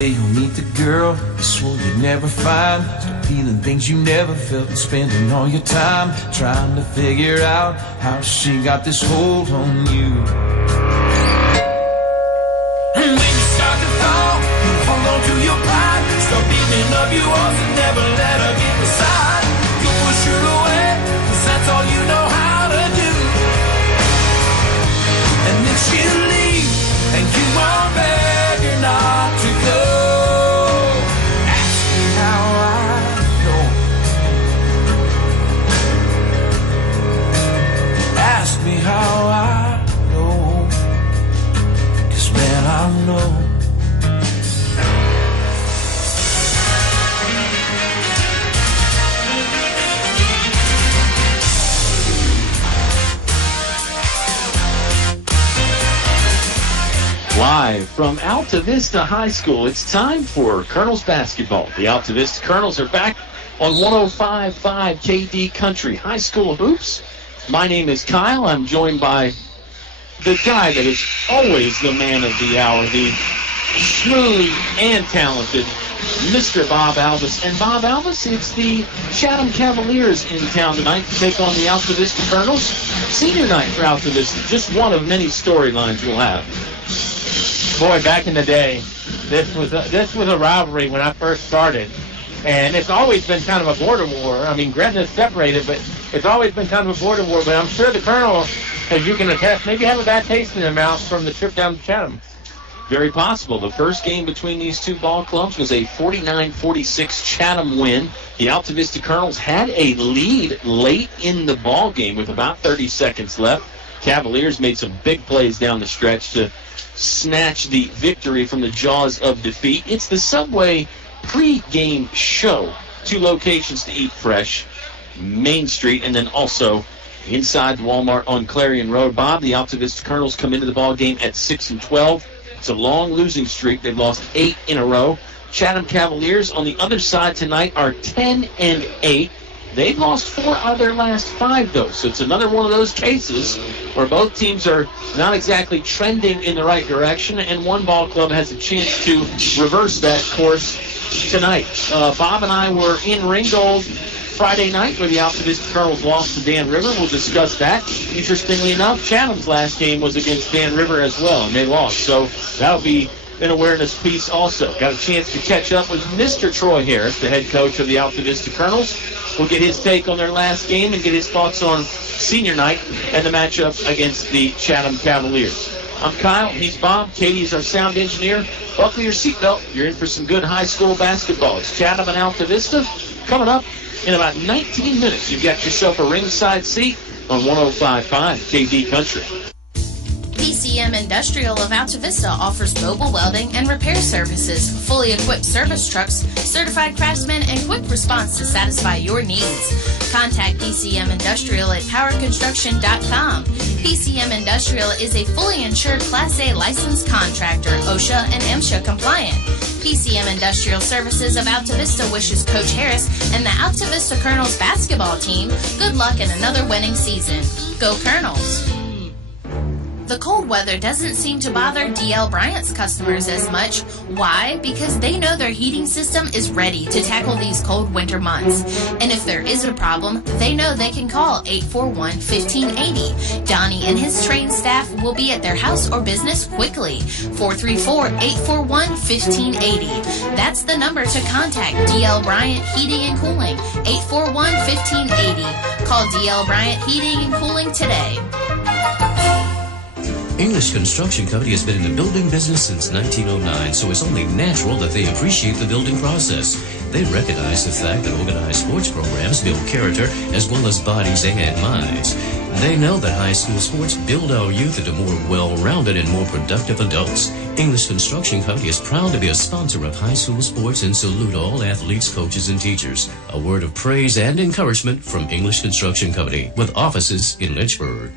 You'll meet the girl you swore you'd never find. Start feeling things you never felt and spending all your time trying to figure out how she got this hold on you. And when you start to fall, you hold on to your pride. Start beating up your walls and never let her get inside. You push her away, 'cause that's all you know how to do. And then she'll leave, and you won't beg her not to go. Ask me how I know. Ask me how I know. 'Cause man, I know. Live from Altavista High School, it's time for Colonels basketball. The Altavista Colonels are back on 105.5 KD Country High School Hoops. My name is Kyle. I'm joined by the guy that is always the man of the hour, the smooth and talented Mr. Bob Alvis. And Bob Alvis, it's the Chatham Cavaliers in town tonight to take on the Altavista Colonels. Senior night for Altavista, just one of many storylines we'll have. Boy, back in the day, this was a rivalry when I first started, and it's always been kind of a border war. I mean, Gretna's separated, but it's always been kind of a border war. But I'm sure the Colonel, as you can attest, maybe have a bad taste in their mouth from the trip down to Chatham. Very possible. The first game between these two ball clubs was a 49-46 Chatham win. The Altavista Colonels had a lead late in the ball game with about 30 seconds left. Cavaliers made some big plays down the stretch to snatch the victory from the jaws of defeat. It's the Subway pre-game show. 2 locations to eat fresh. Main Street and then also inside the Walmart on Clarion Road. Bob, the Altavista Colonels come into the ball game at 6-12. It's a long losing streak. They've lost 8 in a row. Chatham Cavaliers on the other side tonight are 10-8. They've lost 4 out of their last 5, though. So it's another one of those cases where both teams are not exactly trending in the right direction, and one ball club has a chance to reverse that course tonight. Bob and I were in Ringgold Friday night where the Altavista Colonels lost to Dan River. We'll discuss that. Interestingly enough, Chatham's last game was against Dan River as well, and they lost. So that'll be an awareness piece also. Got a chance to catch up with Mr. Troy Harris, the head coach of the Altavista Colonels. We'll get his take on their last game and get his thoughts on senior night and the matchup against the Chatham Cavaliers. I'm Kyle. He's Bob. Katie's our sound engineer. Buckle your seatbelt. You're in for some good high school basketball. It's Chatham and Altavista coming up in about 19 minutes. You've got yourself a ringside seat on 105.5 KD Country. PCM Industrial of Altavista offers mobile welding and repair services, fully equipped service trucks, certified craftsmen, and quick response to satisfy your needs. Contact PCM Industrial at powerconstruction.com. PCM Industrial is a fully insured Class A licensed contractor, OSHA and MSHA compliant. PCM Industrial Services of Altavista wishes Coach Harris and the Altavista Colonels basketball team good luck in another winning season. Go Colonels! The cold weather doesn't seem to bother DL Bryant's customers as much. Why? Because they know their heating system is ready to tackle these cold winter months. And if there is a problem, they know they can call 841-1580. Donnie and his trained staff will be at their house or business quickly. 434-841-1580. That's the number to contact DL Bryant Heating and Cooling. 841-1580. Call DL Bryant Heating and Cooling today. English Construction Company has been in the building business since 1909, so it's only natural that they appreciate the building process. They recognize the fact that organized sports programs build character as well as bodies and minds. They know that high school sports build our youth into more well-rounded and more productive adults. English Construction Company is proud to be a sponsor of high school sports and salute all athletes, coaches, and teachers. A word of praise and encouragement from English Construction Company with offices in Lynchburg.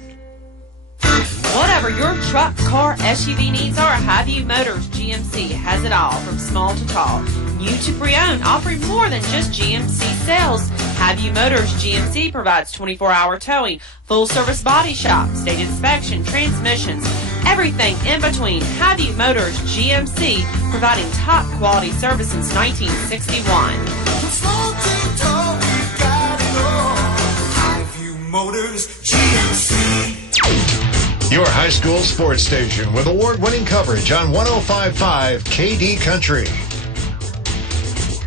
Whatever your truck, car, SUV needs are, Highview Motors GMC has it all, from small to tall. New to pre-owned, offering more than just GMC sales. Highview Motors GMC provides 24-hour towing, full-service body shop, state inspection, transmissions, everything in between. Highview Motors GMC, providing top quality service since 1961. Motors GMC. Your high school sports station with award-winning coverage on 105.5 KD Country.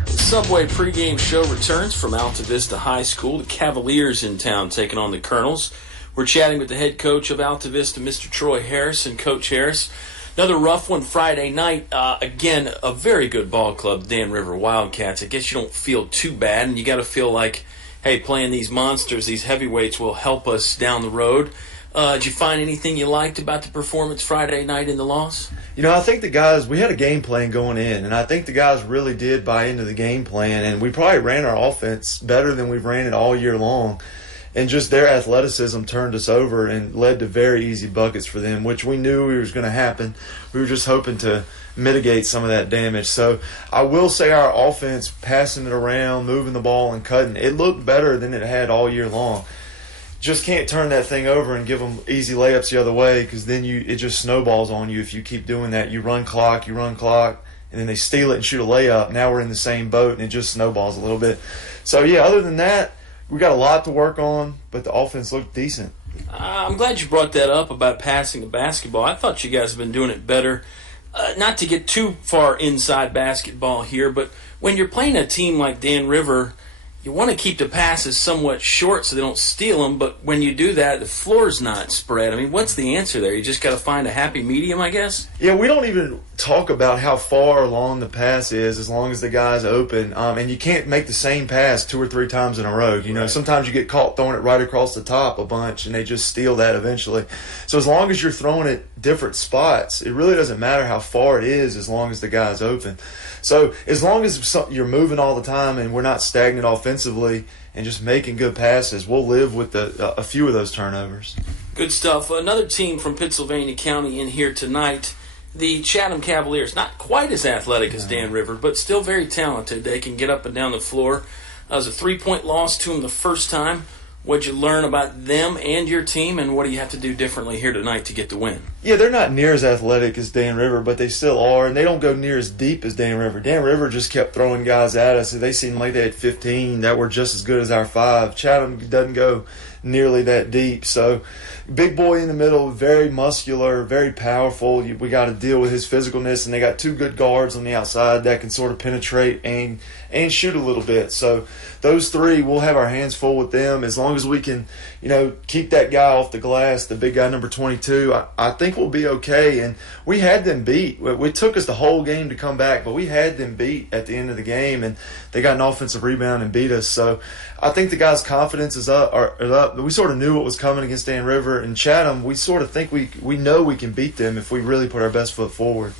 Subway pregame show returns from Altavista High School. The Cavaliers in town taking on the Colonels. We're chatting with the head coach of Altavista, Mr. Troy Harris. And Coach Harris, another rough one Friday night. Again, a very good ball club, Dan River Wildcats. I guess you don't feel too bad, and you got to feel like, hey, playing these monsters, these heavyweights will help us down the road. Did you find anything you liked about the performance Friday night in the loss? I think the guys, we had a game plan going in, and I think the guys really did buy into the game plan, and we probably ran our offense better than we've ran it all year long. And just their athleticism turned us over and led to very easy buckets for them, which we knew was going to happen. We were just hoping to mitigate some of that damage. So I will say our offense, passing it around, moving the ball, and cutting, it looked better than it had all year long. Just can't turn that thing over and give them easy layups the other way, because then it just snowballs on you if you keep doing that. You run clock, and then they steal it and shoot a layup. Now we're in the same boat, and it just snowballs a little bit. So, yeah, other than that, we got a lot to work on, but the offense looked decent. I'm glad you brought that up about passing the basketball. I thought you guys have been doing it better. Not to get too far inside basketball here, but when you're playing a team like Dan River, you want to keep the passes somewhat short so they don't steal them, but when you do that, the floor's not spread. I mean, what's the answer there? You just got to find a happy medium, I guess? Yeah, we don't even talk about how far along the pass is as long as the guy's open, and you can't make the same pass 2 or 3 times in a row. Right. Sometimes you get caught throwing it right across the top a bunch, and they just steal that eventually. So as long as you're throwing it different spots, it really doesn't matter how far it is as long as the guy's open. So as long as you're moving all the time and we're not stagnant offensively and just making good passes, we'll live with a few of those turnovers. Good stuff. Another team from Pittsylvania County in here tonight, the Chatham Cavaliers. Not quite as athletic as Dan River, but still very talented. They can get up and down the floor. That was a 3-point loss to them the first time. What'd you learn about them and your team, and what do you have to do differently here tonight to get the win? Yeah, they're not near as athletic as Dan River, but they still are, and they don't go near as deep as Dan River. Dan River just kept throwing guys at us, and they seemed like they had 15 that were just as good as our 5. Chatham doesn't go nearly that deep, so big boy in the middle, very muscular, very powerful. We got to deal with his physicalness, and they got 2 good guards on the outside that can sort of penetrate and shoot a little bit. So those 3, we'll have our hands full with them. As long as we can, keep that guy off the glass, the big guy number 22, I think we'll be okay. And we had them beat. It took us the whole game to come back, but we had them beat at the end of the game, and they got an offensive rebound and beat us. So I think the guys' confidence is up. We sort of knew what was coming against Dan River and Chatham. We sort of think we know we can beat them if we really put our best foot forward.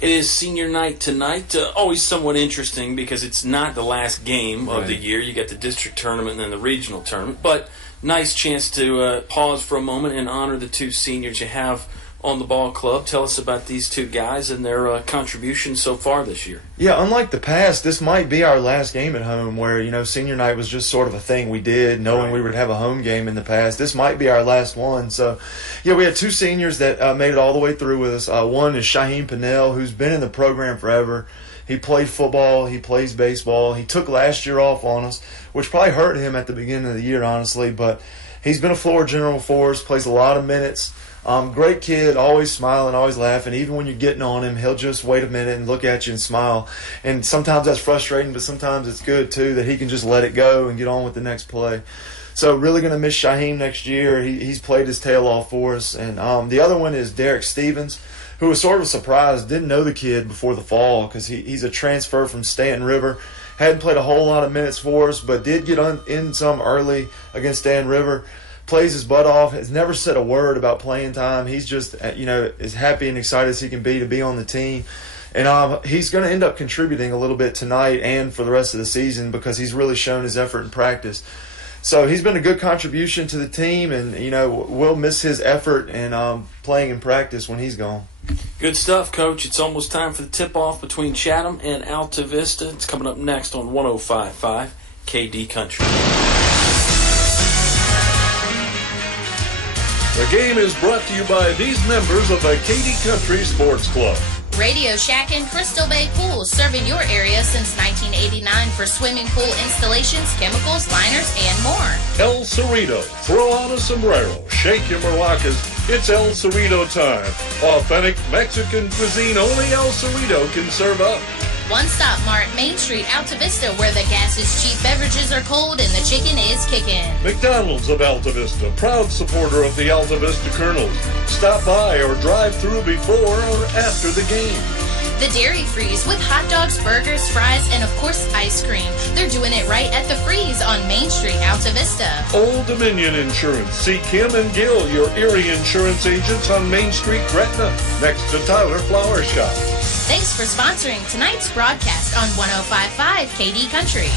It is senior night tonight. Always somewhat interesting because it's not the last game of the year. You got the district tournament and then the regional tournament. But nice chance to pause for a moment and honor the 2 seniors you have on the ball club. Tell us about these 2 guys and their contributions so far this year. Yeah, unlike the past, this might be our last game at home where, senior night was just sort of a thing we did, knowing we would have a home game in the past. This might be our last one. So, yeah, we had 2 seniors that made it all the way through with us. One is Shaheem Pinnell, who's been in the program forever. He played football. He plays baseball. He took last year off on us, which probably hurt him at the beginning of the year, honestly. But he's been a floor general for us, plays a lot of minutes. Great kid, always smiling, always laughing. Even when you're getting on him, he'll just wait a minute and look at you and smile. And sometimes that's frustrating, but sometimes it's good, too, that he can just let it go and get on with the next play. So really going to miss Shaheem next year. He's played his tail off for us. And the other one is Derek Stevens, who was sort of surprised, didn't know the kid before the fall because he's a transfer from Stanton River. Hadn't played a whole lot of minutes for us, but did get in some early against Stanton River. Plays his butt off, has never said a word about playing time. He's just, as happy and excited as he can be to be on the team. And he's going to end up contributing a little bit tonight and for the rest of the season because he's really shown his effort in practice. So he's been a good contribution to the team, and, we'll miss his effort and playing in practice when he's gone. Good stuff, Coach. It's almost time for the tip-off between Chatham and Altavista. It's coming up next on 105.5 KD Country. The game is brought to you by these members of the KD Country Sports Club. Radio Shack and Crystal Bay Pools, serving your area since 1989 for swimming pool installations, chemicals, liners, and more. El Cerrito. Throw on a sombrero. Shake your maracas. It's El Cerrito time. Authentic Mexican cuisine only El Cerrito can serve up. One Stop Mart, Main Street, Altavista, where the gas is cheap, beverages are cold, and the chicken is kicking. McDonald's of Altavista, proud supporter of the Altavista Colonels. Stop by or drive through before or after the game. The Dairy Freeze with hot dogs, burgers, fries, and of course ice cream. They're doing it right at the Freeze on Main Street, Altavista. Old Dominion Insurance. See Kim and Gil, your Erie insurance agents on Main Street, Gretna, next to Tyler Flower Shop. Thanks for sponsoring tonight's broadcast on 105.5 KD Country.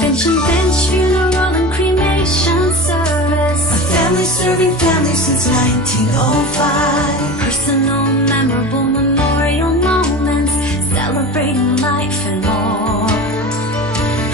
Finch and Finch Funeral and Cremation Service. A family serving families since 1905. Personal, memorable memorial moments, celebrating life and more.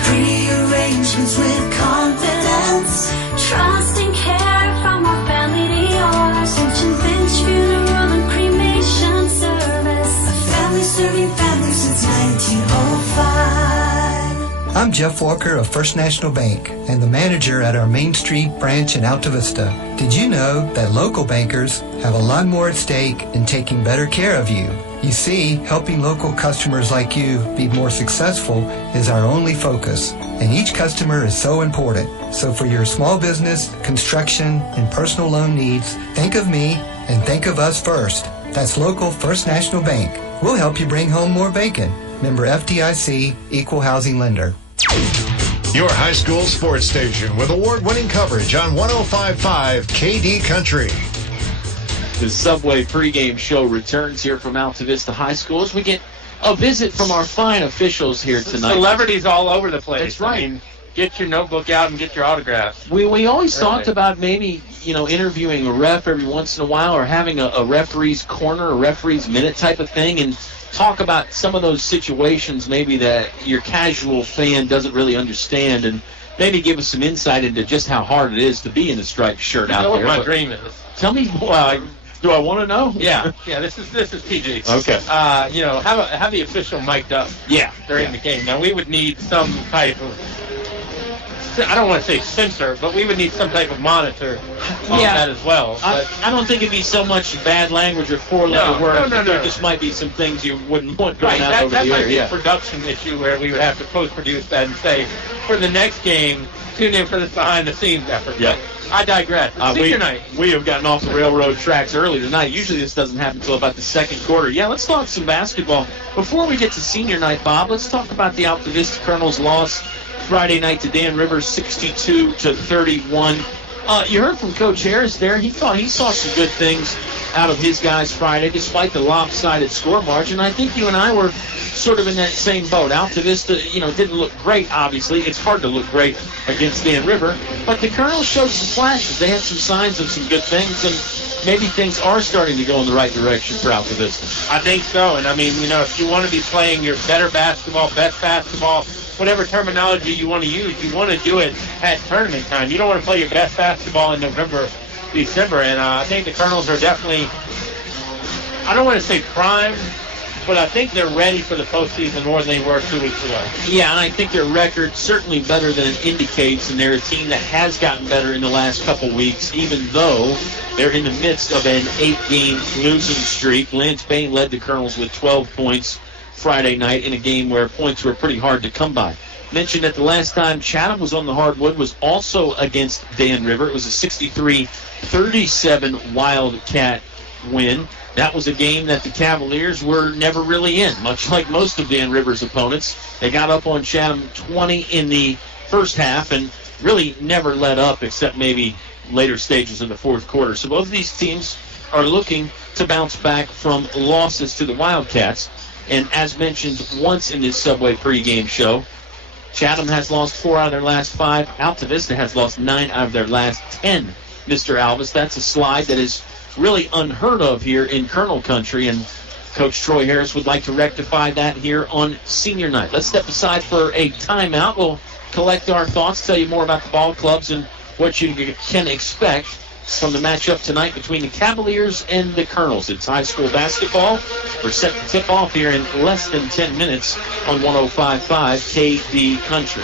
Pre-arrangements with confidence, trust and care from our family to yours. Finch and Finch Funeral and Cremation Service. A family serving families since 1905. I'm Jeff Walker of First National Bank and the manager at our Main Street branch in Altavista. Did you know that local bankers have a lot more at stake in taking better care of you? You see, helping local customers like you be more successful is our only focus, and each customer is so important. So for your small business, construction, and personal loan needs, think of me and think of us first. That's local First National Bank. We'll help you bring home more bacon. Member FDIC, Equal Housing Lender. Your high school sports station with award-winning coverage on 105.5 KD Country. The Subway pregame show returns here from Altavista High School as we get a visit from our fine officials here tonight. Celebrities all over the place. That's right. I mean, get your notebook out and get your autographs. We always talked about maybe, interviewing a ref every once in a while or having a referee's corner, a referee's minute type of thing, and talk about some of those situations maybe that your casual fan doesn't really understand, and maybe give us some insight into just how hard it is to be in a striped shirt out there. What my dream is. Tell me, do I want to know? Yeah. This is PG. Okay. Have the official mic'd up. Yeah. During the game. Now we would need some type of, I don't want to say censor, but we would need some type of monitor on that as well. I don't think it'd be so much bad language or four-letter words. No. There just might be some things you wouldn't want going out over the air. That might be a production issue where we would have to post-produce that and say, for the next game, tune in for this behind-the-scenes effort. Yeah. I digress. Senior night. We have gotten off the railroad tracks early tonight. Usually this doesn't happen until about the second quarter. Yeah, let's talk some basketball. Before we get to senior night, Bob, let's talk about the Altavista Colonels' loss Friday night to Dan Rivers, 62-31. You heard from Coach Harris there. He thought he saw some good things out of his guys Friday, despite the lopsided score margin. I think you and I were sort of in that same boat. Altavista, didn't look great, obviously. It's hard to look great against Dan River. But the Colonels showed some flashes. They had some signs of some good things, and maybe things are starting to go in the right direction for Altavista. I think so. And, if you want to be playing your better basketball, best basketball, whatever terminology you want to use, you want to do it at tournament time. You don't want to play your best basketball in November, December. And I think the Colonels are definitely, I don't want to say primed, but I think they're ready for the postseason more than they were 2 weeks ago. Yeah, and I think their record certainly better than it indicates, and they're a team that has gotten better in the last couple weeks, even though they're in the midst of an 8-game losing streak. Lance Bain led the Colonels with 12 points Friday night in a game where points were pretty hard to come by. Mentioned that the last time Chatham was on the hardwood was also against Dan River. It was a 63-37 Wildcat win. That was a game that the Cavaliers were never really in, much like most of Dan River's opponents. They got up on Chatham 20 in the first half and really never let up except maybe later stages in the fourth quarter. So both of these teams are looking to bounce back from losses to the Wildcats. And as mentioned once in this Subway pregame show, Chatham has lost 4 out of their last 5. Altavista has lost 9 out of their last 10, Mr. Alvis. That's a slide that is really unheard of here in Colonel Country, and Coach Troy Harris would like to rectify that here on senior night. Let's step aside for a timeout. We'll collect our thoughts, tell you more about the ball clubs, and what you can expect from the matchup tonight between the Cavaliers and the Colonels. It's high school basketball. We're set to tip off here in less than 10 minutes on 105.5 KD Country.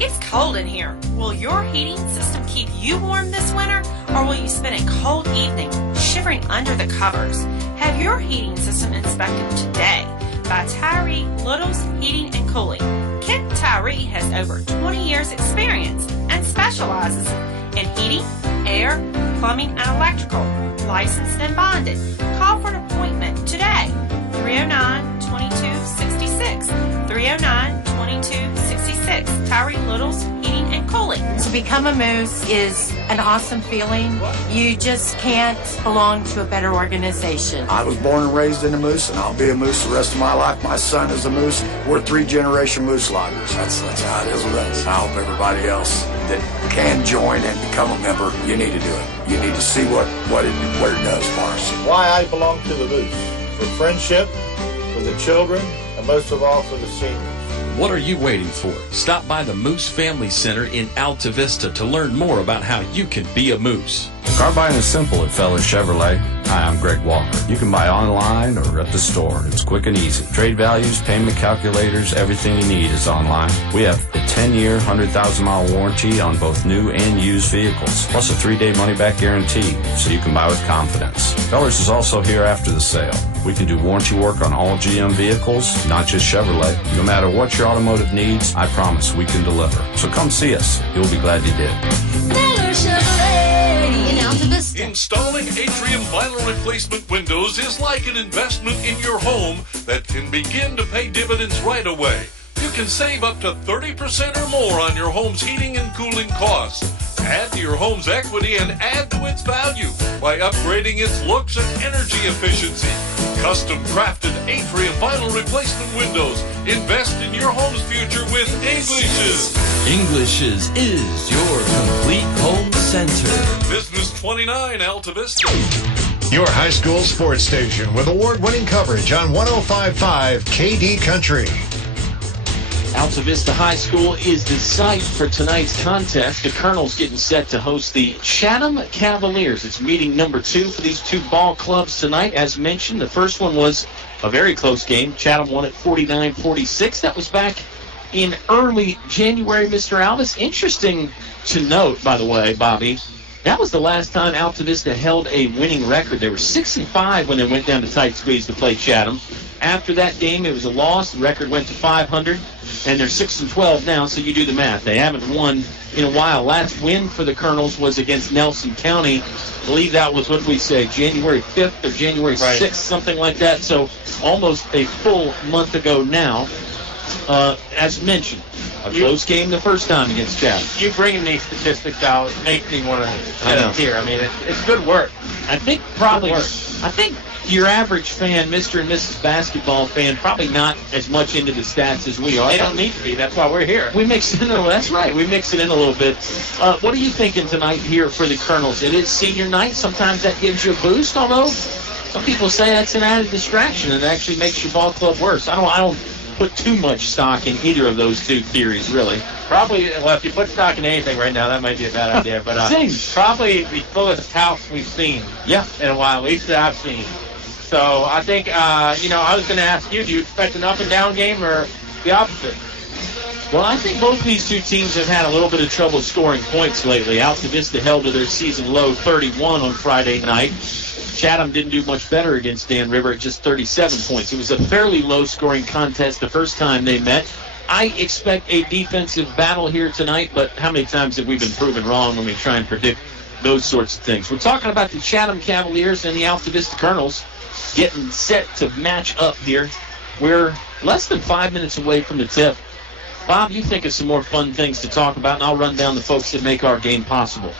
It's cold in here. Will your heating system keep you warm this winter, or will you spend a cold evening shivering under the covers? Have your heating system inspected today by Tyree Little's Heating and Cooling. Kent Tyree has over 20 years experience and specializes in heating, air, plumbing, and electrical. Licensed and bonded. Call for an appointment today. 309-2266. 309-2266. Tyree Little's Heating and Cooling. To become a Moose is an awesome feeling. You just can't belong to a better organization. I was born and raised in a Moose, and I'll be a Moose the rest of my life. My son is a Moose. We're 3-generation Moose loggers. That's how it is with us. I hope everybody else that can join and become a member, you need to do it. You need to see what it does for us. Why I belong to the Moose. For friendship, for the children, and most of all for the seniors. What are you waiting for? Stop by the Moose Family Center in Altavista to learn more about how you can be a Moose. Car buying is simple at Feller Chevrolet. Hi, I'm Greg Walker. You can buy online or at the store. It's quick and easy. Trade values, payment calculators, everything you need is online. We have a 10-year, 100,000-mile warranty on both new and used vehicles, plus a 3-day money-back guarantee, so you can buy with confidence. Fellers is also here after the sale. We can do warranty work on all GM vehicles, not just Chevrolet. No matter what your automotive needs, I promise we can deliver. So come see us. You'll be glad you did. Feller Chevrolet in Altavista. Installing atrium vinyl replacement windows is like an investment in your home that can begin to pay dividends right away. You can save up to 30% or more on your home's heating and cooling costs. Add to your home's equity and add to its value by upgrading its looks and energy efficiency. Custom crafted atrium vinyl replacement windows. Invest in your home's future with English's. English's is your complete home center. Business 29 Altavista. Your high school sports station with award-winning coverage on 105.5 KD Country. Altavista High School is the site for tonight's contest. The Colonels getting set to host the Chatham Cavaliers. It's meeting number 2 for these two ball clubs tonight. As mentioned, the first one was a very close game. Chatham won at 49-46. That was back in early January, Mr. Alvis. Interesting to note, by the way, Bobby, that was the last time Altavista held a winning record. They were 6-5 when they went down to tight squeeze to play Chatham. After that game, it was a loss. The record went to 500, and they're 6-12 now, so you do the math. They haven't won in a while. Last win for the Colonels was against Nelson County. I believe that was, what did we say, January 5th or January 6th, something like that. So almost a full month ago now. As mentioned, a close game the first time against Chatham. You bringing these statistics out makes me want to set up here. I mean, it's good work. I think your average fan, Mr. and Mrs. Basketball fan, probably not as much into the stats as we are. They don't need to be. That's why we're here. We mix it in. That's right. We mix it in a little bit. What are you thinking tonight here for the Colonels? It is senior night. Sometimes that gives you a boost, although some people say that's an added distraction and it actually makes your ball club worse. I don't put too much stock in either of those two theories, really. Probably, well, if you put stock in anything right now, that might be a bad idea. But probably the fullest house we've seen in a while, at least that I've seen. So I think, I was going to ask you, do you expect an up and down game or the opposite? Well, I think both these two teams have had a little bit of trouble scoring points lately. Altavista held to their season low 31 on Friday night. Chatham didn't do much better against Dan River at just 37 points. It was a fairly low-scoring contest the first time they met. I expect a defensive battle here tonight, but how many times have we been proven wrong when we try and predict those sorts of things? We're talking about the Chatham Cavaliers and the Altavista Colonels getting set to match up here. We're less than 5 minutes away from the tip. Bob, you think of some more fun things to talk about, and I'll run down the folks that make our game possible.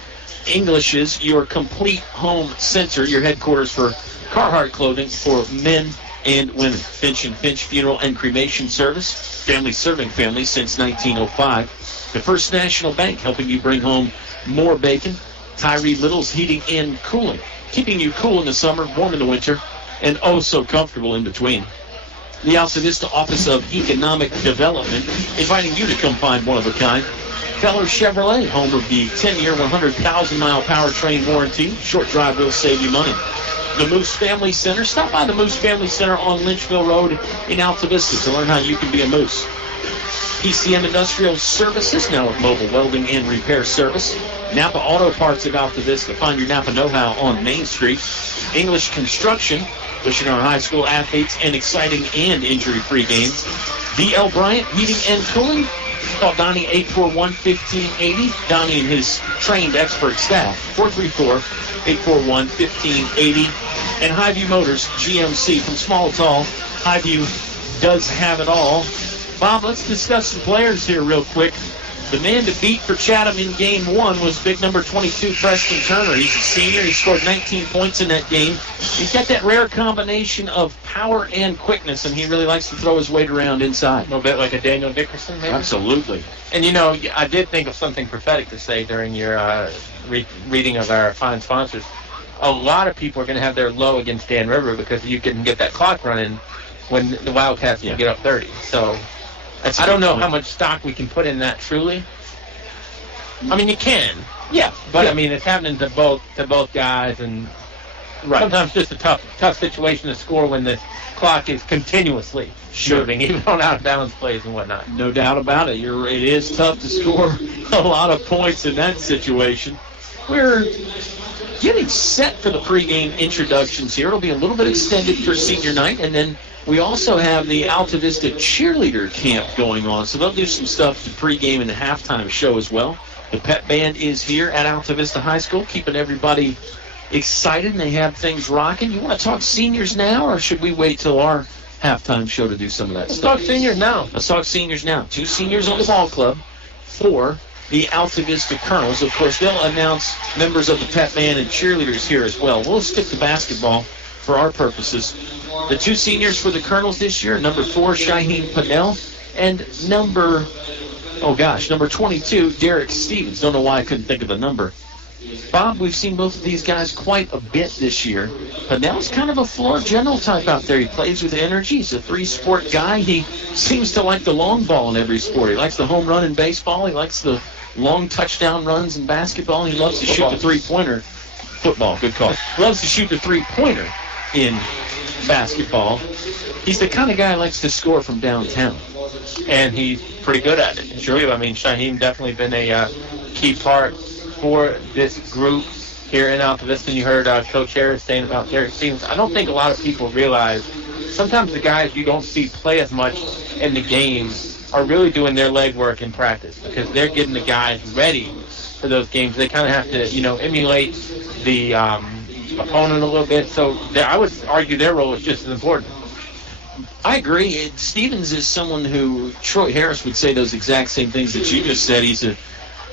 English is your complete home center, your headquarters for Carhartt clothing for men and women. Finch and Finch Funeral and Cremation Service, family serving families since 1905. The First National Bank, helping you bring home more bacon. Tyree Little's Heating and Cooling, keeping you cool in the summer, warm in the winter, and oh so comfortable in between. The Altavista Office of Economic Development, inviting you to come find one of a kind. Feller Chevrolet, home of the 10-year, 100,000-mile powertrain warranty. Short drive will save you money. The Moose Family Center. Stop by the Moose Family Center on Lynchville Road in Altavista to learn how you can be a Moose. PCM Industrial Services, now with mobile welding and repair service. Napa Auto Parts of Altavista. Find your Napa know-how on Main Street. English Construction, pushing our high school athletes in exciting and injury-free games. D.L. Bryant Heating and Cooling. Call Donnie 841-1580. Donnie and his trained expert staff, 434-841-1580. And Highview Motors, GMC. From small to tall, Highview does have it all. Bob, let's discuss some players here real quick. The man to beat for Chatham in Game 1 was big number 22, Preston Turner. He's a senior. He scored 19 points in that game. He's got that rare combination of power and quickness, and he really likes to throw his weight around inside. A little bit like a Daniel Dickerson, maybe? Absolutely. And, you know, I did think of something prophetic to say during your reading of our fine sponsors. A lot of people are going to have their low against Dan River because you can get that clock running when the Wildcats can get up 30. So I don't know how much stock we can put in that truly. I mean, you can. Yeah. But, I mean, it's happening to both guys, and sometimes just a tough situation to score when the clock is continuously moving, even on out-of-bounds plays and whatnot. No doubt about it. It is tough to score a lot of points in that situation. We're getting set for the pregame introductions here. It'll be a little bit extended for senior night, and then we also have the Altavista cheerleader camp going on, so they'll do some stuff to pregame and the halftime show as well. The pep band is here at Altavista High School, keeping everybody excited, and they have things rocking. You want to talk seniors now, or should we wait till our halftime show to do some of that stuff? Let's talk seniors now. Let's talk seniors now. 2 seniors on the ball club for the Altavista Colonels. Of course, they'll announce members of the pep band and cheerleaders here as well. We'll stick to basketball for our purposes. The 2 seniors for the Colonels this year, number 4, Shaheen Pinnell, and number 22, Derek Stevens. Don't know why I couldn't think of the number. Bob, we've seen both of these guys quite a bit this year. Pinnell's kind of a floor general type out there. He plays with energy. He's a 3-sport guy. He seems to like the long ball in every sport. He likes the home run in baseball. He likes the long touchdown runs in basketball. He loves to shoot the three-pointer. Football, good call. Loves to shoot the three-pointer in basketball. He's the kind of guy who likes to score from downtown. And he's pretty good at it. Sure. I mean, Shaheen definitely been a key part for this group here in Altavista. You heard Coach Harris saying about Derek Stevens. I don't think a lot of people realize sometimes the guys you don't see play as much in the game are really doing their leg work in practice because they're getting the guys ready for those games. They kind of have to, emulate the opponent a little bit. So I would argue their role is just as important. I agree. Stevens is someone who Troy Harris would say those exact same things that you just said. He's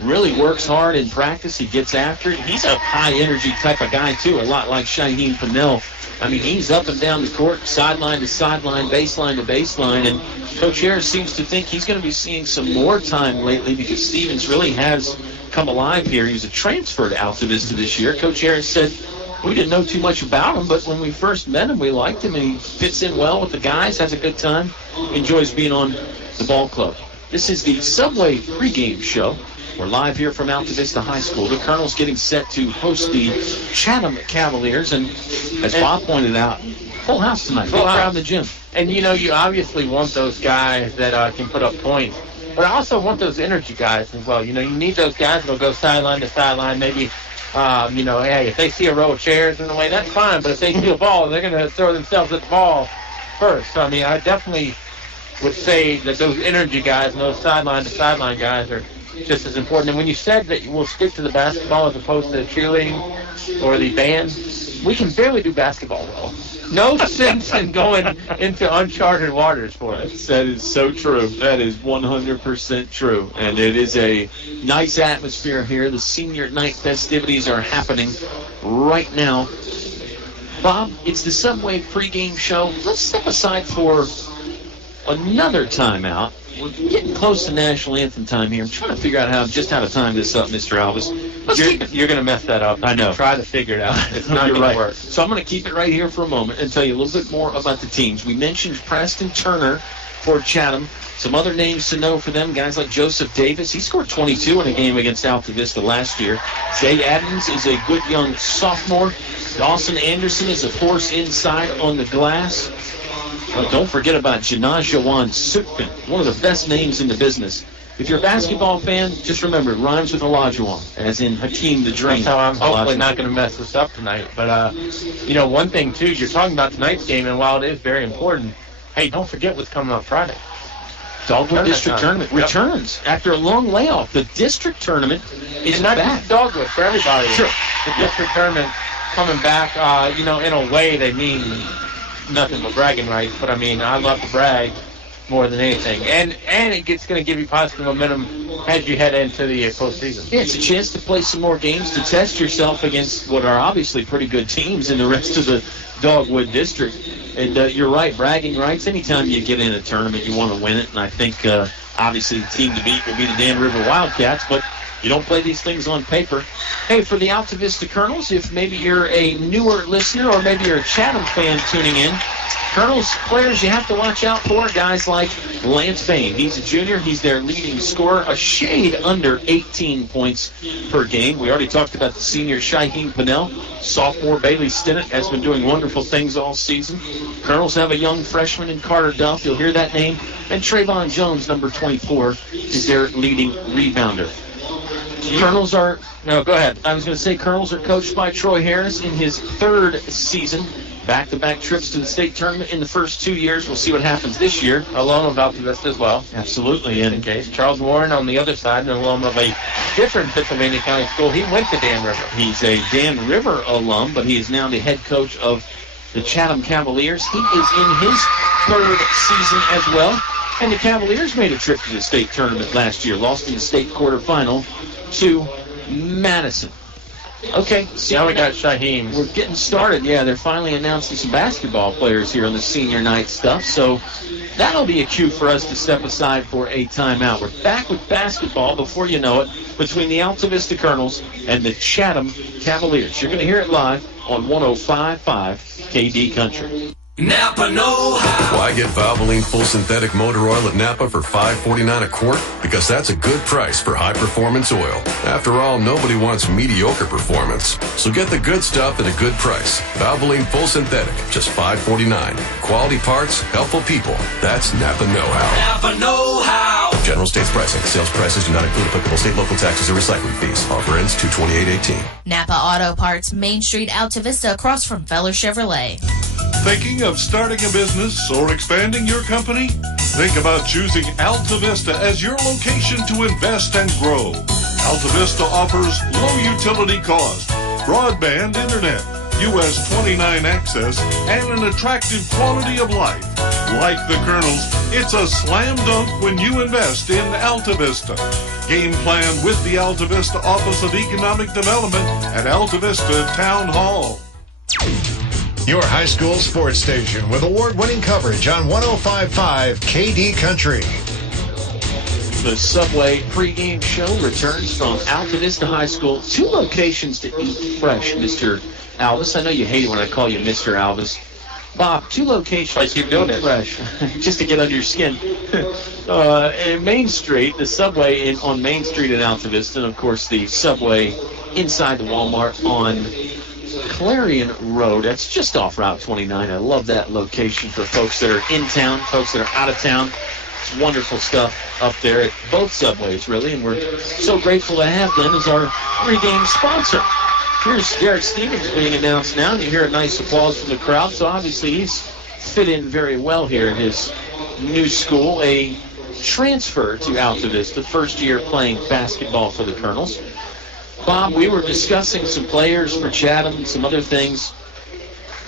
really works hard in practice. He gets after it. He's a high-energy type of guy, too, a lot like Shaheen Pinnell. I mean, he's up and down the court, sideline to sideline, baseline to baseline, and Coach Harris seems to think he's going to be seeing some more time lately because Stevens really has come alive here. He was a transfer to Altavista this year. Coach Harris said, we didn't know too much about him, but when we first met him, we liked him, and he fits in well with the guys, has a good time, enjoys being on the ball club. This is the Subway pregame show. We're live here from Altavista High School. The Colonels getting set to host the Chatham Cavaliers, and as Bob pointed out, full house tonight. Full crowd in the gym. And, you obviously want those guys that can put up points, but I also want those energy guys as well. You need those guys that'll go sideline to sideline, maybe hey, if they see a row of chairs in the way, that's fine. But if they see a ball, they're going to throw themselves at the ball first. So, I mean, I definitely would say that those energy guys and those sideline-to-sideline guys are just as important. And when you said that we'll stick to the basketball as opposed to cheerleading or the band, we can barely do basketball well. No sense in going into uncharted waters for us. That is so true. That is 100% true. And it is a nice atmosphere here. The senior night festivities are happening right now. Bob, it's the Subway pregame show. Let's step aside for another timeout. We're getting close to national anthem time here. I'm trying to figure out how to time this up, Mr. Alvis. You're going to mess that up. I know. Try to figure it out. It's not going to work. So I'm going to keep it right here for a moment and tell you a little bit more about the teams. We mentioned Preston Turner for Chatham. Some other names to know for them, guys like Joseph Davis. He scored 22 in a game against Altavista last year. Zay Adams is a good young sophomore. Dawson Anderson is a force inside on the glass. Don't forget about Janajawan Sukban, one of the best names in the business. If you're a basketball fan, just remember, it rhymes with Olajuwon, as in Hakeem the Dream. That's how I'm hopefully not going to mess this up tonight. But, one thing, too, you're talking about tonight's game, and while it is very important, hey, don't forget what's coming up Friday. Dogwood District Tournament returns after a long layoff. The district tournament is not back. Just Dogwood, for everybody. Sure. The district tournament coming back, in a way they mean nothing but bragging rights. But, I love to brag more than anything. And it's going to give you positive momentum as you head into the postseason. Yeah, it's a chance to play some more games, to test yourself against what are obviously pretty good teams in the rest of the Dogwood District. And you're right, bragging rights. Anytime you get in a tournament, you want to win it. And I think, obviously, the team to beat will be the Dan River Wildcats. But you don't play these things on paper. Hey, for the Altavista Colonels, if maybe you're a newer listener or maybe you're a Chatham fan tuning in, Colonels players you have to watch out for, guys like Lance Bain. He's a junior. He's their leading scorer, a shade under 18 points per game. We already talked about the senior Shaheen Pinnell. Sophomore Bailey Stinnett has been doing wonderful things all season. Colonels have a young freshman in Carter Duff. You'll hear that name. And Trayvon Jones, number 24, is their leading rebounder. Colonels are... No, go ahead. I was going to say Colonels are coached by Troy Harris in his third season. Back-to-back trips to the state tournament in the first 2 years. We'll see what happens this year. Alum of Altavista as well. Absolutely. In case. Charles Warren on the other side, an alum of a different Pennsylvania County school. He went to Dan River. He's a Dan River alum, but he is now the head coach of the Chatham Cavaliers. He is in his third season as well. And the Cavaliers made a trip to the state tournament last year. Lost in the state quarterfinal to Madison. Okay, so now we got Shaheen. We're getting started. Yeah, they're finally announcing some basketball players here on the senior night stuff. So that'll be a cue for us to step aside for a timeout. We're back with basketball before you know it between the Altavista Colonels and the Chatham Cavaliers. You're going to hear it live on 105.5 KD Country. Napa know-how. Why get Valvoline Full Synthetic Motor Oil at Napa for $5.49 a quart? Because that's a good price for high-performance oil. After all, nobody wants mediocre performance. So get the good stuff at a good price. Valvoline Full Synthetic, just $5.49. Quality parts, helpful people. That's Napa know-how. Napa know-how. General states pricing. Sales prices do not include applicable state, local taxes, or recycling fees. Offer ends 2/28/18. Napa Auto Parts, Main Street, Altavista, across from Feller Chevrolet. Thinking of starting a business or expanding your company? Think about choosing Altavista as your location to invest and grow. Altavista offers low utility cost, broadband internet, US 29 access, and an attractive quality of life. Like the Colonels, it's a slam dunk when you invest in Altavista. Game plan with the Altavista Office of Economic Development at Altavista Town Hall. Your high school sports station with award-winning coverage on 105.5 KD Country. The Subway pregame show returns from Altavista High School. 2 locations to eat fresh, Mr. Alvis. I know you hate it when I call you Mr. Alvis. Bob, 2 locations to eat fresh, just to get under your skin. In Main Street, the Subway on Main Street in Altavista, and of course the Subway inside the Walmart on Clarion Road. That's just off Route 29. I love that location for folks that are in town, folks that are out of town. It's wonderful stuff up there at both Subways, really, and we're so grateful to have them as our pregame sponsor. Here's Derek Stevens being announced now, and you hear a nice applause from the crowd, so obviously he's fit in very well here in his new school, a transfer to Altavista, first year playing basketball for the Colonels. Bob, we were discussing some players for Chatham and some other things.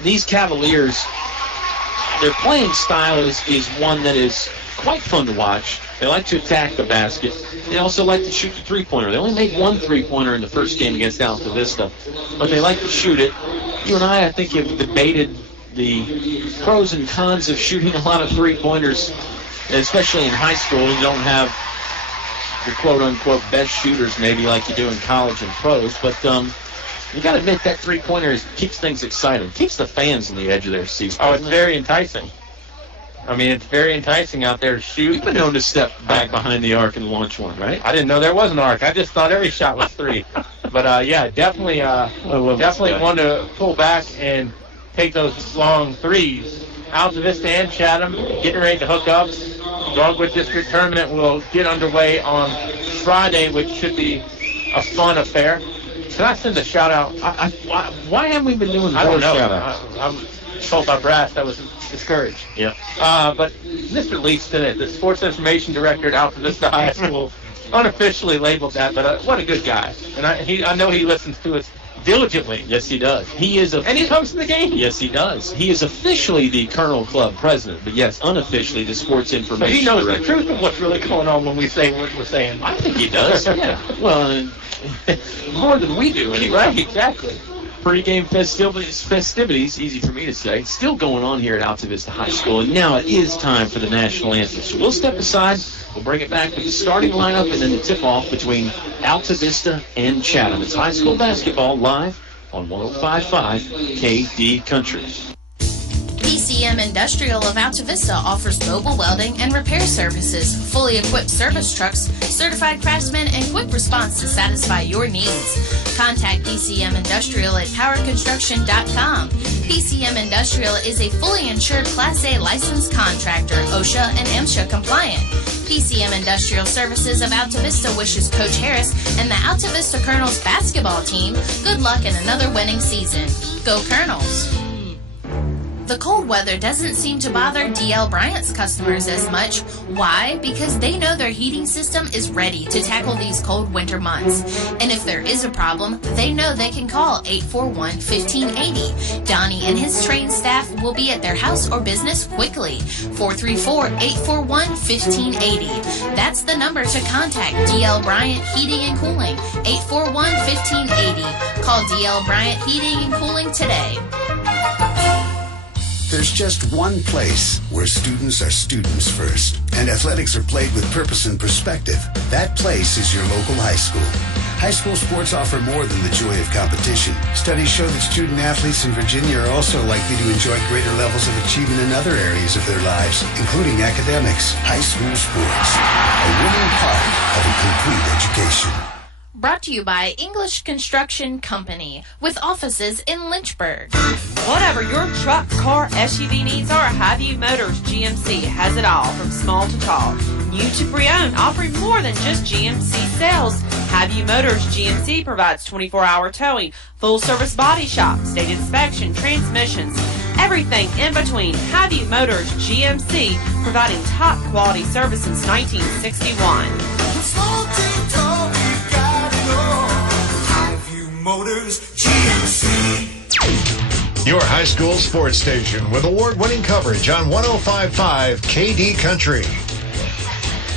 These Cavaliers, their playing style is one that is quite fun to watch. They like to attack the basket. They also like to shoot the three-pointer. They only made 1 3-pointer in the first game against Altavista, but they like to shoot it. You and I think, have debated the pros and cons of shooting a lot of three-pointers, especially in high school. You don't have your quote-unquote best shooters maybe like you do in college and pros, but you got to admit that three-pointer keeps things exciting, keeps the fans on the edge of their seats. Oh, it's very enticing. I mean, it's very enticing out there to shoot. You've been known to step back behind the arc and launch one, right? I didn't know there was an arc. I just thought every shot was 3. But, yeah, definitely want to pull back and take those long threes. Altavista and Chatham getting ready to hook up. Dogwood District Tournament will get underway on Friday, which should be a fun affair. Can I send a shout-out? Why haven't we been doing I don't know. shout-outs? I'm told by brass I was discouraged. Yeah. But Mr. Leaston, the sports information director at Altavista High School, unofficially labeled that, but what a good guy. And I know he listens to us diligently. Yes, he does. And he comes to the game. Yes, he does. He is officially the Colonel Club president, but yes, unofficially the sports information So he knows director. the truth of what's really going on when we say what we're saying. I think he does. Yeah. Well, more than we do, anyway. Right, exactly. Pre-game festivities, easy for me to say, still going on here at Altavista High School, and now it is time for the national anthem. So we'll step aside, we'll bring it back with the starting lineup and then the tip-off between Altavista and Chatham. It's high school basketball live on 105.5 KD Country. PCM Industrial of Altavista offers mobile welding and repair services, fully equipped service trucks, certified craftsmen, and quick response to satisfy your needs. Contact PCM Industrial at powerconstruction.com. PCM Industrial is a fully insured Class A licensed contractor, OSHA and MSHA compliant. PCM Industrial Services of Altavista wishes Coach Harris and the Altavista Colonels basketball team good luck in another winning season. Go Colonels! The cold weather doesn't seem to bother DL Bryant's customers as much. Why? Because they know their heating system is ready to tackle these cold winter months. And if there is a problem, they know they can call 841-1580. Donnie and his trained staff will be at their house or business quickly. 434-841-1580. That's the number to contact DL Bryant Heating and Cooling. 841-1580. Call DL Bryant Heating and Cooling today. There's just one place where students are students first, and athletics are played with purpose and perspective. That place is your local high school. High school sports offer more than the joy of competition. Studies show that student athletes in Virginia are also likely to enjoy greater levels of achievement in other areas of their lives, including academics. High school sports, a winning part of a complete education. Brought to you by English Construction Company, with offices in Lynchburg. Whatever your truck, car, SUV needs are, Highview Motors GMC has it all, from small to tall. New to pre-owned, offering more than just GMC sales. Highview Motors GMC provides 24-hour towing, full-service body shop, state inspection, transmissions, everything in between. Highview Motors GMC, providing top-quality service since 1961. Motors GMC. Your high school sports station with award-winning coverage on 105.5 KD Country.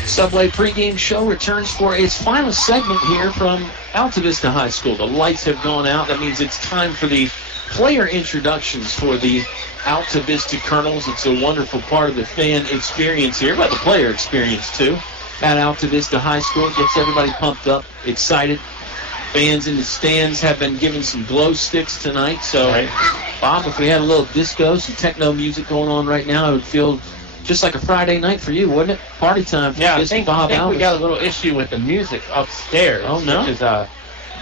Subway pregame show returns for its final segment here from Altavista High School. The lights have gone out. That means it's time for the player introductions for the Altavista Colonels. It's a wonderful part of the fan experience here, but the player experience too. At Altavista High School, it gets everybody pumped up, excited. Fans in the stands have been given some glow sticks tonight. So, Bob, if we had a little disco, some techno music going on right now, it would feel just like a Friday night for you, wouldn't it? Party time for I think Bob Alvis. we got a little issue with the music upstairs. Oh, no? Which is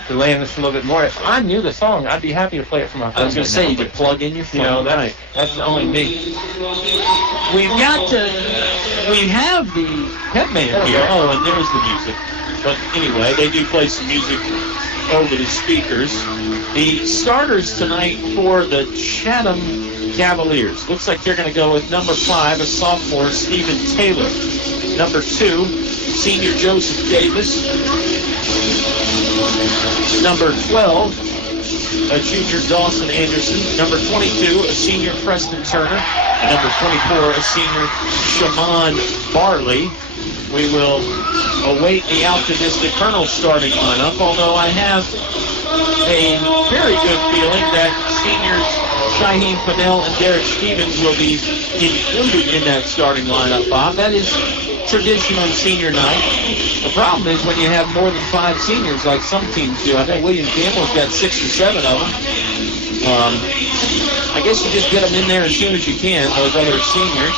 delaying this a little bit more. If I knew the song, I'd be happy to play it for my friends. I was going to say, you could plug in your phone. That's the only me. We have the headband here. Oh, and there's the music. But anyway, they do play some music over the speakers. The starters tonight for the Chatham Cavaliers. Looks like they're going to go with number 5, a sophomore, Stephen Taylor. Number 2, senior Joseph Davis. Number 12, a junior Dawson Anderson. Number 22, a senior Preston Turner. And number 24, a senior Shaman Barley. We will await the Altavista Colonels starting lineup, although I have a very good feeling that seniors Shaheen Fennell and Derek Stevens will be included in that starting lineup, Bob. That is tradition on senior night. The problem is when you have more than 5 seniors like some teams do. I think William Campbell's got 6 or 7 of them. I guess you just get them in there as soon as you can, those other seniors.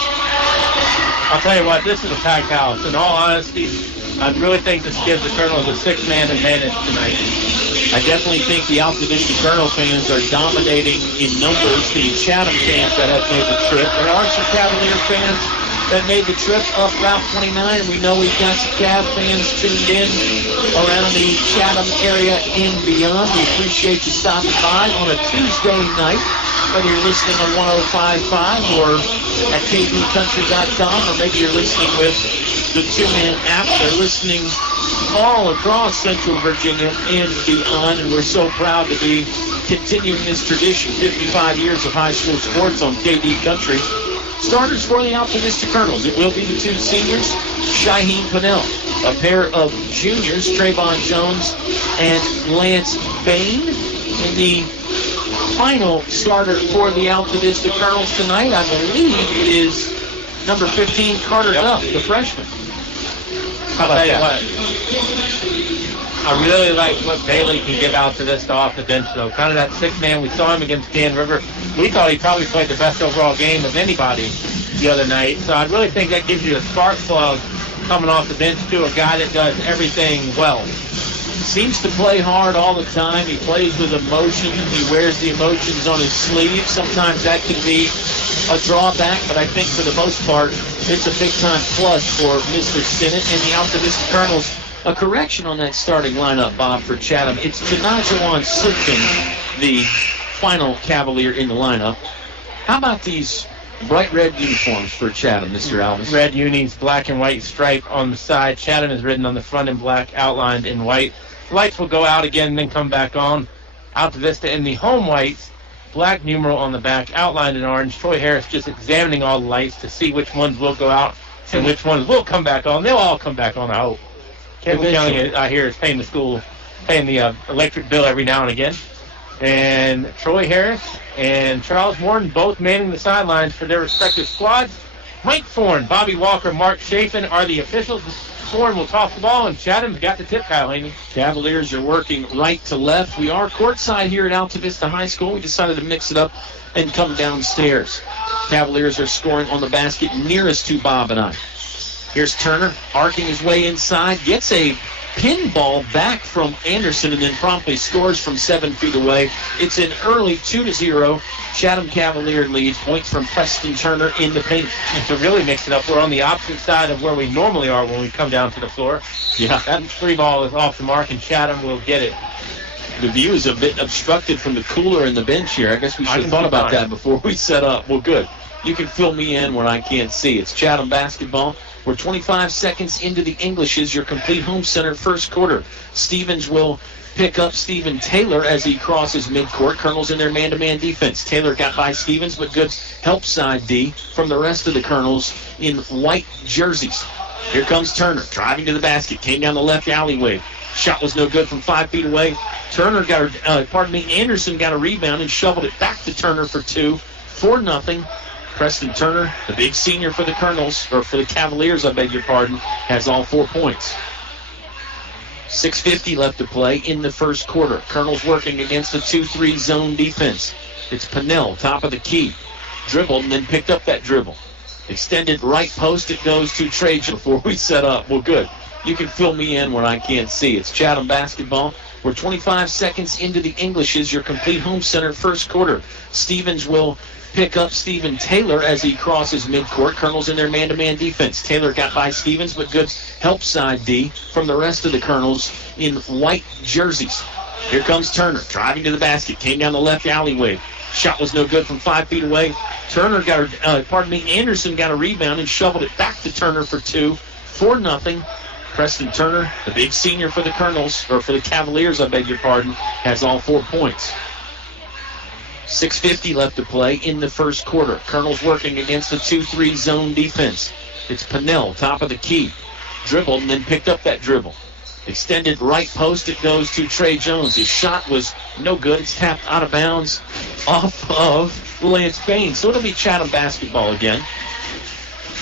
I'll tell you what, this is a packed house. In all honesty, I really think this gives the Colonels a 6-man advantage tonight. I definitely think the Altavista Colonel fans are dominating in numbers the Chatham fans that have made the trip. There are some Cavalier fans that made the trip up Route 29. We know we've got some Cav fans tuned in around the Chatham area and beyond. We appreciate you stopping by on a Tuesday night, whether you're listening on 105.5 or at kdcountry.com, or maybe you're listening with the TuneIn app. They're listening all across Central Virginia and beyond, and we're so proud to be continuing this tradition, 55 years of high school sports on KD Country. Starters for the Altavista Colonels. It will be the 2 seniors, Shaheen Pennell, a pair of juniors, Trayvon Jones and Lance Bain. And the final starter for the Altavista Colonels tonight, I believe, is number 15, Carter Duff, the freshman. I'll tell you what, I really like what Bailey can give Altavista off the bench, though. Kind of that 6-man. We saw him against Dan River. We thought he probably played the best overall game of anybody the other night. So I really think that gives you a spark plug coming off the bench to a guy that does everything well. Seems to play hard all the time. He plays with emotion. He wears the emotions on his sleeve. Sometimes that can be a drawback, but I think for the most part, it's a big-time plus for Mr. Stinnett and the Altavista Colonels. A correction on that starting lineup, Bob, for Chatham. It's Janajuan Sipton, the final Cavalier in the lineup. How about these bright red uniforms for Chatham, Mr. Alvis? Red unis, black and white stripe on the side. Chatham is written on the front in black, outlined in white. Lights will go out again and then come back on. Altavista in the home whites, black numeral on the back, outlined in orange. Troy Harris just examining all the lights to see which ones will go out and which ones will come back on. They'll all come back on, I hope. Kevin County, I hear, is paying the electric bill every now and again. And Troy Harris and Charles Morton both manning the sidelines for their respective squads. Mike Thorne, Bobby Walker, Mark Chafin are the officials. Thorne will toss the ball, and Chatham's got the tip, Kyle Hoehne. Cavaliers are working right to left. We are courtside here at Altavista High School. We decided to mix it up and come downstairs. Cavaliers are scoring on the basket nearest to Bob and I. Here's Turner arcing his way inside, gets a pinball back from Anderson, and then promptly scores from 7 feet away. It's an early 2-0 Chatham Cavalier lead. Points from Preston Turner in the paint. And to really mix it up, we're on the opposite side of where we normally are when we come down to the floor. Yeah. That 3 ball is off the mark, and Chatham will get it. The view is a bit obstructed from the cooler and the bench here. I guess we should have thought about that before we set up. Well, good. You can fill me in when I can't see. It's Chatham basketball. We're 25 seconds into the Englishes, your complete home center first quarter. Stevens will pick up Stephen Taylor as he crosses midcourt. Colonels in their man-to-man defense. Taylor got by Stevens, but good help side D from the rest of the Colonels in white jerseys. Here comes Turner, driving to the basket. Came down the left alleyway. Shot was no good from 5 feet away. Anderson got a rebound and shoveled it back to Turner for 2. 4-0. Preston Turner, the big senior for the Colonels, or for the Cavaliers, I beg your pardon, has all 4 points. 6:50 left to play in the first quarter. Colonels working against a 2-3 zone defense. It's Pennell, top of the key. Dribbled and then picked up that dribble. Extended right post, it goes to Trajan before we set up. Well, good. You can fill me in when I can't see. It's Chatham basketball. We're 25 seconds into the Englishes, your complete home center first quarter. Stevens will pick up Stephen Taylor as he crosses midcourt. Colonels in their man-to-man defense. Taylor got by Stevens, but good help side D from the rest of the Colonels in white jerseys. Here comes Turner, driving to the basket. Came down the left alleyway. Shot was no good from 5 feet away. Anderson got a rebound and shoveled it back to Turner for 2. 4-0. Preston Turner, the big senior for the Colonels, or for the Cavaliers, I beg your pardon, has all 4 points. 6:50 left to play in the first quarter. Colonels working against a 2-3 zone defense. It's Pennell, top of the key. Dribbled and then picked up that dribble. Extended right post, it goes to Trey Jones. His shot was no good. It's tapped out of bounds off of Lance Bain. So it'll be Chatham basketball again.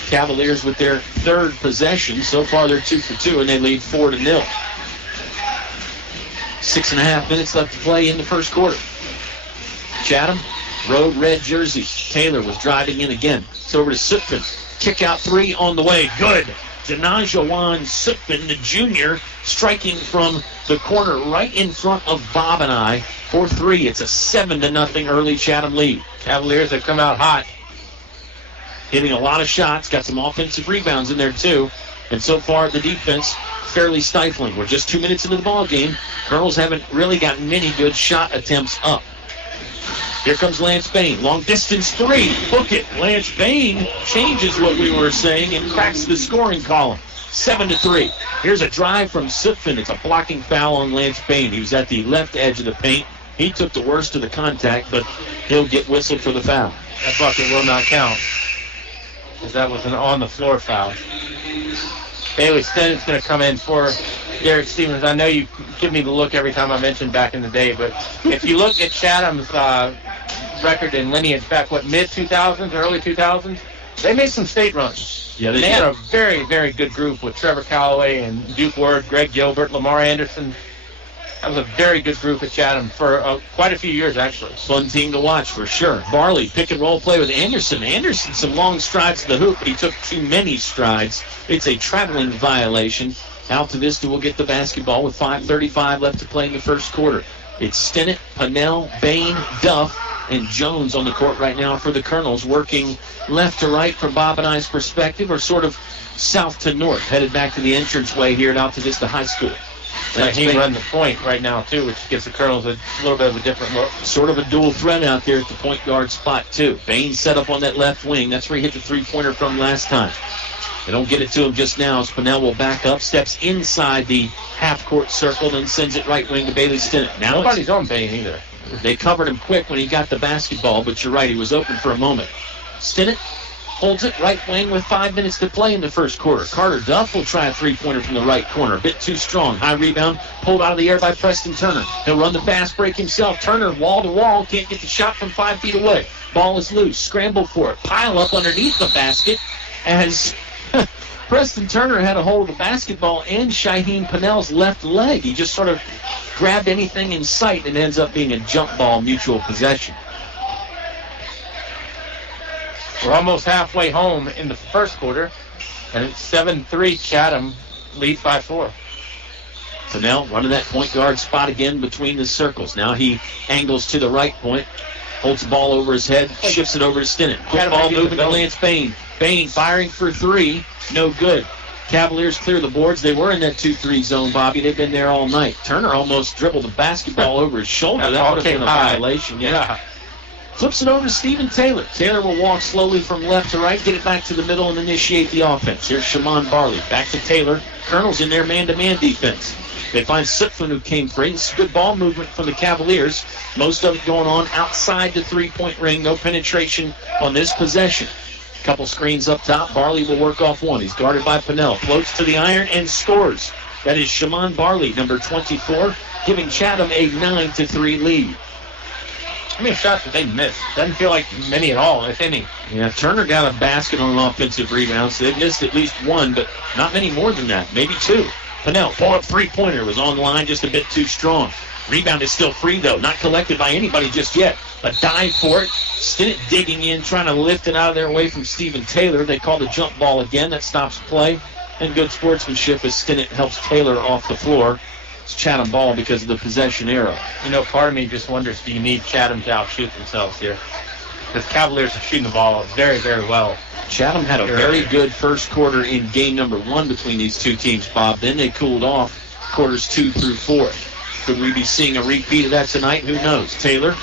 Cavaliers with their 3rd possession. So far they're 2 for 2 and they lead 4-0. 6.5 minutes left to play in the first quarter. Chatham, road red jersey. Taylor was driving in again. It's over to Sutphin. Kick out three on the way. Good. Denajawan Sutphin, the junior, striking from the corner right in front of Bob and I for three. It's a 7-0 early Chatham lead. Cavaliers have come out hot. Hitting a lot of shots. Got some offensive rebounds in there, too. And so far, the defense fairly stifling. We're just 2 minutes into the ball game. Colonels haven't really got many good shot attempts up. Here comes Lance Bain. Long distance three. Book it. Lance Bain changes what we were saying and cracks the scoring column. 7-3. Here's a drive from Sutphin. It's a blocking foul on Lance Bain. He was at the left edge of the paint. He took the worst of the contact, but he'll get whistled for the foul. That bucket will not count, because that was an on-the-floor foul. Bailey Stennett's going to come in for Derek Stevens. I know you give me the look every time I mention back in the day, but if you look at Chatham's record and lineage back, mid-2000s, early 2000s, they made some state runs. Yeah, they had a very, very good group with Trevor Calloway and Duke Ward, Greg Gilbert, Lamar Anderson. That was a very good group at Chatham for quite a few years, actually. Fun team to watch for sure. Barley, pick and roll play with Anderson. Anderson, some long strides to the hoop, but he took too many strides. It's a traveling violation. Altavista will get the basketball with 5:35 left to play in the first quarter. It's Stennett, Pannell, Bain, Duff, and Jones on the court right now for the Colonels, working left to right from Bob and I's perspective, or sort of south to north, headed back to the entranceway here at Altavista High School. He run the point right now, too, which gives the Colonels a little bit of a different look. Sort of a dual threat out there at the point guard spot, too. Bain set up on that left wing. That's where he hit the three-pointer from last time. They don't get it to him just now, as Pannell will back up, steps inside the half-court circle, then sends it right wing to Bailey Stennett. Now nobody's on Bain either. They covered him quick when he got the basketball, but you're right, he was open for a moment. Stennett holds it right wing with 5 minutes to play in the first quarter. Carter Duff will try a three-pointer from the right corner. A bit too strong. High rebound, pulled out of the air by Preston Turner. He'll run the fast break himself. Turner, wall-to-wall, can't get the shot from 5 feet away. Ball is loose. Scramble for it. Pile up underneath the basket as Preston Turner had a hold of the basketball and Shaheen Pannell's left leg. He just sort of grabbed anything in sight and ends up being a jump ball mutual possession. We're almost halfway home in the first quarter, and it's 7-3 Chatham leads by 4. Pannell running that point guard spot again between the circles. Now he angles to the right point, holds the ball over his head, shifts it over to Stennett. Quick ball moving to Lance Bain. Bain firing for three, no good. Cavaliers clear the boards. They were in that 2-3 zone, Bobby. They've been there all night. Turner almost dribbled the basketball over his shoulder. That would have been a violation. Yeah. Flips it over to Stephen Taylor. Taylor will walk slowly from left to right, get it back to the middle, and initiate the offense. Here's Shaman Barley. Back to Taylor. Colonel's in their man-to-man defense. They find Sutphin, who came free. It's good ball movement from the Cavaliers. Most of it going on outside the three-point ring. No penetration on this possession. Couple screens up top. Barley will work off one. He's guarded by Pannell. Floats to the iron and scores. That is Shaman Barley, number 24, giving Chatham a 9-3 lead. How many shots did they miss? Doesn't feel like many at all, if any. Yeah, Turner got a basket on an offensive rebound, so they missed at least one, but not many more than that, maybe two. Pannell, pull-up three-pointer, was on the line just a bit too strong. Rebound is still free, though, not collected by anybody just yet. A dive for it. Stennett digging in, trying to lift it out of there away from Stephen Taylor. They call the jump ball again. That stops play. And good sportsmanship as Stennett helps Taylor off the floor. It's Chatham ball because of the possession arrow. You know, part of me just wonders, do you need Chatham to outshoot themselves here? Because Cavaliers are shooting the ball very, very well. Chatham had a very good first quarter in game number 1 between these two teams, Bob. Then they cooled off quarters 2 through 4. Could we be seeing a repeat of that tonight? Who knows? Taylor,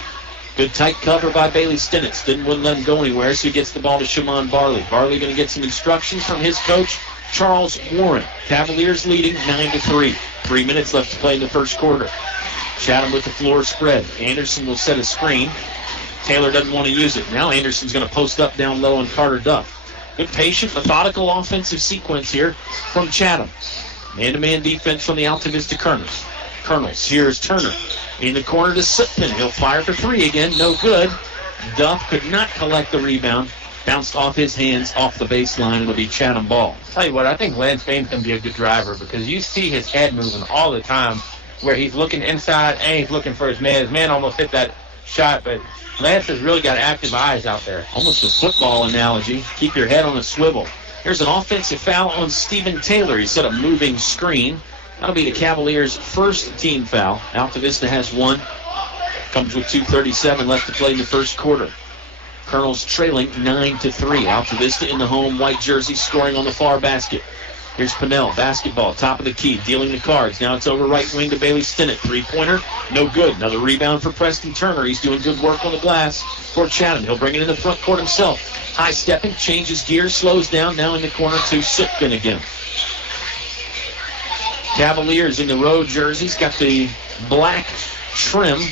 good tight cover by Bailey Stennett. Wouldn't let him go anywhere, so he gets the ball to Shaman Barley. Barley going to get some instructions from his coach, Charles Warren. Cavaliers leading 9-3. 3 minutes left to play in the first quarter. Chatham with the floor spread. Anderson will set a screen. Taylor doesn't want to use it. Now Anderson's going to post up down low on Carter Duff. Good, patient, methodical offensive sequence here from Chatham. Man-to-man defense from the Altavista Colonels. Here's Turner in the corner to Sutphin. He'll fire for three again. No good. Duff could not collect the rebound. Bounced off his hands off the baseline. It'll be Chatham ball. Tell you what, I think Lance Bain's going to be a good driver because you see his head moving all the time where he's looking inside and he's looking for his man. His man almost hit that shot, but Lance has really got active eyes out there. Almost a football analogy. Keep your head on a swivel. Here's an offensive foul on Stephen Taylor. He set a moving screen. That'll be the Cavaliers' first team foul. Altavista has one. Comes with 2:37 left to play in the first quarter. Colonels trailing 9-3. Altavista in the home white jersey scoring on the far basket. Here's Pinnell, basketball, top of the key, dealing the cards. Now it's over right wing to Bailey Stinnett. Three-pointer, no good. Another rebound for Preston Turner. He's doing good work on the glass for Chatham. He'll bring it in the front court himself. High-stepping, changes gears, slows down. Now in the corner to Sitkin again. Cavaliers in the road jerseys. Got the black trim,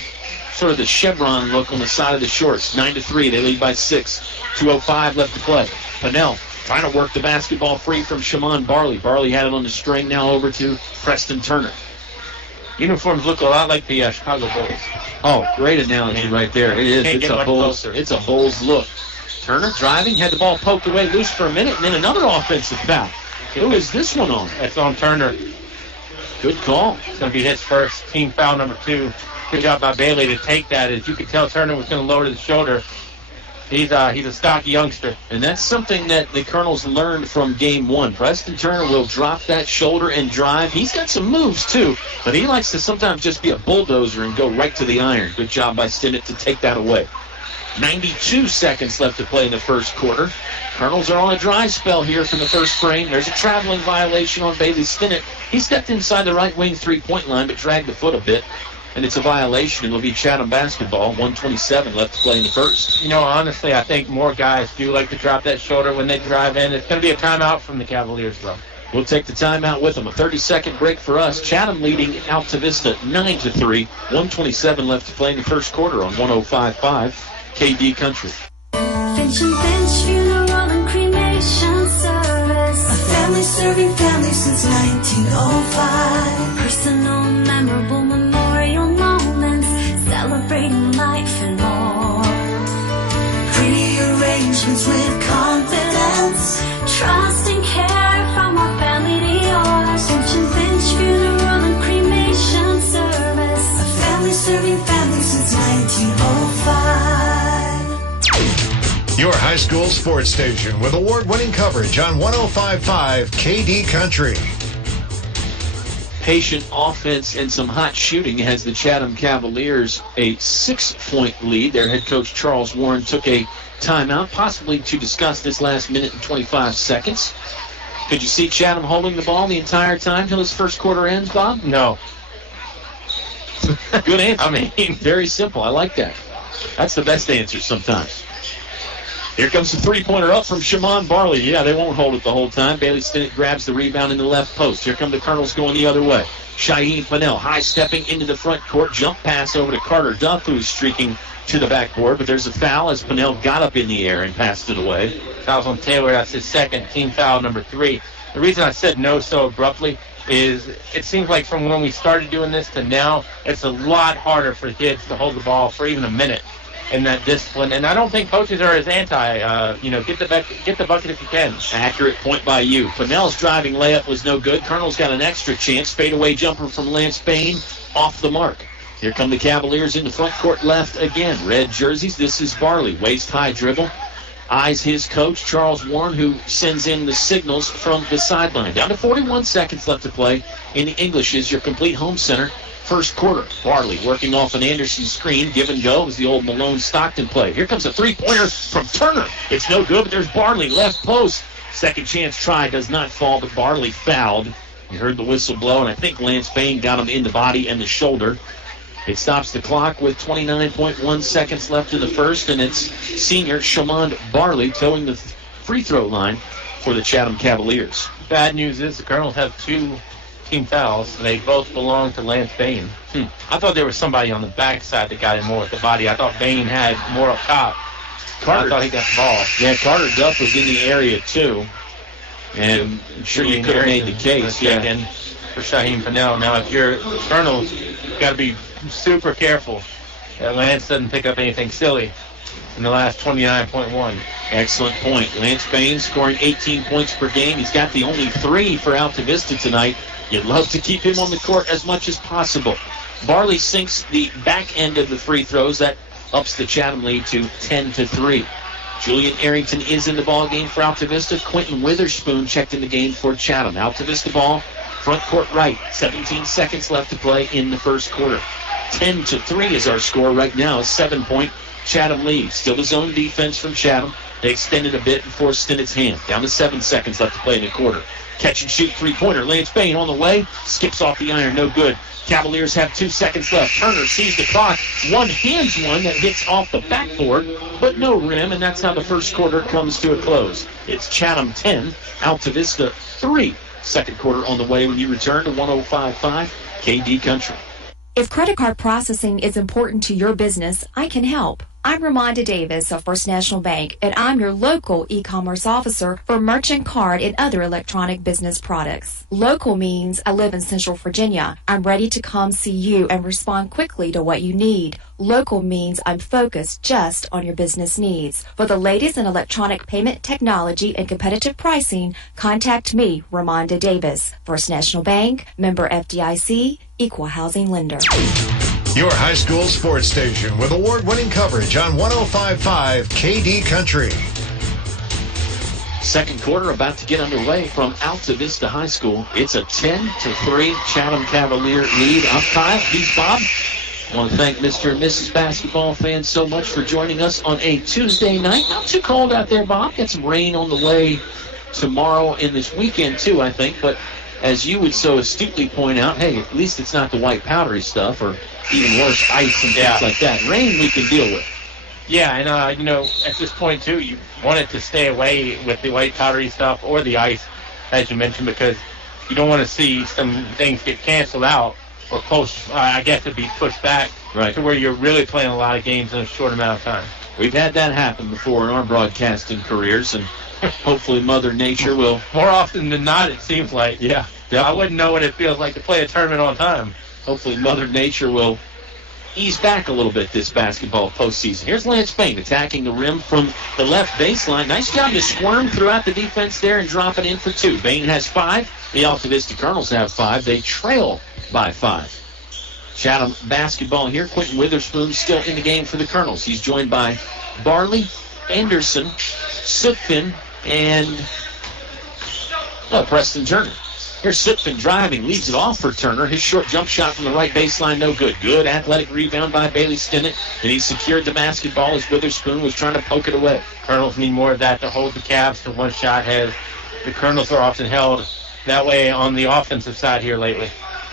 sort of the chevron look on the side of the shorts. 9-3, they lead by 6. 2:05 left to play. Pinnell trying to work the basketball free from Shimon Barley. Barley had it on the string, now over to Preston Turner. Uniforms look a lot like the Chicago Bulls. Oh, great analogy right there. It is. It's a Bulls look. Turner driving, had the ball poked away loose for a minute, and then another offensive foul. Who is this one on? That's on Turner. Good call. It's going to be his first team foul, number 2. Good job by Bailey to take that. As you could tell, Turner was going to lower the shoulder. He's a stocky youngster. And that's something that the Colonels learned from game 1. Preston Turner will drop that shoulder and drive. He's got some moves, too, but he likes to sometimes just be a bulldozer and go right to the iron. Good job by Stinnett to take that away. 92 seconds left to play in the first quarter. Colonels are on a dry spell here from the first frame. There's a traveling violation on Bailey Stinnett. He stepped inside the right wing three-point line but dragged the foot a bit. And it's a violation. It'll be Chatham basketball. 1:27 left to play in the first. You know, honestly, I think more guys do like to drop that shoulder when they drive in. It's going to be a timeout from the Cavaliers, though. We'll take the timeout with them. A 30-second break for us. Chatham leading Altavista 9-3. 1:27 left to play in the first quarter on 105.5 KD Country. Finch and Finch Funeral and Cremation Service. A family serving family since 1905. Personal, memorable memorial moments, celebrating life and more. Pretty arrangements with confidence, trust and care from our family to yours. Finch and Finch Funeral and Cremation Service. A family serving family since 1905. Your high school sports station with award-winning coverage on 105.5 KD Country. Patient offense and some hot shooting has the Chatham Cavaliers a 6-point lead. Their head coach Charles Warren took a timeout, possibly to discuss this last minute and 25 seconds. Could you see Chatham holding the ball the entire time till this first quarter ends, Bob? No. Good answer. I mean, very simple. I like that. That's the best answer sometimes. Here comes the three-pointer up from Shimon Barley. Yeah, they won't hold it the whole time. Bailey Stinnett grabs the rebound in the left post. Here come the Colonels going the other way. Chatham Pinnell high-stepping into the front court. Jump pass over to Carter Duff, who's streaking to the backboard. But there's a foul as Pinnell got up in the air and passed it away. Fouls on Taylor. That's his second, team foul number 3. The reason I said no so abruptly is it seems like from when we started doing this to now, it's a lot harder for kids to hold the ball for even a minute in that discipline. And I don't think coaches are as anti, get the bucket if you can. Accurate point by you. Pinnell's driving layup was no good. Colonel's got an extra chance. Fadeaway jumper from Lance Bain off the mark. Here come the Cavaliers in the front court left again. Red jerseys. This is Barley. Waist-high dribble. Eyes his coach, Charles Warren, who sends in the signals from the sideline. Down to 41 seconds left to play. In the English is your complete home center. First quarter. Barley working off an Anderson screen. Give and go is the old Malone-Stockton play. Here comes a three-pointer from Turner. It's no good, but there's Barley, left post. Second chance try does not fall, but Barley fouled. You heard the whistle blow, and I think Lance Bain got him in the body and the shoulder. It stops the clock with 29.1 seconds left in the first, and it's senior Shimon Barley towing the free throw line for the Chatham Cavaliers. Bad news is the Colonels have 2 team fouls. They both belong to Lance Bain. I thought there was somebody on the backside that got him more with the body. I thought Bain had more up top. I thought he got the ball. Yeah, Carter Duff was in the area too. And I'm sure you could have made the case. Yeah. For Chatham Pinnell. Now, if you're the Colonels, you've got to be super careful that Lance doesn't pick up anything silly in the last 29.1. Excellent point. Lance Bain scoring 18 points per game. He's got the only 3 for Altavista tonight. You'd love to keep him on the court as much as possible. Barley sinks the back end of the free throws. That ups the Chatham lead to 10-3. Julian Arrington is in the ball game for Altavista. Quentin Witherspoon checked in the game for Chatham. Altavista ball, front court right. 17 seconds left to play in the first quarter. 10-3 is our score right now. A 7-point Chatham lead. Still the zone defense from Chatham. They extended a bit and forced Stinnett's hand. Down to 7 seconds left to play in the quarter. Catch and shoot three-pointer. Lance Bain on the way. Skips off the iron. No good. Cavaliers have 2 seconds left. Turner sees the clock. Hands one that hits off the backboard, but no rim, and that's how the first quarter comes to a close. It's Chatham 10, Altavista 3. Second quarter on the way when you return to 105.5 KD Country. If credit card processing is important to your business, I can help. I'm Ramonda Davis of First National Bank, and I'm your local e-commerce officer for merchant card and other electronic business products. Local means I live in Central Virginia. I'm ready to come see you and respond quickly to what you need. Local means I'm focused just on your business needs. For the latest in electronic payment technology and competitive pricing, contact me, Ramonda Davis. First National Bank, member FDIC, equal housing lender. Your high school sports station with award-winning coverage on 105.5 KD Country. Second quarter about to get underway from Altavista High School. It's a 10-3 Chatham Cavalier lead. I'm Kyle. He's Bob. I want to thank Mr. and Mrs. Basketball fans so much for joining us on a Tuesday night. Not too cold out there, Bob. Got some rain on the way tomorrow and this weekend, too, I think. But as you would so astutely point out, hey, at least it's not the white powdery stuff or even worse, ice and things like that. Rain we can deal with. Yeah, and, at this point, too, you want it to stay away with the white powdery stuff or the ice, as you mentioned, because you don't want to see some things get canceled out or I guess it'd be pushed back to where you're really playing a lot of games in a short amount of time. We've had that happen before in our broadcasting careers, and hopefully Mother Nature will. More often than not, it seems like. Yeah. I wouldn't know what it feels like to play a tournament on time. Hopefully Mother Nature will ease back a little bit this basketball postseason. Here's Lance Bain attacking the rim from the left baseline. Nice job to squirm throughout the defense there and drop it in for 2. Bain has 5. The Altavista Colonels have 5. They trail by 5. Chatham basketball here. Quentin Witherspoon still in the game for the Colonels. He's joined by Barley, Anderson, Sutphin, and Preston Turner. Here's Sutphin driving, leaves it off for Turner. His short jump shot from the right baseline, no good. Good athletic rebound by Bailey Stinnett, and he secured the basketball as Witherspoon was trying to poke it away. Colonels need more of that to hold the Cavs to one shot. The Colonels are often held that way on the offensive side here lately.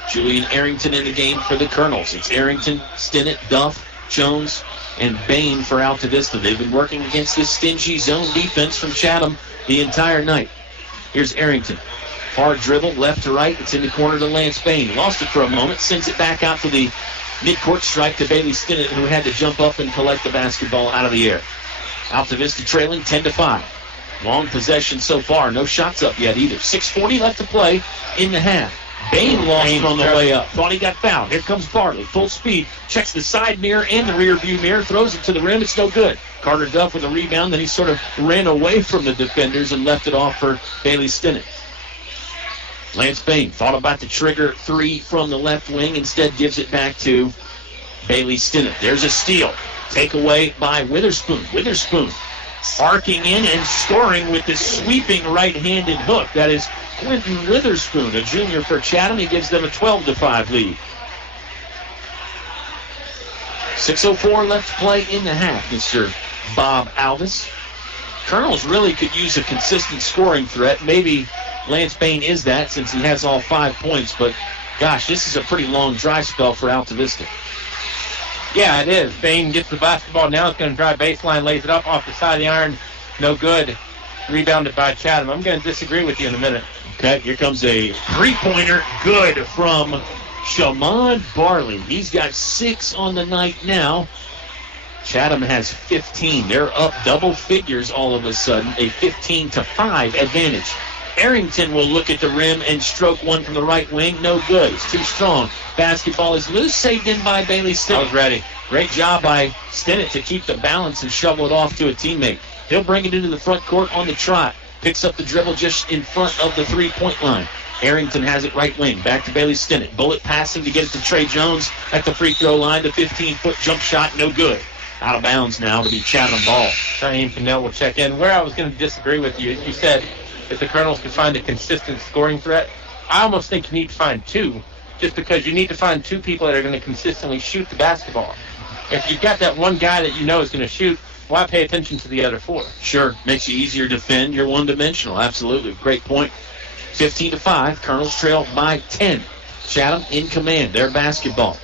Julian Arrington in the game for the Colonels. It's Arrington, Stinnett, Duff, Jones, and Bain for Altavista. They've been working against this stingy zone defense from Chatham the entire night. Here's Arrington. Hard dribble, left to right. It's in the corner to Lance Bain. Lost it for a moment, sends it back out to the midcourt stripe to Bailey Stinnett, who had to jump up and collect the basketball out of the air. Altavista trailing 10-5. Long possession so far. No shots up yet either. 6:40 left to play in the half. Bain lost it on the way up. Thought he got fouled. Here comes Bartley. Full speed. Checks the side mirror and the rear view mirror. Throws it to the rim. It's no good. Carter Duff with a rebound. Then he sort of ran away from the defenders and left it off for Bailey Stinnett. Lance Bain thought about the trigger 3 from the left wing. Instead gives it back to Bailey Stinnett. There's a steal. Takeaway by Witherspoon. Witherspoon arcing in and scoring with the sweeping right-handed hook. That is Quentin Witherspoon, a junior for Chatham. He gives them a 12-5 lead. 6:04 left to play in the half, Mr. Bob Alvis. Colonels really could use a consistent scoring threat. Maybe Lance Bain is that since he has all 5 points, but gosh, this is a pretty long dry spell for Altavista. Yeah, it is. Bain gets the basketball now. It's going to drive baseline, lays it up off the side of the iron. No good. Rebounded by Chatham. I'm going to disagree with you in a minute. Okay, here comes a three-pointer. Good from Shamon Barley. He's got 6 on the night now. Chatham has 15. They're up double figures all of a sudden. A 15-5 advantage. Arrington will look at the rim and stroke one from the right wing. No good. It's too strong. Basketball is loose. Saved in by Bailey Stinnett. I was ready. Great job by Stinnett to keep the balance and shovel it off to a teammate. He'll bring it into the front court on the trot. Picks up the dribble just in front of the three-point line. Arrington has it right wing. Back to Bailey Stinnett. Bullet passing to get it to Trey Jones at the free throw line. The 15-foot jump shot, no good. Out of bounds now to be Chatham ball. Chaim Pinnell will check in. Where I was going to disagree with you, you said if the Colonels could find a consistent scoring threat, I almost think you need to find two, just because you need to find two people that are going to consistently shoot the basketball. If you've got that one guy that you know is going to shoot, why pay attention to the other four? Sure, makes you easier to defend. You're one-dimensional. Absolutely. Great point. 15-5. Colonels trail by 10. Chatham in command. Their basketball.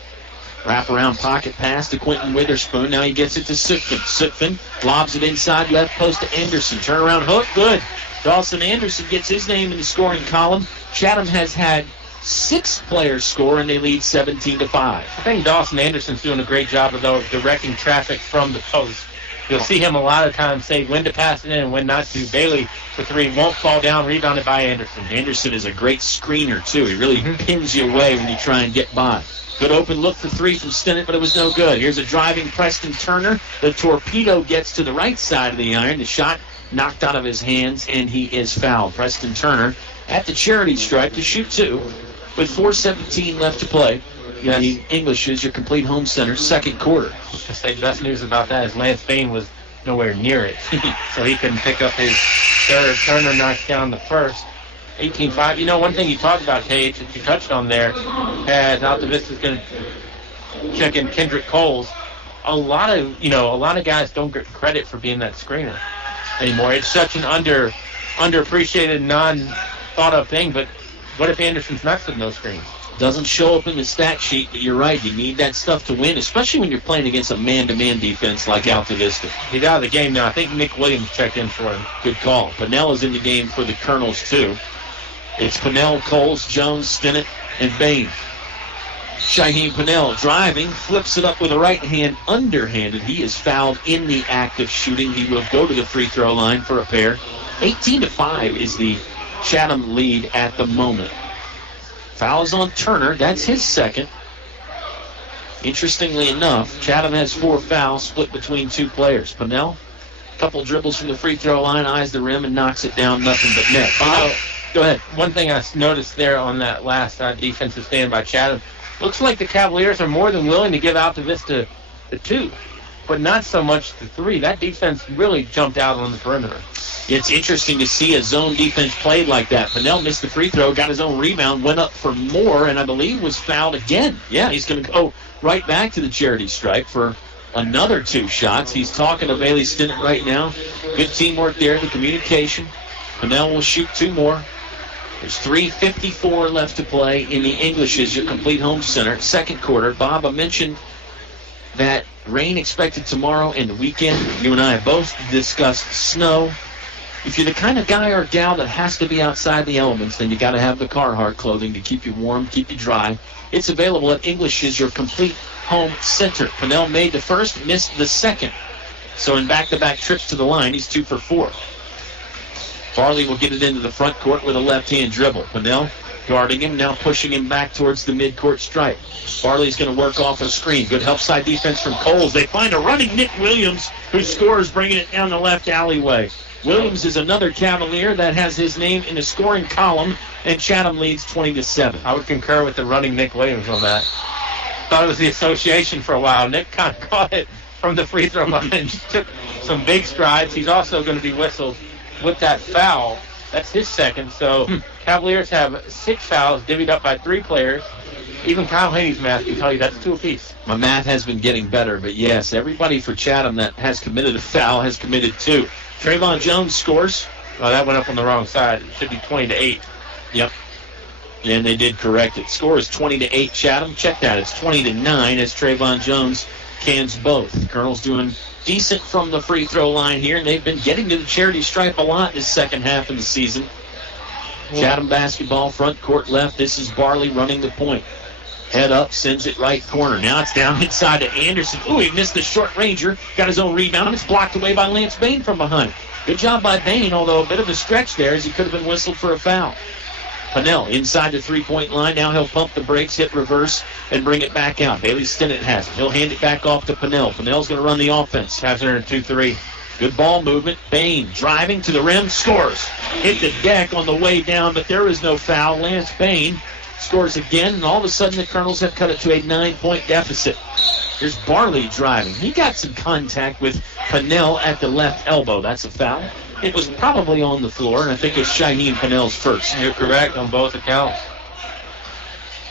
Wrap-around pocket pass to Quentin Witherspoon. Now he gets it to Sutphin. Sutphin lobs it inside left post to Anderson. Turnaround hook. Good. Dawson Anderson gets his name in the scoring column. Chatham has had 6 players score, and they lead 17-5. I think Dawson Anderson's doing a great job of directing traffic from the post. You'll see him a lot of times say when to pass it in and when not to. Bailey, for 3, won't fall down, rebounded by Anderson. Anderson is a great screener, too. He really pins you away when you try and get by. Good open look for 3 from Stinnett, but it was no good. Here's a driving Preston Turner. The torpedo gets to the right side of the iron. The shot knocked out of his hands, and he is fouled. Preston Turner at the charity stripe to shoot 2 with 4:17 left to play. Yes. The English is your complete home center, second quarter. To say the best news about that is Lance Bain was nowhere near it, so he couldn't pick up his third. Turner knocked down the first. 18-5. You know, one thing you talked about, Paige, that you touched on there, as Altavista's going to check in Kendrick Coles. A lot of guys don't get credit for being that screener anymore. It's such an underappreciated, non-thought-of thing, but what if Anderson's not setting those screens? Doesn't show up in the stat sheet, but you're right. You need that stuff to win, especially when you're playing against a man-to-man defense like Altavista. He's out of the game now. I think Nick Williams checked in for him. Good call. Pinnell is in the game for the Colonels, too. It's Pinnell, Coles, Jones, Stinnett, and Bain. Shaheem Pinnell driving, flips it up with a right hand, underhanded. He is fouled in the act of shooting. He will go to the free throw line for a pair. 18-5 is the Chatham lead at the moment. Fouls on Turner. That's his second. Interestingly enough, Chatham has 4 fouls split between 2 players. Pinnell, a couple dribbles from the free throw line, eyes the rim, and knocks it down, nothing but net. Go ahead. One thing I noticed there on that last defensive stand by Chatham, looks like the Cavaliers are more than willing to give Altavista the 2, but not so much the 3. That defense really jumped out on the perimeter. It's interesting to see a zone defense played like that. Pinnell missed the free throw, got his own rebound, went up for more, and I believe was fouled again. Yeah, he's going to go right back to the charity stripe for another 2 shots. He's talking to Bailey Stinnett right now. Good teamwork there, the communication. Pinnell will shoot 2 more. There's 3:54 left to play in the English is your complete home center. Second quarter. Bob, I mentioned that rain expected tomorrow and the weekend. You and I have both discussed snow. If you're the kind of guy or gal that has to be outside the elements, then you got to have the Carhartt clothing to keep you warm, keep you dry. It's available at English is your complete home center. Pinnell made the first, missed the second. So in back-to-back trips to the line, he's 2 for 4. Farley will get it into the front court with a left-hand dribble. Pinnell guarding him, now pushing him back towards the mid-court stripe. Farley's going to work off a screen. Good help side defense from Coles. They find a running Nick Williams, who scores, bringing it down the left alleyway. Williams is another Cavalier that has his name in the scoring column, and Chatham leads 20-7. I would concur with the running Nick Williams on that. Thought it was the association for a while. Nick kind of caught it from the free throw line and took some big strides. He's also going to be whistled with that foul. That's his second. So Cavaliers have 6 fouls divvied up by 3 players. Even Kyle Hoehne's math can tell you that's 2 apiece. My math has been getting better, but yes, everybody for Chatham that has committed a foul has committed 2. Trayvon Jones scores. Oh, that went up on the wrong side. It should be 20-8. Yep. And they did correct it. Score is 20-8 Chatham. Check that. It's 20-9 as Trayvon Jones cans both. The Colonels doing decent from the free throw line here, and they've been getting to the charity stripe a lot this second half of the season. Chatham basketball, front court left. This is Barley running the point. Head up, sends it right corner. Now it's down inside to Anderson. Ooh, he missed the short ranger. Got his own rebound, and it's blocked away by Lance Bain from behind. Good job by Bain, although a bit of a stretch there as he could have been whistled for a foul. Pinnell inside the three-point line. Now he'll pump the brakes, hit reverse, and bring it back out. Bailey Stinnett has it. He'll hand it back off to Pinnell. Pinnell's going to run the offense. Cavs are in 2-3. Good ball movement. Bain driving to the rim, scores. Hit the deck on the way down, but there is no foul. Lance Bain scores again, and all of a sudden the Colonels have cut it to a 9-point deficit. Here's Barley driving. He got some contact with Pinnell at the left elbow. That's a foul. It was probably on the floor, and I think it's Shaheen Pinnell's first. You're correct on both accounts.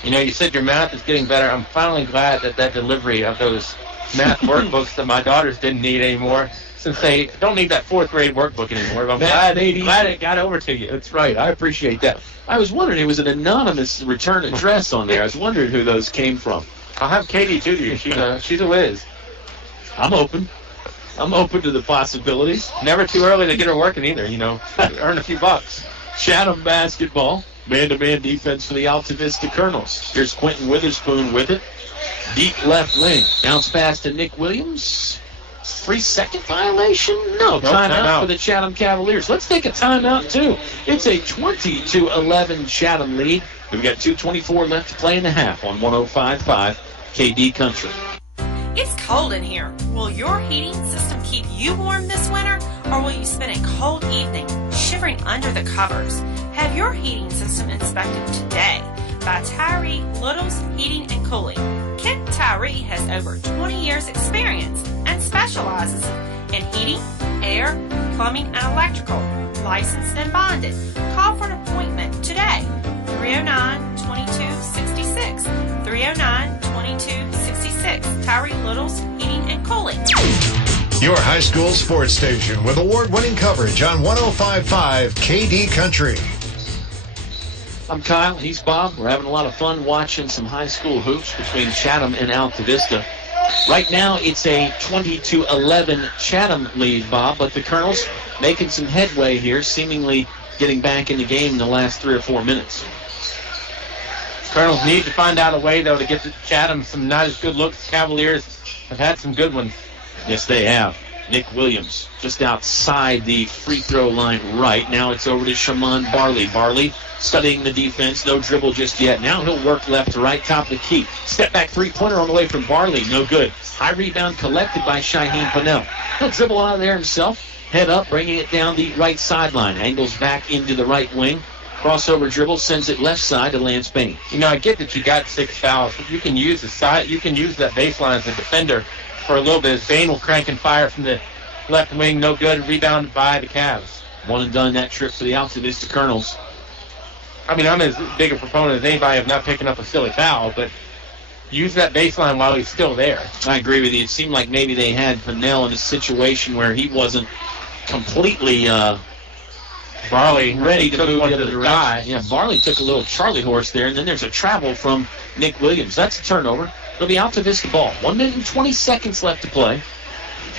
You know, you said your math is getting better. I'm finally glad that delivery of those math workbooks that my daughters didn't need anymore, since they don't need that 4th grade workbook anymore. I'm glad it got over to you. That's right. I appreciate that. I was wondering, it was an anonymous return address on there. I was wondering who those came from. I'll have Katie to you. She's a whiz. I'm open to the possibilities. Never too early to get her working either, you know. Earn a few bucks. Chatham basketball. Man-to-man defense for the Altavista Colonels. Here's Quentin Witherspoon with it. Deep left wing. Bounce pass to Nick Williams. 3-second violation? No, timeout for the Chatham Cavaliers. Let's take a timeout, too. It's a 20-11 Chatham lead. We've got 2:24 left to play in the half on 105.5 KD Country. It's cold in here. Will your heating system keep you warm this winter, or will you spend a cold evening shivering under the covers? Have your heating system inspected today by Tyree Littles Heating and Cooling. Kent Tyree has over 20 years experience and specializes in heating, air, plumbing, and electrical. Licensed and bonded. Call for an appointment today. 309-2266. 309-2266. Tyree Littles Heating and Cooling. Your high school sports station with award-winning coverage on 105.5 KD Country. I'm Kyle. He's Bob. We're having a lot of fun watching some high school hoops between Chatham and Altavista. Right now, it's a 20-11 Chatham lead, Bob, but the Colonels making some headway here, seemingly getting back in the game in the last 3 or 4 minutes. Colonels need to find out a way, though, to get to Chatham some not as good looks. Cavaliers have had some good ones. Yes, they have. Nick Williams just outside the free throw line right. Now it's over to Shaman Barley. Barley studying the defense. No dribble just yet. Now he'll work left to right, top of the key. Step back three-pointer on the way from Barley. No good. High rebound collected by Shaheen Pinnell. He'll dribble out of there himself. Head up, bringing it down the right sideline. Angles back into the right wing. Crossover dribble, sends it left side to Lance Bain. You know, I get that you got 6 fouls, but you can use the side. You can use that baseline as a defender for a little bit. As Bain will crank and fire from the left wing. No good. Rebounded by the Cavs. One and done that trip for the Altavista Colonels. I mean, I'm as big a proponent as anybody of not picking up a silly foul, but use that baseline while he's still there. I agree with you. It seemed like maybe they had Pinnell in a situation where he wasn't completely Barley ready to move the other direction. Yeah, Barley took a little Charlie horse there, and then there's a travel from Nick Williams. That's a turnover. It'll be Altavista ball. 1 minute and 20 seconds left to play.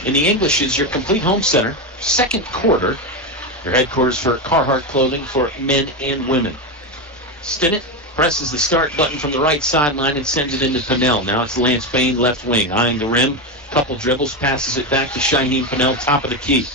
In the English is your complete home center. Second quarter. Your headquarters for Carhartt clothing for men and women. Stinnett presses the start button from the right sideline and sends it into Pinnell. Now it's Lance Bain, left wing, eyeing the rim. Couple dribbles, passes it back to Shaheen Pinnell, top of the key.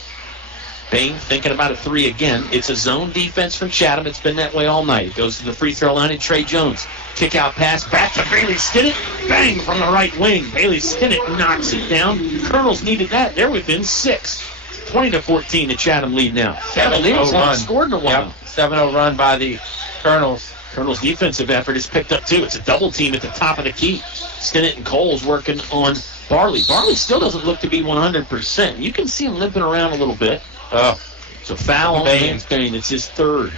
Bain thinking about a 3 again. It's a zone defense from Chatham. It's been that way all night. It goes to the free throw line and Trey Jones. Kick out pass back to Bailey Stinnett. Bang from the right wing. Bailey Stinnett knocks it down. Colonels needed that. They're within 6. 20-14 the Chatham lead now. Cavaliers haven't scored in a while. Yep. 7-0 run by the Colonels. Colonels' defensive effort is picked up too. It's a double team at the top of the key. Stinnett and Cole's working on Barley. Barley still doesn't look to be 100%. You can see him limping around a little bit. It's a foul on Lance Bain. It's his third.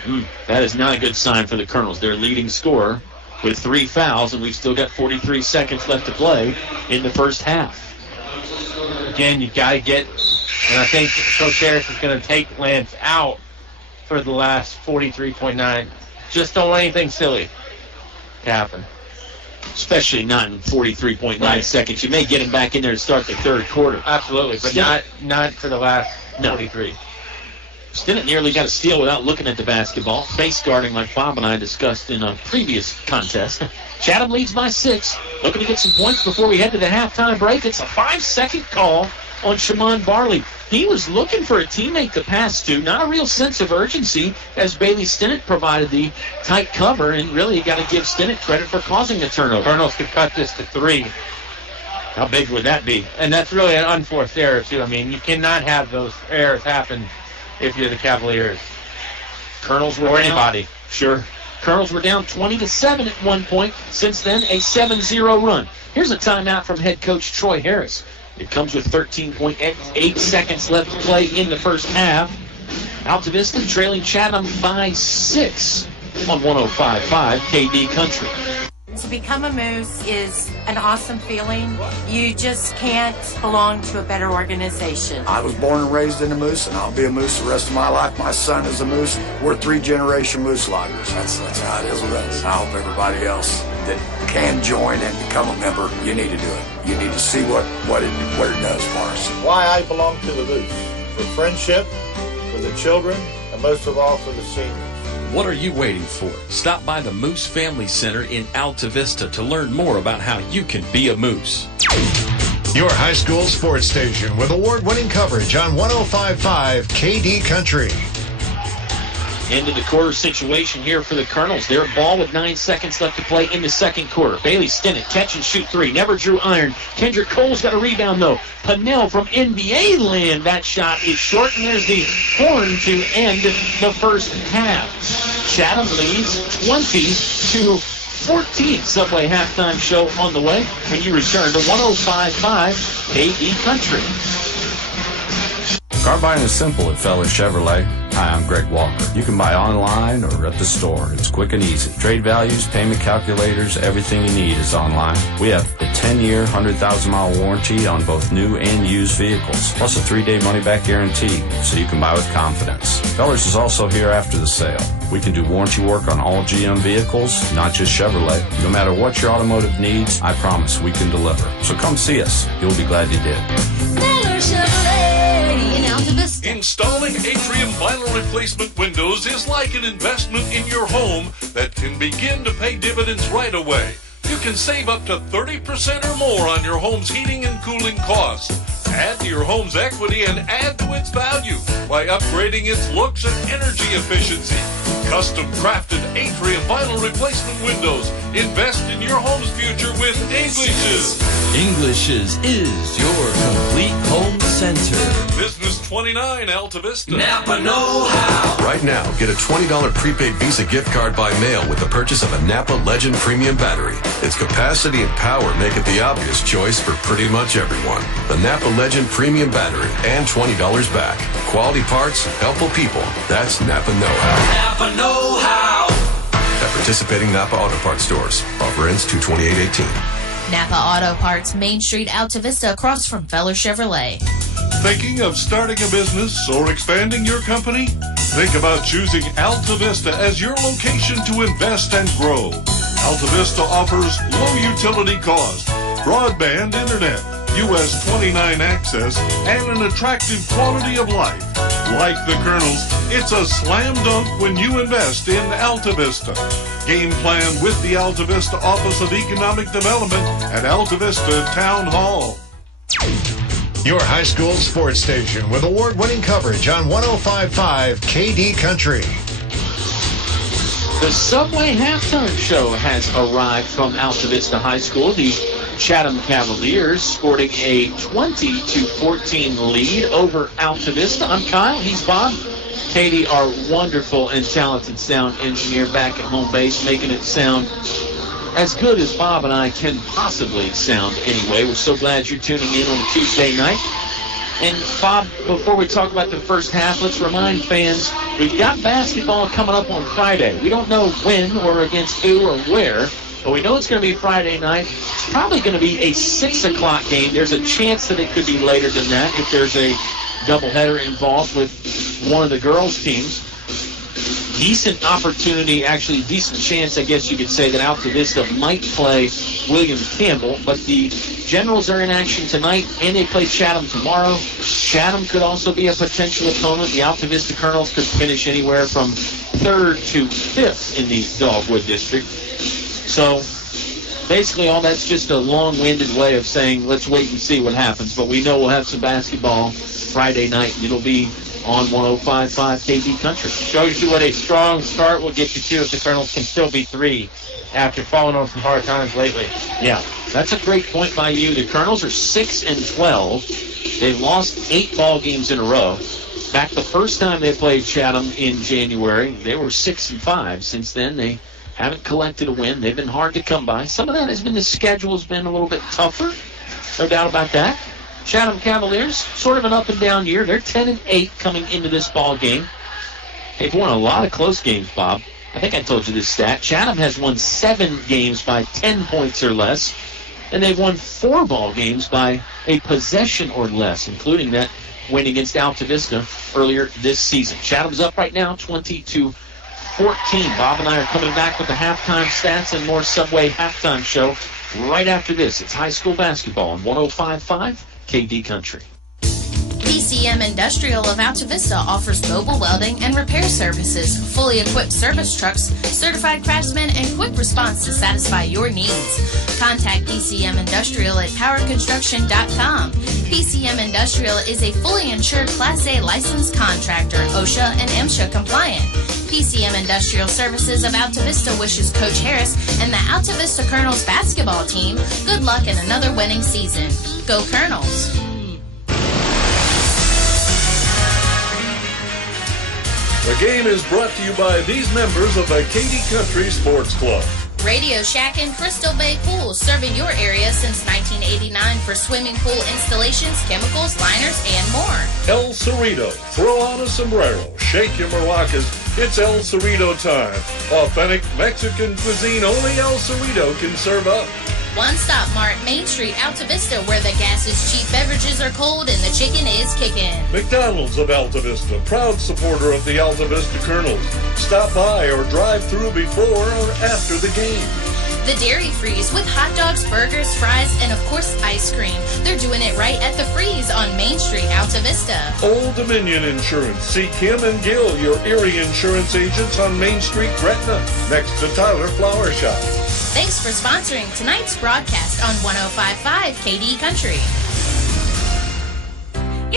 That is not a good sign for the Colonels. Their leading scorer with 3 fouls, and we've still got 43 seconds left to play in the first half. Again, you got to get, and I think Coach Harris is going to take Lance out for the last 43.9. Just don't want anything silly to happen. Especially not in 43.9 seconds. You may get him back in there to start the third quarter. Absolutely, but not for the last 43. Stinnett nearly got a steal without looking at the basketball. Face guarding like Bob and I discussed in a previous contest. Chatham leads by 6. Looking to get some points before we head to the halftime break. It's a 5-second call on Shaman Barley. He was looking for a teammate to pass to. Not a real sense of urgency as Bailey Stinnett provided the tight cover. And really, you got to give Stinnett credit for causing the turnover. Colonels could cut this to 3. How big would that be? And that's really an unforced error, too. I mean, you cannot have those errors happen if you're the Cavaliers. Colonels were or down. anybody. Sure. Colonels were down 20-7 at one point. Since then, a 7-0 run. Here's a timeout from head coach Troy Harris. It comes with 13.8 seconds left to play in the first half. Altavista trailing Chatham by 6 on 105.5 KD Country. To become a Moose is an awesome feeling. You just can't belong to a better organization. I was born and raised in a Moose, and I'll be a Moose the rest of my life. My son is a Moose. We're 3-generation Moose loggers. That's how it is with us. I hope everybody else that can join and become a member, you need to do it. You need to see what it does for us. Why I belong to the Moose. For friendship, for the children, and most of all for the seniors. What are you waiting for? Stop by the Moose Family Center in Altavista to learn more about how you can be a Moose. Your high school sports station with award-winning coverage on 105.5 KD Country. Into the quarter situation here for the Colonels. Their ball with 9 seconds left to play in the second quarter. Bailey Stinnett, catch and shoot three. Never drew iron. Kendrick Cole's got a rebound, though. Pannell from NBA land. That shot is short, and there's the horn to end the first half. Chatham leads 20-14. Subway halftime show on the way. And you return to 105.5 KD Country. Car buying is simple at Feller Chevrolet. Hi, I'm Greg Walker. You can buy online or at the store. It's quick and easy. Trade values, payment calculators, everything you need is online. We have a 10-year, 100,000-mile warranty on both new and used vehicles, plus a 3-day money-back guarantee, so you can buy with confidence. Fellers is also here after the sale. We can do warranty work on all GM vehicles, not just Chevrolet. No matter what your automotive needs, I promise we can deliver. So come see us. You'll be glad you did. Feller Chevrolet in Altavista. Installing atrium vinyl replacement windows is like an investment in your home that can begin to pay dividends right away. You can save up to 30% or more on your home's heating and cooling costs. Add to your home's equity and add to its value by upgrading its looks and energy efficiency. Custom crafted atrium vinyl replacement windows. Invest in your home's future with English's. English's is your complete home center. Business 29 Altavista. Napa know-how. Right now, get a $20 prepaid Visa gift card by mail with the purchase of a Napa Legend Premium Battery. Its capacity and power make it the obvious choice for pretty much everyone. The Napa Legend Premium Battery and $20 back. Quality parts, helpful people. That's Napa know-how. Napa know-how. At participating Napa Auto Parts stores. Offer ends 2/28/18. Napa Auto Parts, Main Street, Altavista, across from Feller Chevrolet. Thinking of starting a business or expanding your company? Think about choosing Altavista as your location to invest and grow. Altavista offers low utility cost, broadband internet, US 29 access, and an attractive quality of life. Like the Colonels, it's a slam dunk when you invest in Altavista. Game plan with the Altavista Office of Economic Development at Altavista Town Hall. Your high school sports station with award-winning coverage on 105.5 KD Country. The Subway halftime show has arrived from Altavista High School. The Chatham Cavaliers sporting a 20-14 lead over Altavista. I'm Kyle. He's Bob. Katie, our wonderful and talented sound engineer back at home base, making it sound as good as Bob and I can possibly sound anyway. We're so glad you're tuning in on a Tuesday night. And Bob, before we talk about the first half, let's remind fans, we've got basketball coming up on Friday. We don't know when or against who or where, but we know it's going to be Friday night. It's probably going to be a 6 o'clock game. There's a chance that it could be later than that if there's a doubleheader involved with one of the girls' teams. Decent opportunity, actually decent chance, I guess you could say, that Altavista might play William Campbell, but the Generals are in action tonight, and they play Chatham tomorrow. Chatham could also be a potential opponent. The Altavista Colonels could finish anywhere from 3rd to 5th in the Dogwood District. So basically all that's just a long-winded way of saying let's wait and see what happens. But we know we'll have some basketball Friday night, and it'll be on 105.5 KD Country. Shows you what a strong start will get you to if the Colonels can still be 3 after falling on some hard times lately. Yeah, that's a great point by you. The Colonels are 6-12. They've lost 8 ball games in a row. Back the first time they played Chatham in January, they were 6-5. Since then, they haven't collected a win. They've been hard to come by. Some of that has been the schedule has been a little bit tougher. No doubt about that. Chatham Cavaliers, sort of an up-and-down year. They're 10-8 coming into this ball game. They've won a lot of close games, Bob. I think I told you this stat. Chatham has won 7 games by 10 points or less, and they've won 4 ball games by a possession or less, including that win against Altavista earlier this season. Chatham's up right now, 20-14. Bob and I are coming back with the halftime stats and more Subway halftime show right after this. It's high school basketball on 105.5 KD Country. PCM Industrial of Altavista offers mobile welding and repair services, fully equipped service trucks, certified craftsmen, and quick response to satisfy your needs. Contact PCM Industrial at powerconstruction.com. PCM Industrial is a fully insured Class A licensed contractor, OSHA and MSHA compliant. PCM Industrial Services of Altavista wishes Coach Harris and the Altavista Colonels basketball team good luck in another winning season. Go Colonels! The game is brought to you by these members of the KD Country Sports Club. Radio Shack and Crystal Bay Pools, serving your area since 1989 for swimming pool installations, chemicals, liners, and more. El Cerrito. Throw on a sombrero. Shake your maracas. It's El Cerrito time. Authentic Mexican cuisine only El Cerrito can serve up. One Stop Mart, Main Street, Altavista, where the gas is cheap, beverages are cold, and the chicken is kicking. McDonald's of Altavista, proud supporter of the Altavista Colonels. Stop by or drive through before or after the game. The Dairy Freeze with hot dogs, burgers, fries, and of course ice cream. They're doing it right at the Freeze on Main Street, Altavista. Old Dominion Insurance. See Kim and Gil, your Erie insurance agents on Main Street, Gretna, next to Tyler Flower Shop. Thanks for sponsoring tonight's broadcast on 105.5 KD Country.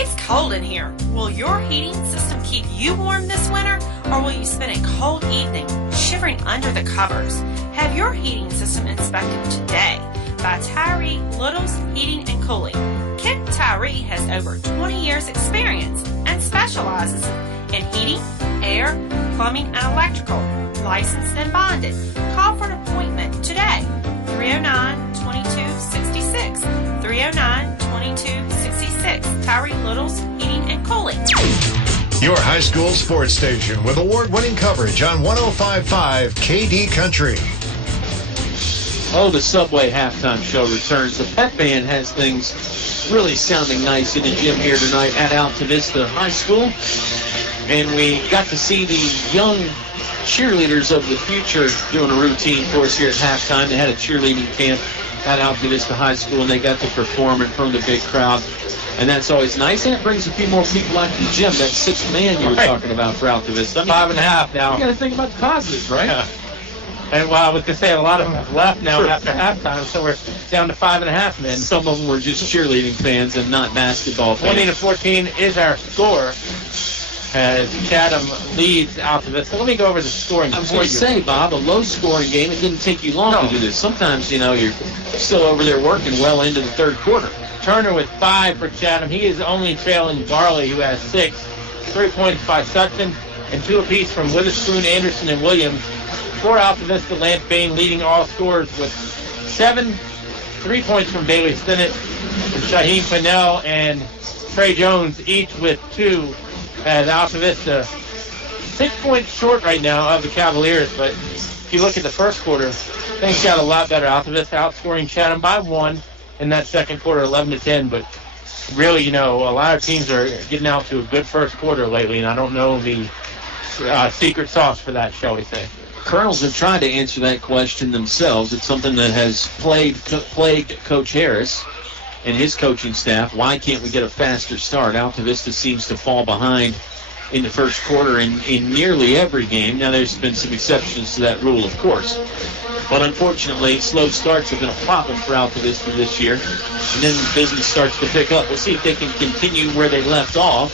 It's cold in here. Will your heating system keep you warm this winter, or will you spend a cold evening shivering under the covers? Have your heating system inspected today by Tyree Littles Heating and Cooling. Kent Tyree has over 20 years experience and specializes in heating, air, plumbing, and electrical. Licensed and bonded. Call for an appointment today. 309-2266. 309-2266. Tyree Littles Heating and Cooling. Your high school sports station with award-winning coverage on 105.5 KD Country. Oh, the Subway halftime show returns. The Pet Band has things really sounding nice in the gym here tonight at Altavista High School. And we got to see the young cheerleaders of the future doing a routine for us here at halftime. They had a cheerleading camp at Altavista High School, and they got to perform in front of the big crowd. And that's always nice, and it brings a few more people out to the gym. That 6th man you were talking about for Altavista. I mean, 5.5 now. You got to think about the positives, right? Yeah. And well, I was going to say a lot of them have left now after halftime, so we're down to 5.5 men. Some of them were just cheerleading fans and not basketball fans. 20-14 is our score as Chatham leads Altavista. Let me go over the scoring. I was going to say, Bob, a low-scoring game. It didn't take you long to do this. Sometimes, you know, you're still over there working well into the third quarter. Turner with 5 for Chatham. He is only trailing Barley, who has 6. 3 points by Sutton, and 2 apiece from Witherspoon, Anderson, and Williams. For Altavista, Lance Bain leading all scorers with 7. 3 points from Bailey Stinnett, Shaheem Pinnell, and Trey Jones, each with 2. As Altavista 6 points short right now of the Cavaliers, but if you look at the first quarter, things got a lot better. Altavista outscoring Chatham by 1 in that second quarter, 11-10, but really, you know, a lot of teams are getting out to a good first quarter lately, and I don't know the secret sauce for that, shall we say. Colonels have tried to answer that question themselves. It's something that has plagued Coach Harris and his coaching staff. Why can't we get a faster start? Altavista seems to fall behind in the first quarter in nearly every game. Now, there's been some exceptions to that rule, of course. But unfortunately, slow starts have been a problem for Altavista this year. And then business starts to pick up. We'll see if they can continue where they left off.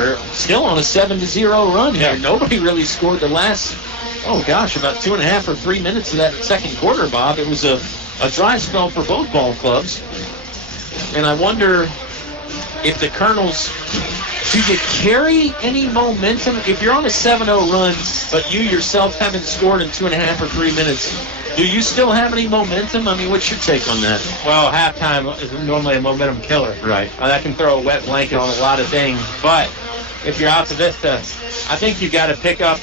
are still on a 7-0 run here. Nobody really scored the last, about 2.5 or 3 minutes of that second quarter, Bob. It was a dry spell for both ball clubs. And I wonder if the Colonels, do you carry any momentum? If you're on a 7-0 run, but you yourself haven't scored in 2.5 or 3 minutes, do you still have any momentum? I mean, what's your take on that? Well, halftime is normally a momentum killer. Right. That can throw a wet blanket on a lot of things. But if you're Altavista, I think you got to pick up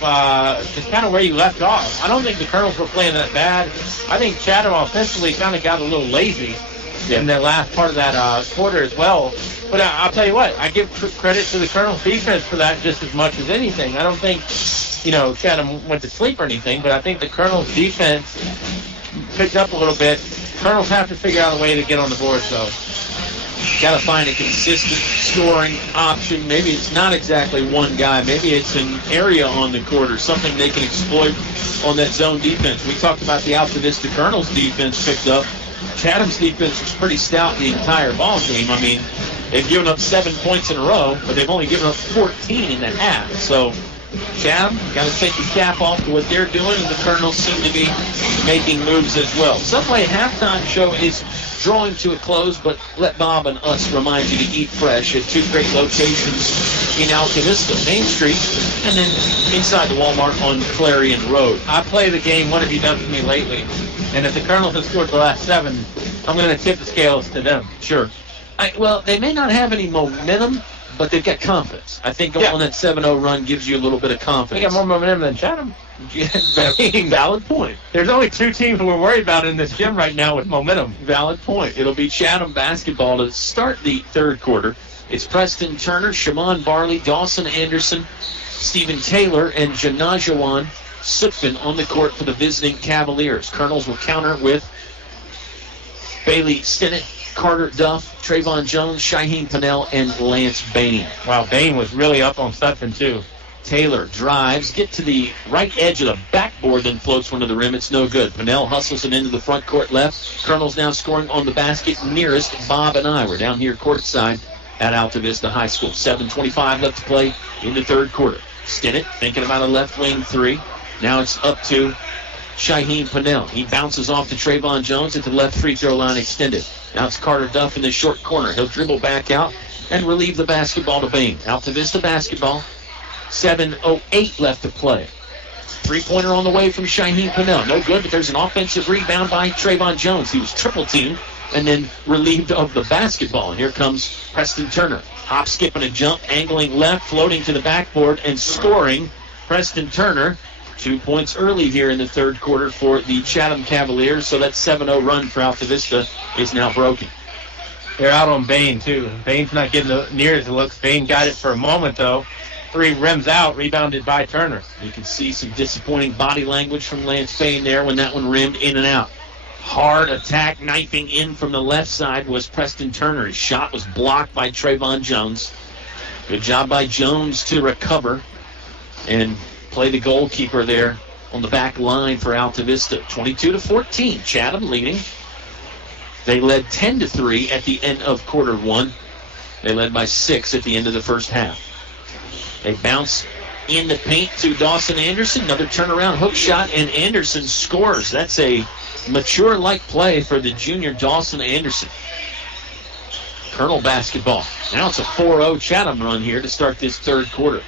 just kind of where you left off. I don't think the Colonels were playing that bad. I think Chatham offensively kind of got a little lazy in the last part of that quarter as well. But I'll tell you what, I give credit to the Colonels defense for that just as much as anything. I don't think, Chatham went to sleep or anything, but I think the Colonels defense picked up a little bit. Colonels have to figure out a way to get on the board, though. Got to find a consistent scoring option. Maybe it's not exactly one guy. Maybe it's an area on the court or something they can exploit on that zone defense. We talked about the Altavista Colonels defense picked up. Chatham's defense was pretty stout the entire ball game. I mean, they've given up 7 points in a row, but they've only given up 14 in the half. So Chatham got to take the cap off to what they're doing, and the Colonels seem to be making moves as well. Subway halftime show is drawing to a close, but let Bob and us remind you to eat fresh at two great locations in Altavista, Main Street, and then inside the Walmart on Clarion Road. I play the game, what have you done for me lately? And if the Colonels have scored the last 7, I'm going to tip the scales to them. Sure. Well, they may not have any momentum, but they've got confidence. I think going on that 7-0 run gives you a little bit of confidence. They got more momentum than Chatham. Valid point. There's only 2 teams we're worried about in this gym right now with momentum. Valid point. It'll be Chatham basketball to start the third quarter. It's Preston Turner, Shimon Barley, Dawson Anderson, Stephen Taylor, and Janajawan Sutphin on the court for the visiting Cavaliers. Colonels will counter with Bailey Stinnett, Carter Duff, Trayvon Jones, Shaheem Pennell, and Lance Bain. Wow, Bain was really up on Sutphin, too. Taylor drives, get to the right edge of the backboard, then floats one to the rim. It's no good. Pennell hustles it into the front court left. Colonels now scoring on the basket nearest Bob and I. We're down here courtside at Altavista High School. 7:25 left to play in the third quarter. Stinnett thinking about a left wing three. Now it's up to Shaheem Pennell. He bounces off to Trayvon Jones at the left free throw line extended. Now it's Carter Duff in the short corner. He'll dribble back out and relieve the basketball to Bain. Altavista basketball. 7:08 left to play. Three-pointer on the way from Shaheem Pennell. No good, but there's an offensive rebound by Trayvon Jones. He was triple-teamed and then relieved of the basketball. And here comes Preston Turner. Hop, skip, and a jump, angling left, floating to the backboard, and scoring. Preston Turner, 2 points early here in the third quarter for the Chatham Cavaliers. So that 7-0 run for Altavista is now broken. They're out on Bain, too. Bain's not getting near as it looks. Bain got it for a moment, though. 3 rims out, rebounded by Turner. You can see some disappointing body language from Lance Bain there when that one rimmed in and out. Hard attack, knifing in from the left side was Preston Turner. His shot was blocked by Trayvon Jones. Good job by Jones to recover and play the goalkeeper there on the back line for Altavista. 22-14, Chatham leading. They led 10-3 at the end of quarter one. They led by 6 at the end of the first half. They bounce in the paint to Dawson Anderson. Another turnaround hook shot, and Anderson scores. That's a mature-like play for the junior Dawson Anderson. Colonel basketball. Now it's a 4-0 Chatham run here to start this third quarter.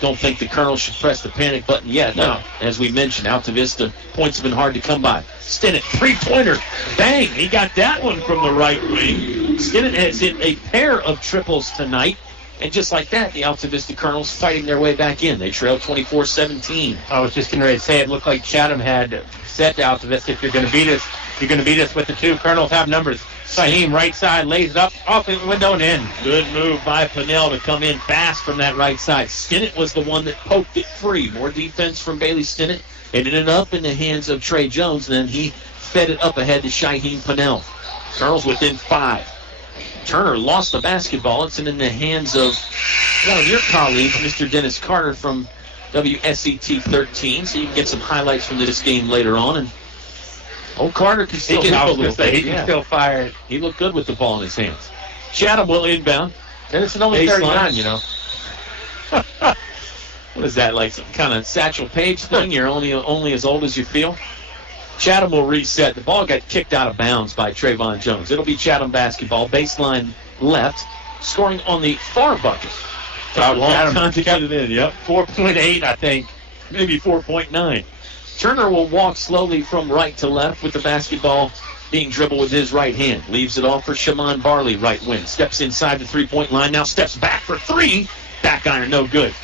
Don't think the Colonels should press the panic button yet. No. As we mentioned, Altavista points have been hard to come by. Stinnett, three-pointer. Bang! He got that one from the right wing. Stinnett has hit a pair of triples tonight. And just like that, the Altavista Colonels fighting their way back in. They trail 24-17. I was just getting ready to say, it looked like Chatham had said to Altavista, if you're going to beat us, you're going to beat us with the 2. Colonels have numbers. Shaheem, right side, lays it up, off the window and in. Good move by Pennell to come in fast from that right side. Stinnett was the one that poked it free. More defense from Bailey Stinnett. It ended up in the hands of Trey Jones. Then he fed it up ahead to Shaheem Pennell. Colonels within 5. Turner lost the basketball. It's in the hands of one of your colleagues, Mr. Dennis Carter from WSET 13. So you can get some highlights from this game later on. And old Carter can still a little bit. He can still fire it. He looked good with the ball in his hands. Chatham will inbound. Dennis is only 39, you know. What is that, like some kind of Satchel Paige thing? You're only as old as you feel? Chatham will reset. The ball got kicked out of bounds by Trayvon Jones. It'll be Chatham basketball, baseline left, scoring on the far bucket. A long time to get it in, yep. 4.8, I think. Maybe 4.9. Turner will walk slowly from right to left with the basketball being dribbled with his right hand. Leaves it off for Shaman Barley, right wing. Steps inside the three-point line, now steps back for three. Back iron, no good.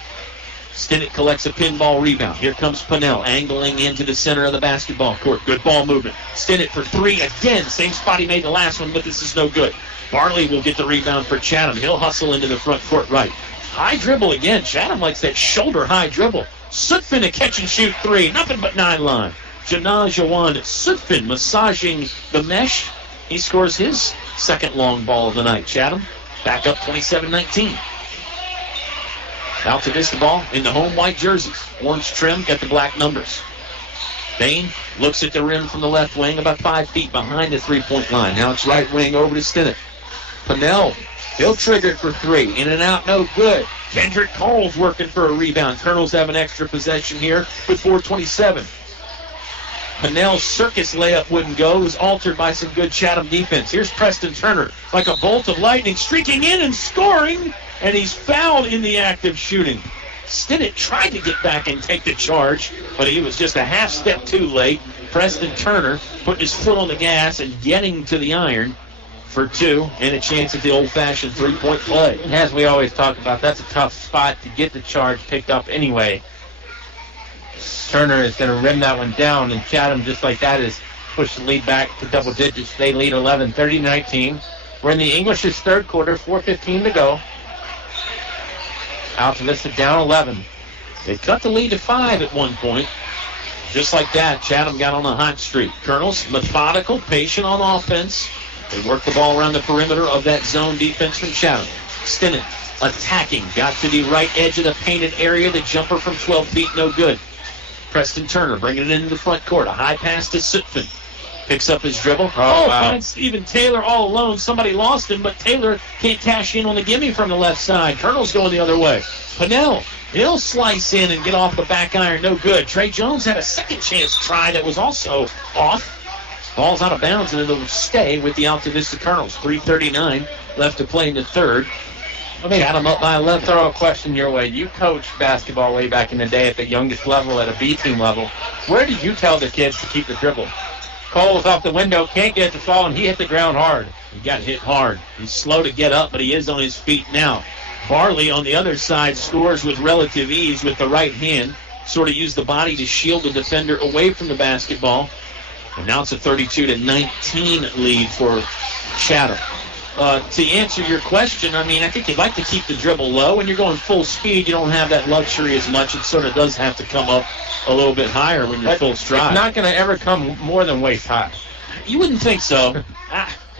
Stinnett collects a pinball rebound. Here comes Pinnell angling into the center of the basketball court. Good ball movement. Stinnett for three again. Same spot he made the last one, but this is no good. Barley will get the rebound for Chatham. He'll hustle into the front court right. High dribble again. Chatham likes that shoulder high dribble. Sutphin a catch and shoot three. Nothing but 9 line. Janajawan Sutphin massaging the mesh. He scores his second long ball of the night. Chatham back up 27-19. Altavista ball in the home white jerseys. Orange trim, got the black numbers. Bain looks at the rim from the left wing, about 5 feet behind the three-point line. Now it's right wing over to Stinnett. Pinnell, he'll trigger it for three. In and out, no good. Kendrick Cole's working for a rebound. Colonels have an extra possession here with 4:27. Pinnell's circus layup wouldn't go. It was altered by some good Chatham defense. Here's Preston Turner, like a bolt of lightning, streaking in and scoring, and he's fouled in the act of shooting. Stinnett tried to get back and take the charge, but he was just a half step too late. Preston Turner putting his foot on the gas and getting to the iron for two, and a chance at the old-fashioned three-point play. And as we always talk about, that's a tough spot to get the charge picked up anyway. Turner is going to rim that one down, and Chatham, just like that, is pushed the lead back to double digits. They lead 11, 30-19. We're in the English's third quarter, 4:15 to go. Altavista down 11. They cut the lead to 5 at one point. Just like that, Chatham got on a hot streak. Colonels, methodical, patient on offense. They work the ball around the perimeter of that zone defense from Chatham. Stinnett attacking. Got to the right edge of the painted area. The jumper from 12 feet, no good. Preston Turner bringing it into the front court. A high pass to Sutphin. Picks up his dribble. Wow. Finds Stephen Taylor all alone. Somebody lost him, but Taylor can't cash in on the gimme from the left side. Colonel's going the other way. Pinnell, he'll slice in and get off the back iron. No good. Trey Jones had a second chance try that was also off. Ball's out of bounds, and it'll stay with the Altavista Colonels. 3:39 left to play in the third. Chatham up by 11. Throw a question your way. You coached basketball way back in the day at the youngest level, at a B team level. Where did you tell the kids to keep the dribble? Cole's off the window, can't get the ball, and he hit the ground hard. He got hit hard. He's slow to get up, but he is on his feet now. Barley on the other side scores with relative ease with the right hand. Sort of used the body to shield the defender away from the basketball. And now it's a 32-19 lead for Chatham. To answer your question, I mean, I think you'd like to keep the dribble low. When you're going full speed, you don't have that luxury as much. It sort of does have to come up a little bit higher when you're full stride. It's not going to ever come more than waist high. You wouldn't think so.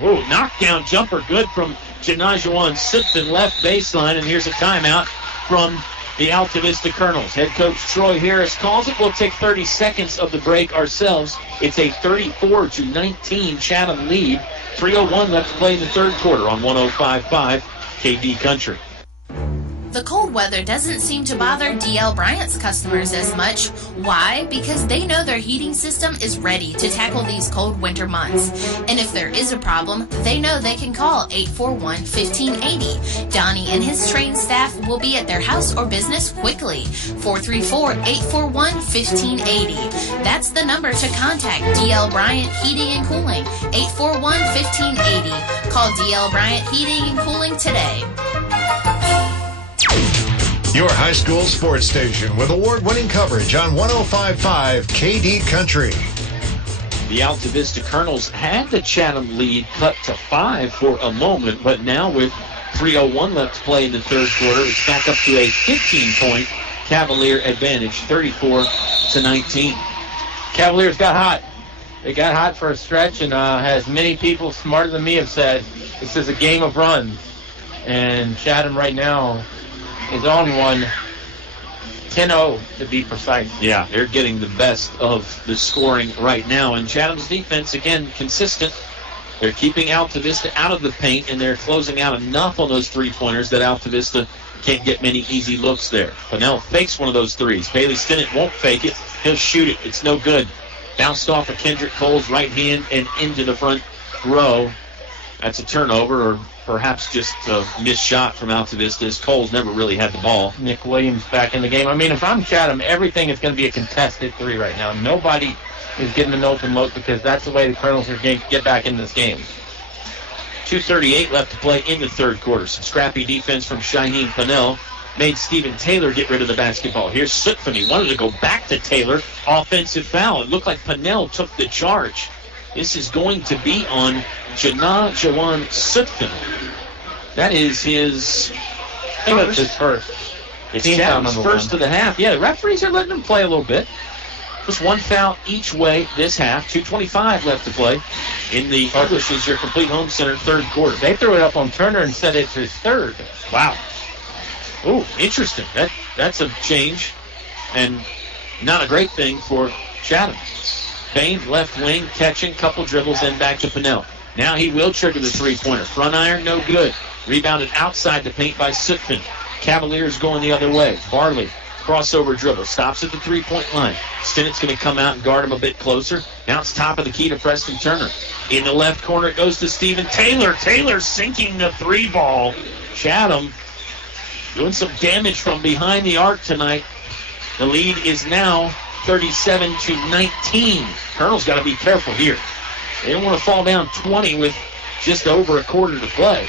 Knockdown jumper good from Janajawan Sutphin left baseline, and here's a timeout from the Altavista Colonels. Head coach Troy Harris calls it. We'll take 30 seconds of the break ourselves. It's a 34-19 Chatham lead. 3:01 left to play in the third quarter on 105.5 KD Country. The cold weather doesn't seem to bother DL Bryant's customers as much. Why? Because they know their heating system is ready to tackle these cold winter months. And if there is a problem, they know they can call 841-1580. Donnie and his trained staff will be at their house or business quickly. 434-841-1580. That's the number to contact DL Bryant Heating and Cooling. 841-1580. Call DL Bryant Heating and Cooling today. Your high school sports station with award-winning coverage on 105.5 KD Country. The Altavista Colonels had the Chatham lead cut to 5 for a moment, but now with 3:01 left to play in the third quarter, it's back up to a 15-point Cavalier advantage, 34-19. Cavaliers got hot. They got hot for a stretch, and as many people smarter than me have said, this is a game of runs. And Chatham right now is on one, 10-0 to be precise. Yeah, they're getting the best of the scoring right now. And Chatham's defense, again, consistent. They're keeping Altavista out of the paint, and they're closing out enough on those three-pointers that Altavista Can't get many easy looks there. Pennell fakes one of those threes. Bailey Stinnett won't fake it. He'll shoot it. It's no good. Bounced off of Kendrick Cole's right hand and into the front row. That's a turnover, or perhaps just a missed shot from Altavista, as Cole's never really had the ball. Nick Williams back in the game. I mean, if I'm Chatham, everything is going to be a contested three right now. Nobody is getting an open look because that's the way the Colonels are going to get back in this game. 2:38 left to play in the third quarter. Some scrappy defense from Shaheen Pennell made Stephen Taylor get rid of the basketball. Here's Sutphin. He wanted to go back to Taylor. Offensive foul. It looked like Pennell took the charge. This is going to be on Jawan Sutphin. That is his first. It's Chatham's first of the half. Yeah, the referees are letting him play a little bit. Just one foul each way this half. 2:25 left to play in the English is your complete home center third quarter. They threw it up on Turner and said it's his third. Wow. Ooh, interesting. That's a change and not a great thing for Chatham. Bain, left wing, catching, couple dribbles, then back to Pennell. Now he will trigger the three-pointer. Front iron, no good. Rebounded outside the paint by Sutphin. Cavaliers going the other way. Barley, crossover dribble, stops at the three-point line. Stinnett's going to come out and guard him a bit closer. Now it's top of the key to Preston Turner. In the left corner, it goes to Stephen Taylor. Taylor sinking the three ball. Chatham doing some damage from behind the arc tonight. The lead is now 37-19. Colonel's got to be careful here. They don't want to fall down 20 with just over a quarter to play.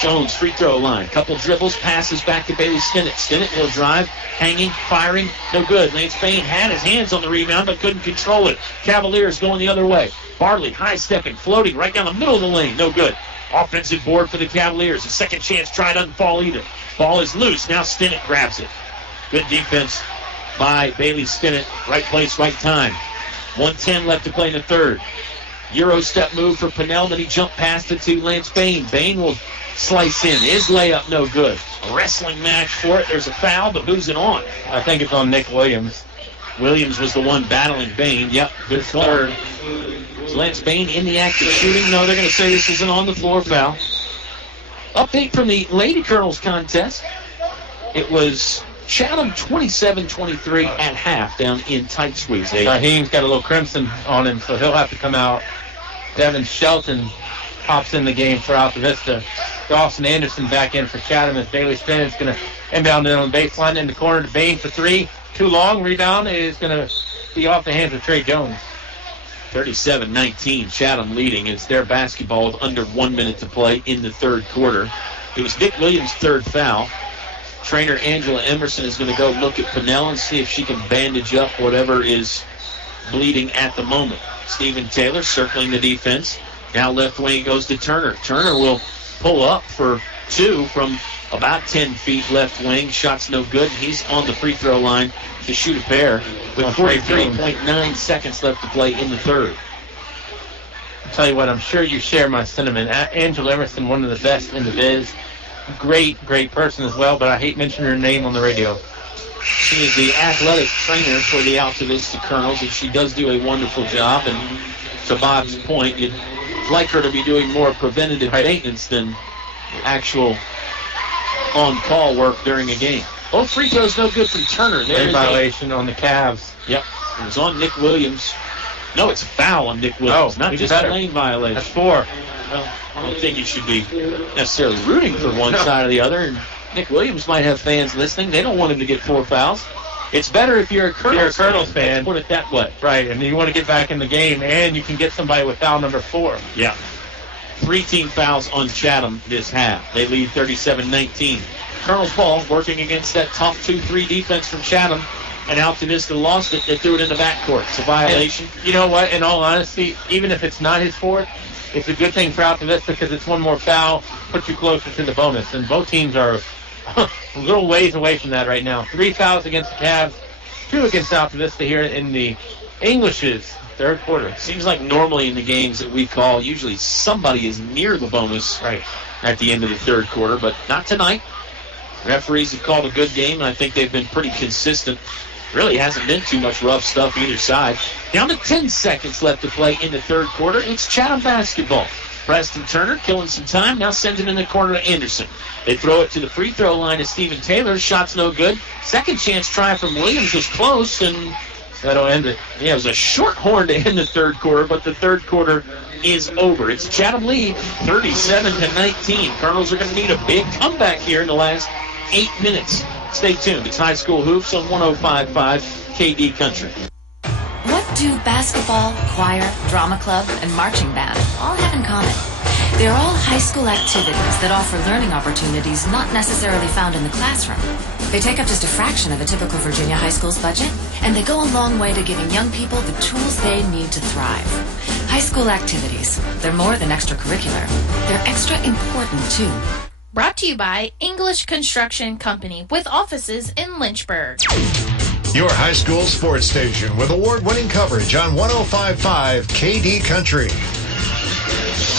Jones, free throw line. Couple dribbles, passes back to Bailey Stinnett. Stinnett will drive, hanging, firing, no good. Lance Bain had his hands on the rebound but couldn't control it. Cavaliers going the other way. Barley, high-stepping, floating right down the middle of the lane, no good. Offensive board for the Cavaliers. A second chance try doesn't fall either. Ball is loose. Now Stinnett grabs it. Good defense by Bailey Stinnett. Right place, right time. 1:10 left to play in the third. Euro step move for Pennell, then he jumped past it to Lance Bain. Bain will slice in. His layup no good. A wrestling match for it. There's a foul, but who's it on? I think it's on Nick Williams. Williams was the one battling Bain. Yep, good third. Is Lance Bain in the act of shooting? No, they're going to say this is an on-the-floor foul. Update from the Lady Colonels contest. It was Chatham 27-23 at half down in tight squeeze. Shaheen's got a little crimson on him, so he'll have to come out. Devin Shelton pops in the game for Altavista. Dawson Anderson back in for Chatham as Bailey Stinnett's going to inbound in on the baseline in the corner to Bain for three. Too long. Rebound is going to be off the hands of Trey Jones. 37-19, Chatham leading. It's their basketball with under 1 minute to play in the third quarter. It was Nick Williams' third foul. Trainer Angela Emerson is going to go look at Pennell and see if she can bandage up whatever is bleeding at the moment. Stephen Taylor circling the defense. Now left wing goes to Turner. Turner will pull up for two from about 10 feet left wing. Shot's no good. He's on the free throw line to shoot a pair with 43.9 seconds left to play in the third. I'll tell you what, I'm sure you share my sentiment. Angela Emerson, one of the best in the biz. Great person as well, but I hate mentioning her name on the radio. She is the athletic trainer for the Altavista Colonels, and she does do a wonderful job. And to Bob's point, you'd like her to be doing more preventative maintenance than actual on-call work during a game. Both free throws no good from Turner. There is violation on the Cavs. Yep, it was on Nick Williams. No, it's a foul on Nick Williams, not just a lane violation. That's four. Well, I don't think you should be necessarily rooting for one side or the other. And Nick Williams might have fans listening. They don't want him to get 4 fouls. It's better if you're a Colonels fan. Put it that way. Right, and you want to get back in the game, and you can get somebody with foul number 4. Yeah. 3 team fouls on Chatham this half. They lead 37-19. Colonels ball working against that tough 2-3 defense from Chatham. And Altavista lost it. They threw it in the backcourt. It's a violation. And you know what? In all honesty, even if it's not his fourth, it's a good thing for Altavista because it's one more foul, puts you closer to the bonus. And both teams are a little ways away from that right now. 3 fouls against the Cavs, 2 against Altavista here in the English's third quarter. Seems like normally in the games that we call, usually somebody is near the bonus at the end of the third quarter, but not tonight. Referees have called a good game, and I think they've been pretty consistent. Really hasn't been too much rough stuff either side. Down to 10 seconds left to play in the third quarter. It's Chatham basketball. Preston Turner killing some time. Now sends it in the corner to Anderson. They throw it to the free throw line to Stephen Taylor. Shot's no good. Second chance try from Williams was close, and that'll end it. Yeah, it was a short horn to end the third quarter, but the third quarter is over. It's Chatham lead, 37-19. Colonels are going to need a big comeback here in the last 8 minutes. Stay tuned. It's High School Hoops on 105.5 KD Country. What do basketball, choir, drama club, and marching band all have in common? They're all high school activities that offer learning opportunities not necessarily found in the classroom. They take up just a fraction of a typical Virginia high school's budget, and they go a long way to giving young people the tools they need to thrive. High school activities, they're more than extracurricular. They're extra important, too. Brought to you by English Construction Company with offices in Lynchburg. Your high school sports station with award-winning coverage on 105.5 KD Country.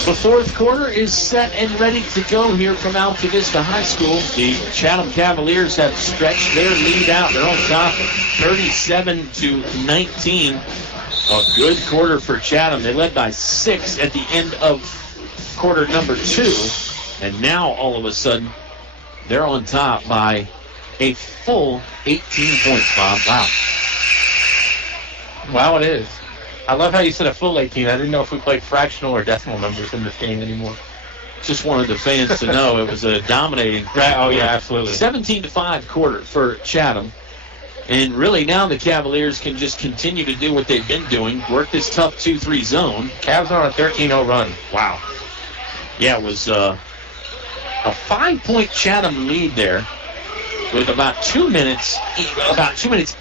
The fourth quarter is set and ready to go here from Altavista High School. The Chatham Cavaliers have stretched their lead out. They're on top 37-19. A good quarter for Chatham. They led by 6 at the end of quarter number 2. And now, all of a sudden, they're on top by a full 18 points, Bob. Wow. Wow, it is. I love how you said a full 18. I didn't know if we played fractional or decimal numbers in this game anymore. Just wanted the fans to know it was a dominating. Oh, yeah, absolutely. 17-5 quarter for Chatham. And really now the Cavaliers can just continue to do what they've been doing, work this tough 2-3 zone. Cavs are on a 13-0 run. Wow. Yeah, it was a 5-point Chatham lead there with about 2 minutes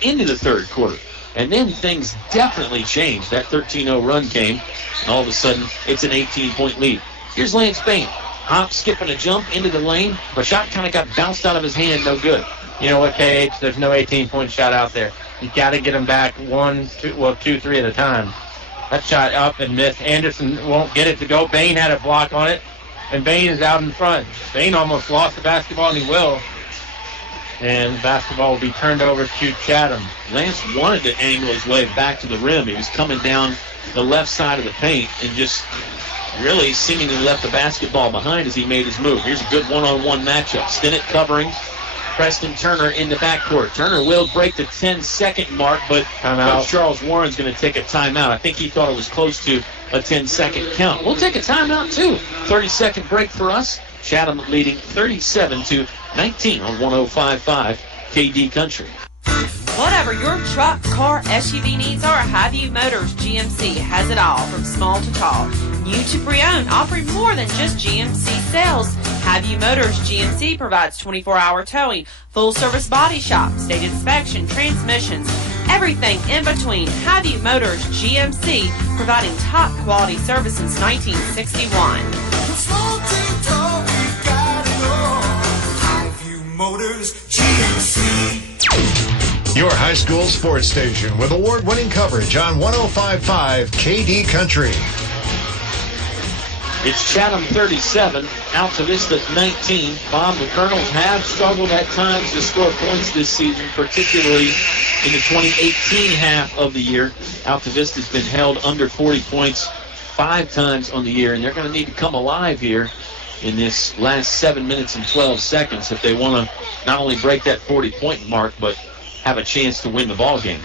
into the third quarter. And then things definitely changed. That 13-0 run came, and all of a sudden it's an 18-point lead. Here's Lance Bain. Hop, skip, and a jump into the lane. The shot kind of got bounced out of his hand, no good. You know what, KH? There's no 18-point shot out there. You got to get them back 1, 2, 3 at a time. That shot up and missed. Anderson won't get it to go. Bain had a block on it, and Bain is out in front. Bain almost lost the basketball, and he will. And the basketball will be turned over to Chatham. Lance wanted to angle his way back to the rim. He was coming down the left side of the paint and just really seemingly left the basketball behind as he made his move. Here's a good one-on-one matchup. Stinnett covering Preston Turner in the backcourt. Turner will break the 10-second mark, but Coach Charles Warren's going to take a timeout. I think he thought it was close to a 10-second count. We'll take a timeout, too. 30-second break for us. Chatham leading 37-19 on 105.5 KD Country. Whatever your truck, car, SUV needs are, Highview Motors GMC has it all, from small to tall. New to pre-owned, offering more than just GMC sales. Highview Motors GMC provides 24-hour towing, full-service body shop, state inspection, transmissions, everything in between. Highview Motors GMC, providing top-quality service since 1961. Motors GMC. Your high school sports station with award-winning coverage on 105.5 KD Country. It's Chatham 37, Altavista 19. Bob, the Colonels have struggled at times to score points this season, particularly in the 2018 half of the year. Altavista's been held under 40 points 5 times on the year, and they're going to need to come alive here in this last 7 minutes and 12 seconds if they want to not only break that 40-point mark, but have a chance to win the ball game.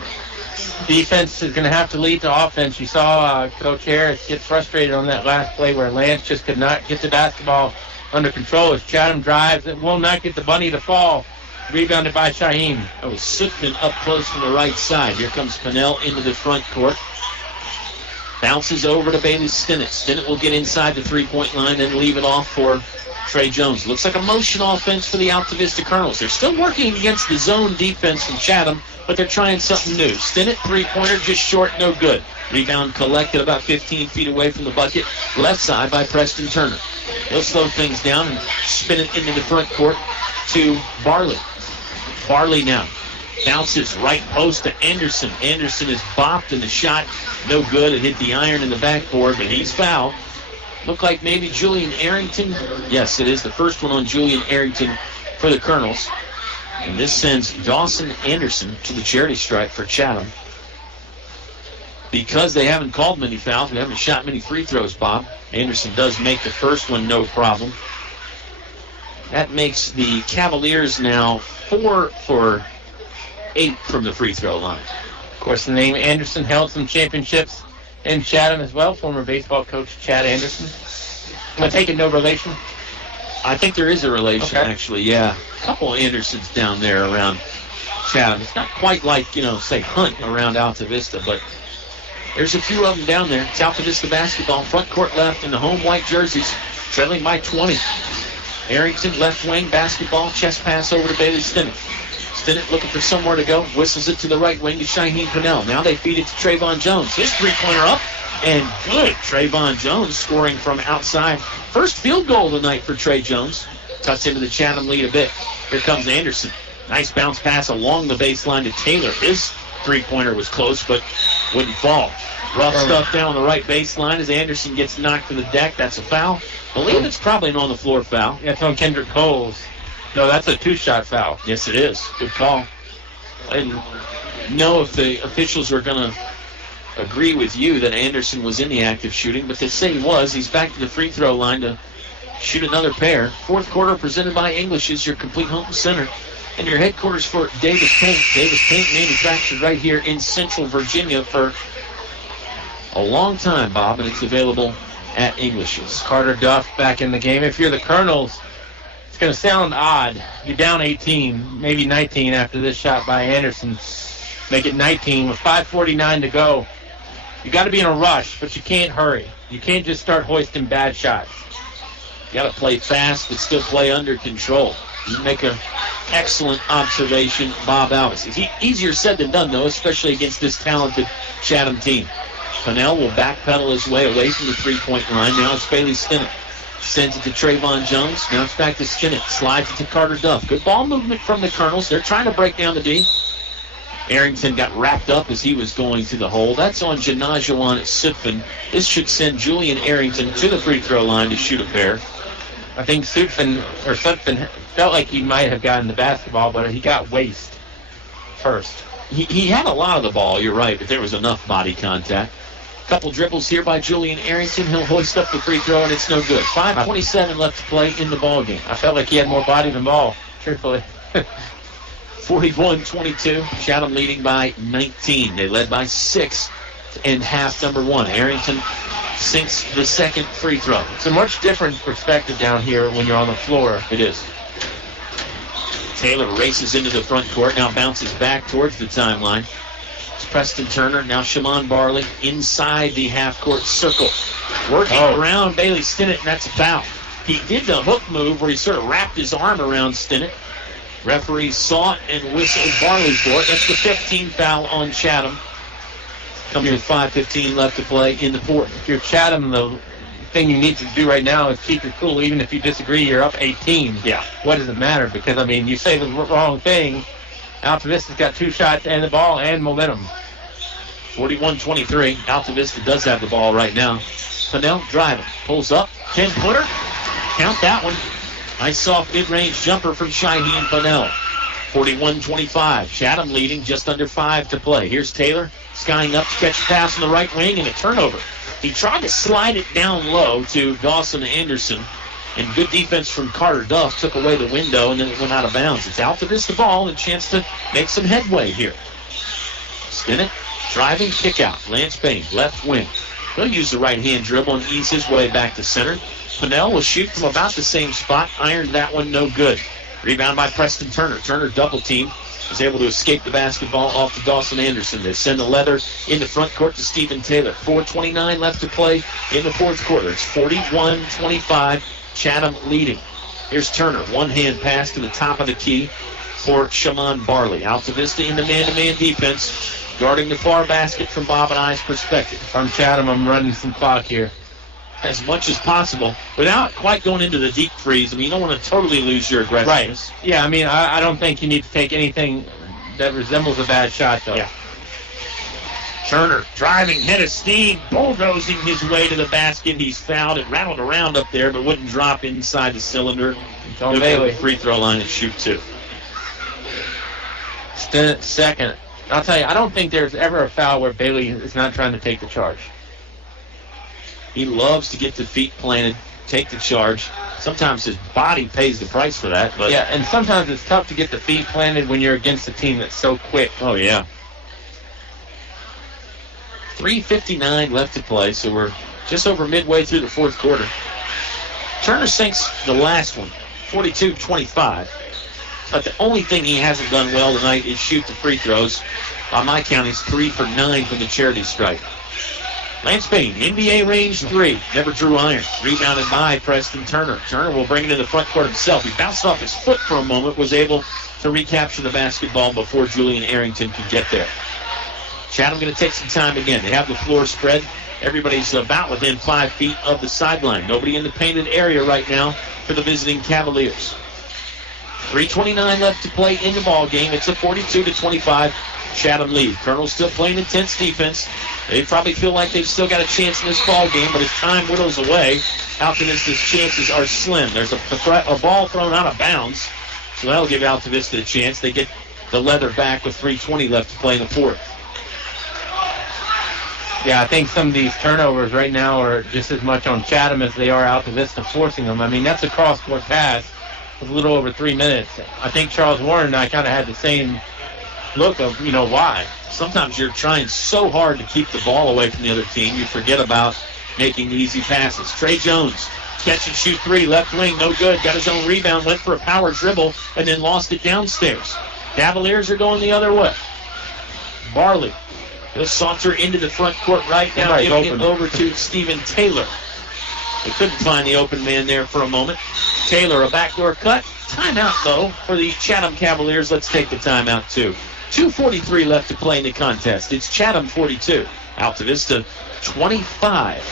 Defense is going to have to lead to offense. You saw Coach Harris get frustrated on that last play where Lance just could not get the basketball under control as Chatham drives and will not get the bunny to fall. Rebounded by Shaheem. That was Sutphin up close from the right side. Here comes Pinnell into the front court. Bounces over to Bailey Stinnett. Stinnett will get inside the three-point line and leave it off for Trey Jones. Looks like a motion offense for the Altavista Colonels. They're still working against the zone defense from Chatham, but they're trying something new. Stinnett, three-pointer, just short, no good. Rebound collected about 15 feet away from the bucket. Left side by Preston Turner. He'll slow things down and spin it into the front court to Barley. Barley now bounces right post to Anderson. Anderson is bopped and the shot no good. It hit the iron in the backboard, but he's fouled. Looked like maybe Julian Arrington. Yes, it is the first one on Julian Arrington for the Colonels. And this sends Dawson Anderson to the charity stripe for Chatham. because they haven't called many fouls, we haven't shot many free throws, Bob. Anderson does make the first one, no problem. That makes the Cavaliers now 4 for 8 from the free throw line. Of course, the name Anderson held some championships in Chatham as well. Former baseball coach Chad Anderson. I'm going to take it no relation. I think there is a relation, actually, yeah. A couple of Andersons down there around Chatham. It's not quite like, say Hunt around Altavista, but there's a few of them down there. It's Altavista basketball, front court left in the home white jerseys, trailing by 20. Arrington, left wing, basketball, chest pass over to Bailey Stinnett. Stinnett looking for somewhere to go, whistles it to the right wing to Shaheen Purnell. Now they feed it to Trayvon Jones. His three-pointer up, and good. Trayvon Jones scoring from outside. First field goal of the night for Trey Jones. Tucks into the Chatham lead a bit. Here comes Anderson. Nice bounce pass along the baseline to Taylor. His three-pointer was close, but wouldn't fall. Rough stuff down the right baseline as Anderson gets knocked to the deck. That's a foul. I believe it's probably an on-the-floor foul. Yeah, it's on Kendrick Coles. No, that's a two-shot foul. Yes, it is. Good call. I didn't know if the officials were going to agree with you that Anderson was in the act of shooting, but they say he was. He's back to the free throw line to shoot another pair. Fourth quarter presented by English is your complete home center and your headquarters for Davis Paint. Davis Paint manufactured right here in Central Virginia for a long time, Bob, and it's available at English's. Carter Duff back in the game. If you're the Colonels, it's going to sound odd. You're down 18, maybe 19 after this shot by Anderson. Make it 19 with 5:49 to go. You got to be in a rush, but you can't hurry. You can't just start hoisting bad shots. You got to play fast, but still play under control. You make an excellent observation, Bob Alvis. It's easier said than done, though, especially against this talented Chatham team. Purnell will backpedal his way away from the three-point line. Now it's Bailey Stinnett. Sends it to Trayvon Jones. Now it's back to Stinnett. Slides it to Carter Duff. Good ball movement from the Colonels. They're trying to break down the D. Arrington got wrapped up as he was going to the hole. That's on Janajuan Sutphin. This should send Julian Arrington to the free throw line to shoot a pair. I think Sutphin felt like he might have gotten the basketball, but he got waist first. He had a lot of the ball, you're right, but there was enough body contact. Couple dribbles here by Julian Arrington. He'll hoist up the free throw, and it's no good. 5:27 left to play in the ball game. I felt like he had more body than ball, truthfully. 41-22. Chatham leading by 19. They led by 6 in half number 1. Arrington sinks the second free throw. It's a much different perspective down here when you're on the floor. It is. Taylor races into the front court, now bounces back towards the timeline. It's Preston Turner, now Shaman Barley inside the half-court circle. Working around Bailey Stinnett, and that's a foul. He did the hook move where he sort of wrapped his arm around Stinnett. Referee saw it and whistled Barley for it. That's the 15th foul on Chatham. Comes with 5:15 left to play in the fourth. If you're Chatham, the thing you need to do right now is keep your cool. Even if you disagree, you're up 18. Yeah. What does it matter? Because, I mean, you say the wrong thing. Altavista's got 2 shots and the ball and momentum. 41-23. Altavista does have the ball right now. Purnell driving. Pulls up. 10-footer. Count that one. Nice soft mid-range jumper from Shaheen Purnell. 41-25. Chatham leading, just under 5 to play. Here's Taylor skying up to catch a pass on the right wing and a turnover. He tried to slide it down low to Dawson Anderson. And good defense from Carter Duff took away the window, and then it went out of bounds. It's Altavista ball and a chance to make some headway here. Stinnett driving, kick out. Lance Payne, left wing. He'll use the right-hand dribble and ease his way back to center. Purnell will shoot from about the same spot. Ironed that one, no good. Rebound by Preston Turner. Turner double team. Is able to escape the basketball off to Dawson Anderson. They send the leather in the front court to Stephen Taylor. 4:29 left to play in the fourth quarter. It's 41-25. Chatham leading. Here's Turner. One-hand pass to the top of the key for Shaman Barley. Altavista in the man-to-man defense, guarding the far basket from Bob and I's perspective. If I'm Chatham, I'm running some clock here. As much as possible, without quite going into the deep freeze. I mean, you don't want to totally lose your aggressiveness. Right. Yeah, I mean, I don't think you need to take anything that resembles a bad shot, though. Yeah. Turner driving, head of steam, bulldozing his way to the basket. He's fouled. It rattled around up there, but wouldn't drop inside the cylinder. Bailey. Free throw line and shoot 2. Stinnett second. I'll tell you, I don't think there's ever a foul where Bailey is not trying to take the charge. He loves to get the feet planted, take the charge. Sometimes his body pays the price for that. But yeah, and sometimes it's tough to get the feet planted when you're against a team that's so quick. Oh, yeah. 3:59 left to play, so we're just over midway through the fourth quarter. Turner sinks the last one, 42-25. But the only thing he hasn't done well tonight is shoot the free throws. By my count, he's 3 for 9 from the charity stripe. Lance Payne, NBA range 3, never drew iron. Rebounded by Preston Turner. Turner will bring it in the front court himself. He bounced off his foot for a moment, was able to recapture the basketball before Julian Arrington could get there. Chatham going to take some time again. They have the floor spread. Everybody's about within 5 feet of the sideline. Nobody in the painted area right now for the visiting Cavaliers. 3:29 left to play in the ball game. It's a 42-25 Chatham lead. Colonel's still playing intense defense. They probably feel like they've still got a chance in this ball game, but as time whittles away, Altavista's chances are slim. There's a ball thrown out of bounds, so that'll give Altavista a chance. They get the leather back with 3:20 left to play in the fourth. Yeah, I think some of these turnovers right now are just as much on Chatham as they are Altavista forcing them. I mean, that's a cross-court pass with a little over 3 minutes. I think Charles Warren and I kind of had the same look of, why. Sometimes you're trying so hard to keep the ball away from the other team, you forget about making the easy passes. Trey Jones, catch and shoot 3, left wing, no good. Got his own rebound, went for a power dribble, and then lost it downstairs. Cavaliers are going the other way. Barley. He'll saunter into the front court right now, giving it over to Stephen Taylor. They couldn't find the open man there for a moment. Taylor, a backdoor cut. Timeout, though, for the Chatham Cavaliers. Let's take the timeout, too. 2:43 left to play in the contest. It's Chatham 42, Altavista 25.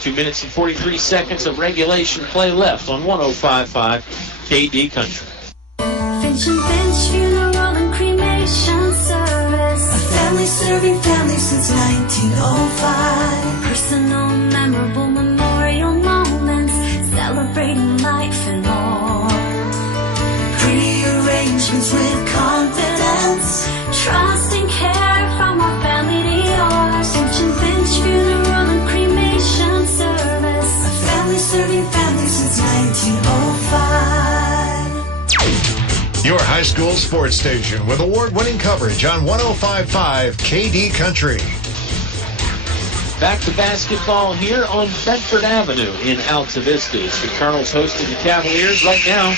2 minutes and 43 seconds of regulation play left on 105.5 KD Country. Finch and Finch Funeral and Cremation Service. A family serving family since 1905. Personal, memorable memorial moments, celebrating life and more. Pre-arrangements with confidence, trust and care from our family to yours. Finch and Finch Funeral and Cremation Service. A family serving family since 1905. Your high school sports station with award-winning coverage on 105.5 KD Country. Back to basketball here on Bedford Avenue in Altavista. It's the Colonels hosting the Cavaliers. Right now,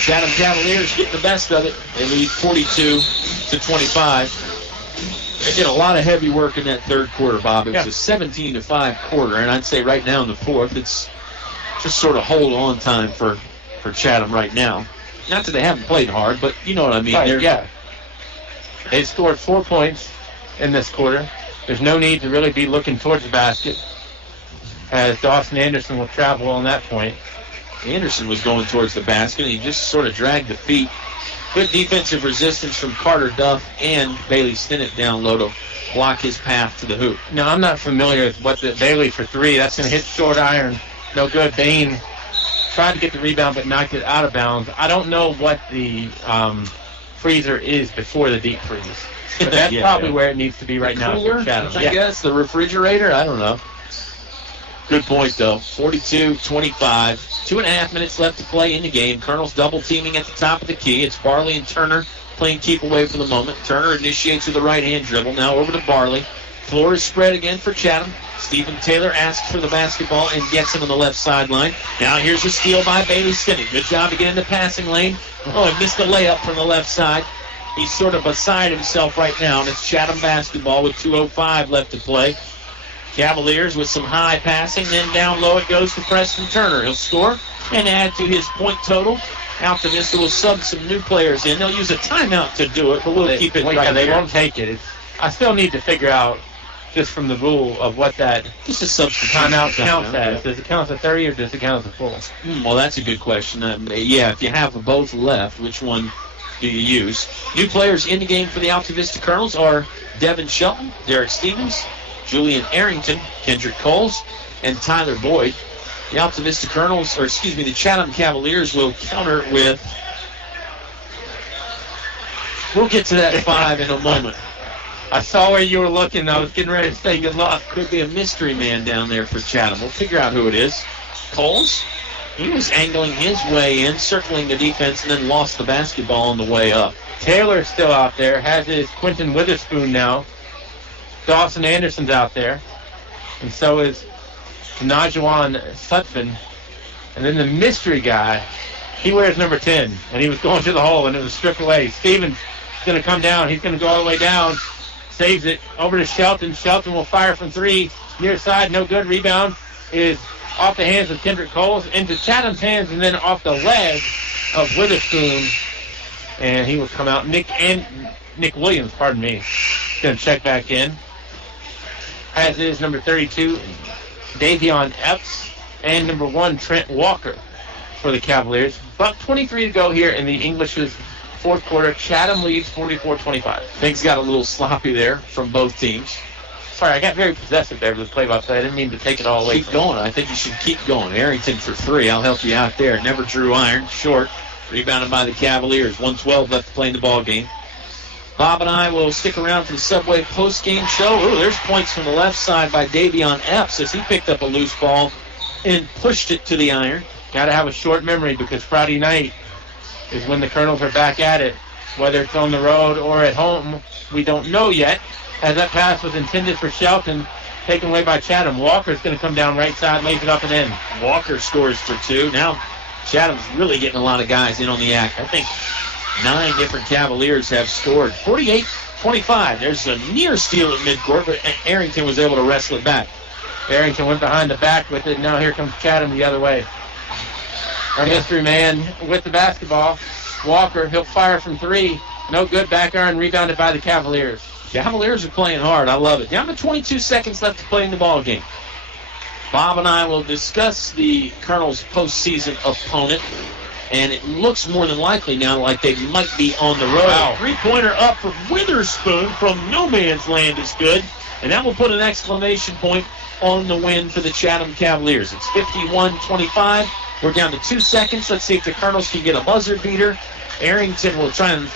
Chatham Cavaliers get the best of it. They lead 42-25. They did a lot of heavy work in that third quarter, Bob. It was a 17-5 quarter, and I'd say right now in the fourth, it's just sort of hold on time for Chatham right now. Not that they haven't played hard, but you know what I mean. Right, they scored 4 points in this quarter. There's no need to really be looking towards the basket, as Dawson Anderson will travel on that point. Anderson was going towards the basket, and he just sort of dragged the feet. Good defensive resistance from Carter Duff and Bailey Stinnett down low to block his path to the hoop. No, I'm not familiar with what the Bailey for 3. That's going to hit short iron. No good. Bain tried to get the rebound but knocked it out of bounds. I don't know what the freezer is before the deep freeze. But that's probably where it needs to be right now. I guess the refrigerator. I don't know. Good point, though. 42-25. 2.5 minutes left to play in the game. Colonel's double teaming at the top of the key. It's Barley and Turner playing keep away for the moment. Turner initiates with a right-hand dribble. Now over to Barley. Floor is spread again for Chatham. Stephen Taylor asks for the basketball and gets him on the left sideline. Now here's a steal by Bailey Stinnett. Good job to get in the passing lane. Oh, he missed the layup from the left side. He's sort of beside himself right now, and it's Chatham basketball with 2:05 left to play. Cavaliers with some high passing, then down low it goes to Preston Turner. He'll score and add to his point total. Altavista will sub some new players in. They'll use a timeout to do it, but we'll keep it right They there. won't take it. I still need to figure out, just from the rule of what that just a substitution timeout counts as. Does it count as a 30 or does it count as a full? Well, that's a good question. If you have both left, which one do you use? New players in the game for the Altavista Colonels are Devin Shelton, Derek Stevens, Julian Arrington, Kendrick Coles, and Tyler Boyd. The Altavista Colonels, the Chatham Cavaliers will counter with, we'll get to that 5 in a moment. I saw where you were looking. I was getting ready to say good luck. Could be a mystery man down there for Chatham. We'll figure out who it is. Coles, he was angling his way in, circling the defense, and then lost the basketball on the way up. Taylor's still out there, has his Quentin Witherspoon now. Dawson Anderson's out there. And so is Najuan Sutphin. And then the mystery guy, he wears number 10. And he was going to the hole, and it was stripped away. Stevens is going to come down. He's going to go all the way down. Saves it over to Shelton. Shelton will fire from 3. Near side, no good. Rebound is off the hands of Kendrick Coles, into Chatham's hands, and then off the leg of Witherspoon. And he will come out. Nick Williams, pardon me, going to check back in. As is number 32, Davion Epps, and number 1, Trent Walker for the Cavaliers. About 23 to go here in the English's fourth quarter. Chatham leads 44-25. Things got a little sloppy there from both teams. Sorry, I got very possessive there with the play-by-play. I didn't mean to take it all away. Keep going. I think you should keep going. Arrington for 3. I'll help you out there. Never drew iron. Short. Rebounded by the Cavaliers. 1:12 left to play in the ball game. Bob and I will stick around for the Subway post-game show. Ooh, there's points from the left side by Davion Epps as he picked up a loose ball and pushed it to the iron. Got to have a short memory because Friday night is when the Colonels are back at it. Whether it's on the road or at home, we don't know yet. As that pass was intended for Shelton, taken away by Chatham. Walker's going to come down right side, lays it up and in. Walker scores for 2. Now Chatham's really getting a lot of guys in on the act. I think 9 different Cavaliers have scored. 48-25. There's a near steal at midcourt, but Arrington was able to wrestle it back. Arrington went behind the back with it. Now here comes Chatham the other way. Our mystery man with the basketball. Walker, he'll fire from 3. No good. Back iron, rebounded by the Cavaliers. Cavaliers are playing hard. I love it. Down to 22 seconds left to play in the ball game. Bob and I will discuss the Colonels' postseason opponent, and it looks more than likely now like they might be on the road. Wow. Three-pointer up from Witherspoon from no man's land is good, and that will put an exclamation point on the win for the Chatham Cavaliers. It's 51-25. We're down to 2 seconds. Let's see if the Colonels can get a buzzer beater. Arrington will try and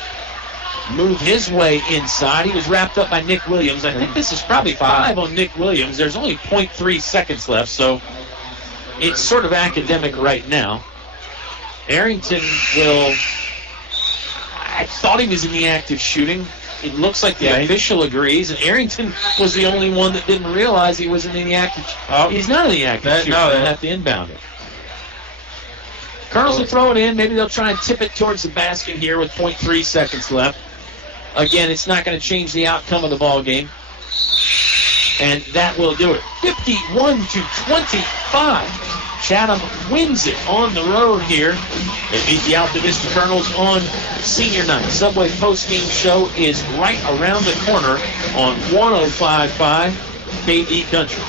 move his way inside. He was wrapped up by Nick Williams. I think this is probably 5 on Nick Williams. There's only 0.3 seconds left, so it's sort of academic right now. Arrington will... I thought he was in the act of shooting. It looks like the official agrees, and Arrington was the only one that didn't realize he wasn't in the act of... He's not in the act of shooting. No, they'll have to inbound it. Colonels will throw it in. Maybe they'll try and tip it towards the basket here with 0.3 seconds left. Again, it's not going to change the outcome of the ball game. And that will do it. 51-25. Chatham wins it on the road here. They beat the Altavista Colonels on senior night. Subway postgame show is right around the corner on 105.5 KD Country.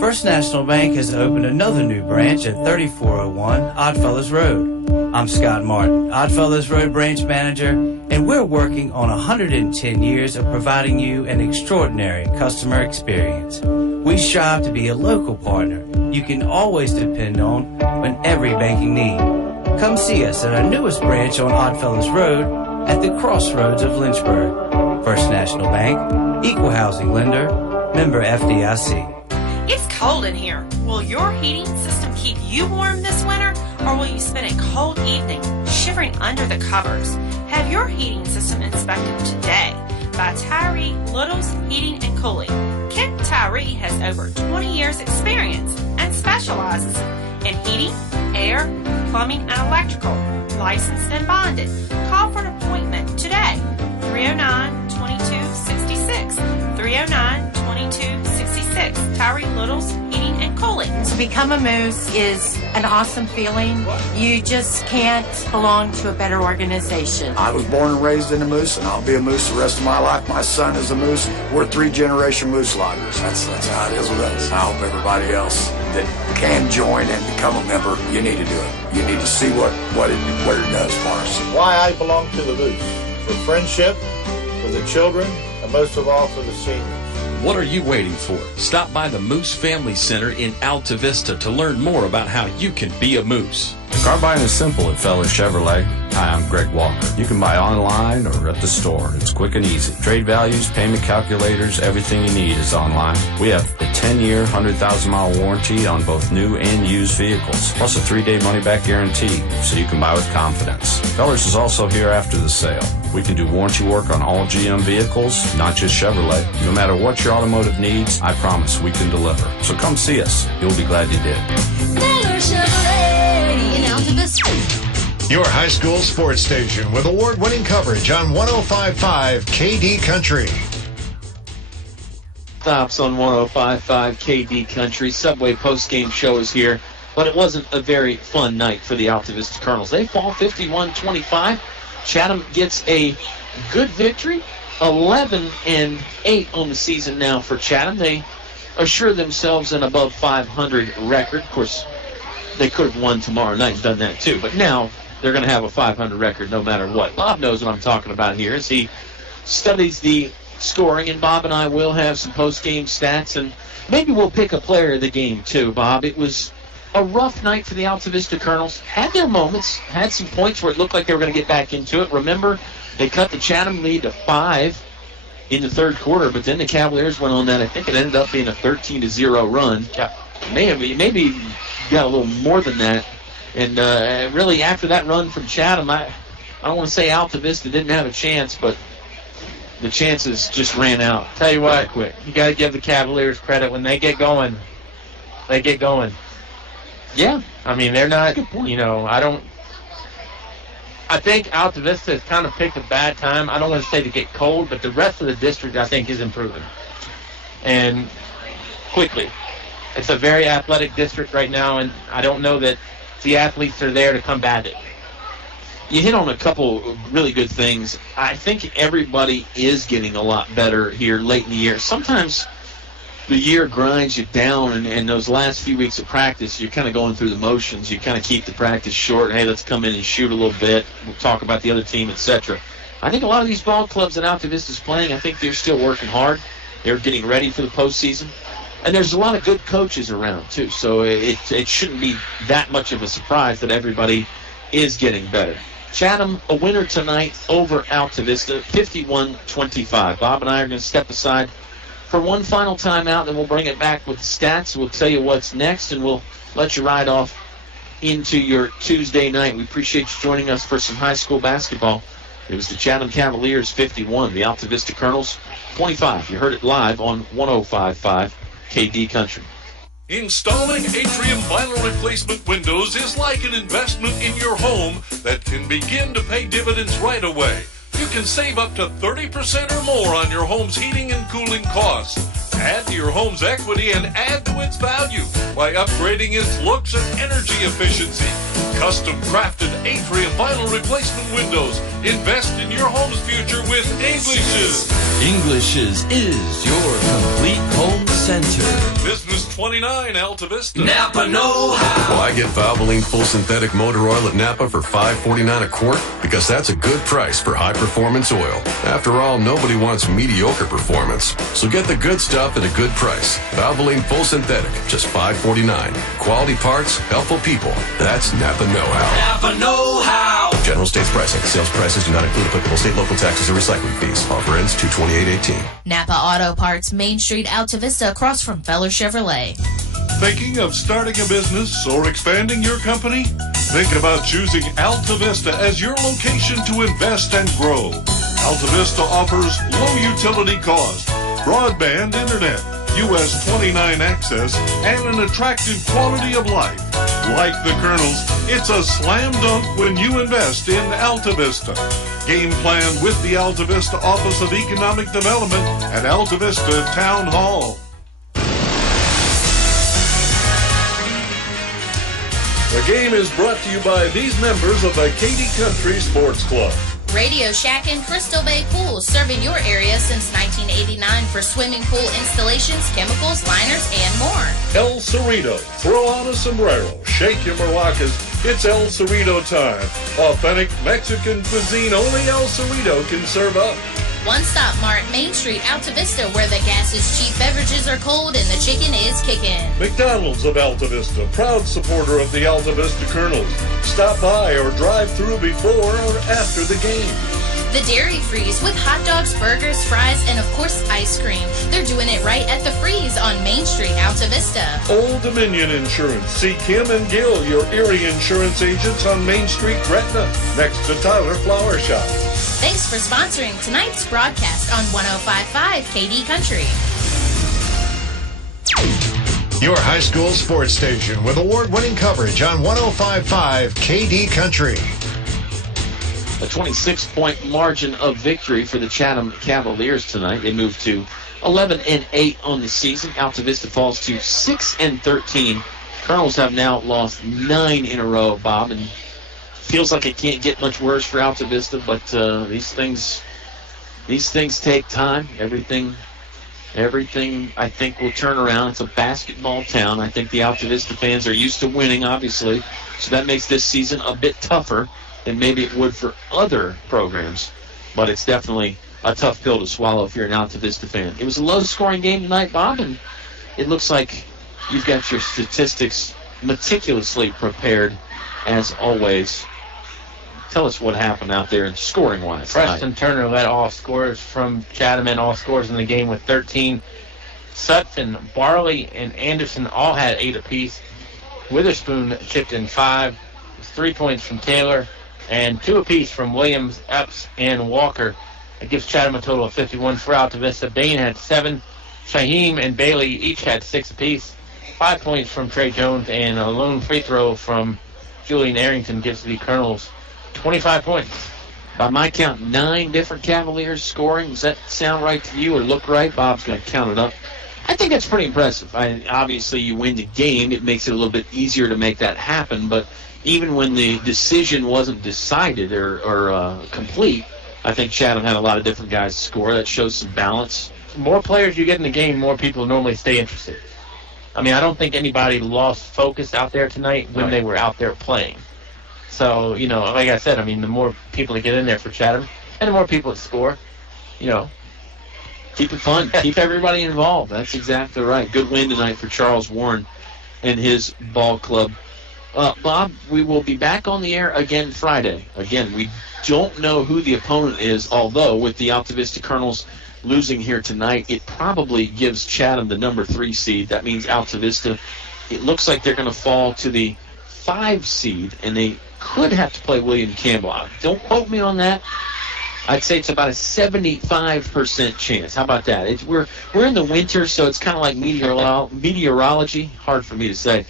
First National Bank has opened another new branch at 3401 Oddfellows Road. I'm Scott Martin, Oddfellows Road branch manager, and we're working on 110 years of providing you an extraordinary customer experience. We strive to be a local partner you can always depend on every banking need. Come see us at our newest branch on Oddfellows Road at the crossroads of Lynchburg. First National Bank, equal housing lender, member FDIC. It's cold in here. Will your heating system keep you warm this winter, or will you spend a cold evening shivering under the covers? Have your heating system inspected today by Tyree Littles Heating and Cooling. Kent Tyree has over 20 years experience and specializes in heating, air, plumbing, and electrical, licensed and bonded. Call for an appointment today. 309-2266. 309-2266. Tyree Littles Heating and Cooling. To become a Moose is an awesome feeling. You just can't belong to a better organization. I was born and raised in a Moose, and I'll be a Moose the rest of my life. My son is a Moose. We're 3-generation Moose loggers. That's how it is with us. I hope everybody else that can join and become a member, you need to do it. You need to see what it does for us. Why I belong to the Moose. For friendship, for the children, and most of all for the seniors. What are you waiting for? Stop by the Moose Family Center in Altavista to learn more about how you can be a Moose. Car buying is simple at Feller Chevrolet. Hi, I'm Greg Walker. You can buy online or at the store. It's quick and easy. Trade values, payment calculators, everything you need is online. We have a 10-year, 100,000-mile warranty on both new and used vehicles, plus a 3-day money-back guarantee, so you can buy with confidence. Fellers is also here after the sale. We can do warranty work on all GM vehicles, not just Chevrolet. No matter what your automotive needs, I promise we can deliver. So come see us. You'll be glad you did. Feller Chevrolet in Altavista. Your high school sports station with award-winning coverage on 105.5 KD Country. Stops on 105.5 KD Country. Subway postgame show is here, but it wasn't a very fun night for the Altavista Colonels. They fall 51-25. Chatham gets a good victory, 11-8 on the season now for Chatham. They assure themselves an above 500 record. Of course, they could have won tomorrow night and done that too, but now they're going to have a 500 record no matter what. Bob knows what I'm talking about here as he studies the scoring, and Bob and I will have some post-game stats, and maybe we'll pick a player of the game too, Bob. It was a rough night for the Altavista Colonels. Had their moments, had some points where it looked like they were going to get back into it. Remember, they cut the Chatham lead to 5 in the third quarter, but then the Cavaliers went on that. I think it ended up being a 13-0 run. Yeah. Maybe got a little more than that. And really, after that run from Chatham, I don't want to say Altavista didn't have a chance, but the chances just ran out. Tell you what, quick. You got to give the Cavaliers credit. When they get going, they get going. Yeah. I mean, they're not, I think Altavista has kind of picked a bad time. I don't want to say to get cold, but the rest of the district, I think, is improving. And quickly. It's a very athletic district right now, and I don't know that the athletes are there to combat it. You hit on a couple really good things. I think everybody is getting a lot better here late in the year. Sometimes the year grinds you down, and those last few weeks of practice, you're kind of going through the motions. You kind of keep the practice short. Hey, let's come in and shoot a little bit. We'll talk about the other team, etc. I think a lot of these ball clubs that Altavista's playing, I think they're still working hard. They're getting ready for the postseason. And there's a lot of good coaches around, too. So it shouldn't be that much of a surprise that everybody is getting better. Chatham, a winner tonight over Altavista, 51-25. Bob and I are going to step aside for one final timeout, then we'll bring it back with the stats. We'll tell you what's next, and we'll let you ride off into your Tuesday night. We appreciate you joining us for some high school basketball. It was the Chatham Cavaliers 51, the Altavista Colonels 25. You heard it live on 105.5 KD Country. Installing Atrium vinyl replacement windows is like an investment in your home that can begin to pay dividends right away. You can save up to 30% or more on your home's heating and cooling costs. Add to your home's equity and add to its value by upgrading its looks and energy efficiency. Custom crafted Atrium vinyl replacement windows. Invest in your home's future with English's. English's is your complete home center. Business 29 Altavista. Napa know-how. Why get Valvoline full synthetic motor oil at Napa for $5.49 a quart? Because that's a good price for high-performance oil. After all, nobody wants mediocre performance. So get the good stuff at a good price. Valvoline full synthetic, just $5.49. Quality parts, helpful people. That's Napa know-how. Napa know-how. General States pricing. Sales prices do not include applicable state, local taxes, or recycling fees. Offer ends 2/28/18. Napa Auto Parts, Main Street, Altavista, across from Feller Chevrolet. Thinking of starting a business or expanding your company? Think about choosing Altavista as your location to invest and grow. Altavista offers low utility cost, broadband internet, US 29 access, and an attractive quality of life. Like the Colonels, it's a slam dunk when you invest in Altavista. Game plan with the Altavista Office of Economic Development at Altavista Town Hall. The game is brought to you by these members of the KD Country Sports Club. Radio Shack and Crystal Bay Pools, serving your area since 1989 for swimming pool installations, chemicals, liners, and more. El Cerrito. Throw on a sombrero. Shake your maracas. It's El Cerrito time. Authentic Mexican cuisine only El Cerrito can serve up. One Stop Mart, Main Street, Alta Vista, where the gas is cheap, beverages are cold, and the chicken is kicking. McDonald's of Alta Vista, proud supporter of the Alta Vista Colonels. Stop by or drive through before or after the game. The Dairy Freeze with hot dogs, burgers, fries, and of course ice cream. They're doing it right at the Freeze on Main Street, Alta Vista. Old Dominion Insurance. See Kim and Gil, your Erie insurance agents on Main Street, Gretna, next to Tyler Flower Shop. Thanks for sponsoring tonight's broadcast on 105.5 KD Country. Your high school sports station with award-winning coverage on 105.5 KD Country. A 26-point margin of victory for the Chatham Cavaliers tonight. They move to 11-8 on the season. Alta Vista falls to 6-13. Colonels have now lost 9 in a row, Bob, and feels like it can't get much worse for Alta Vista. But these things take time. Everything I think will turn around. It's a basketball town. I think the Alta Vista fans are used to winning, obviously, so that makes this season a bit tougher than maybe it would for other programs, but it's definitely a tough pill to swallow if you're an Alta Vista fan. It was a low-scoring game tonight, Bob, and it looks like you've got your statistics meticulously prepared, as always. Tell us what happened out there scoring-wise Preston Turner led all scorers from Chatham and all scorers in the game with 13. Sutphin, Barley, and Anderson all had 8 apiece. Witherspoon chipped in 5. It was 3 points from Taylor and 2 apiece from Williams, Epps, and Walker. It gives Chatham a total of 51 for Alta Vista. Bain had 7. Shaheem and Bailey each had 6 apiece. 5 points from Trey Jones, and a lone free throw from Julian Arrington gives the Colonels 25 points. By my count, 9 different Cavaliers scoring. Does that sound right to you or look right? Bob's going to count it up. I think that's pretty impressive. Obviously, you win the game. It makes it a little bit easier to make that happen, but even when the decision wasn't decided or complete, I think Chatham had a lot of different guys score. That shows some balance. The more players you get in the game, more people normally stay interested. I mean, I don't think anybody lost focus out there tonight when they were out there playing. So, like I said, I mean, the more people that get in there for Chatham and the more people that score, keep it fun. Keep everybody involved. That's exactly right. Good win tonight for Charles Warren and his ball club. Bob, we will be back on the air again Friday. Again, we don't know who the opponent is, although with the Alta Vista Colonels losing here tonight, it probably gives Chatham the number 3 seed. That means Alta Vista, it looks like they're going to fall to the 5 seed, and they could have to play William Campbell. Don't quote me on that. I'd say it's about a 75% chance. How about that? We're in the winter, so it's kind of like meteorology. Hard for me to say.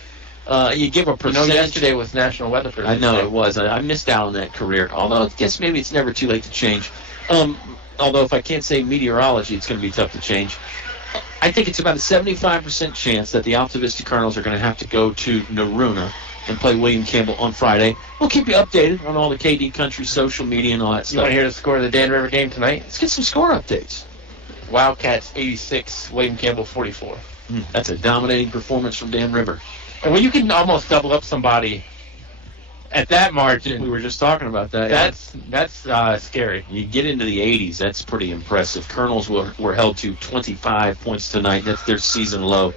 You give a percentage. Yesterday was National Weather Service. I know it was. I missed out on that career. Although I guess maybe it's never too late to change. Although if I can't say meteorology, it's going to be tough to change. I think it's about a 75% chance that the Alta Vista Colonels are going to have to go to Naroona and play William Campbell on Friday. We'll keep you updated on all the KD Country social media and all that stuff. You want to hear the score of the Dan River game tonight? Let's get some score updates. Wildcats 86, William Campbell 44. That's a dominating performance from Dan River. And when you can almost double up somebody at that margin, we were just talking about that. That's scary. You get into the 80s, that's pretty impressive. Colonels were held to 25 points tonight. That's their season low.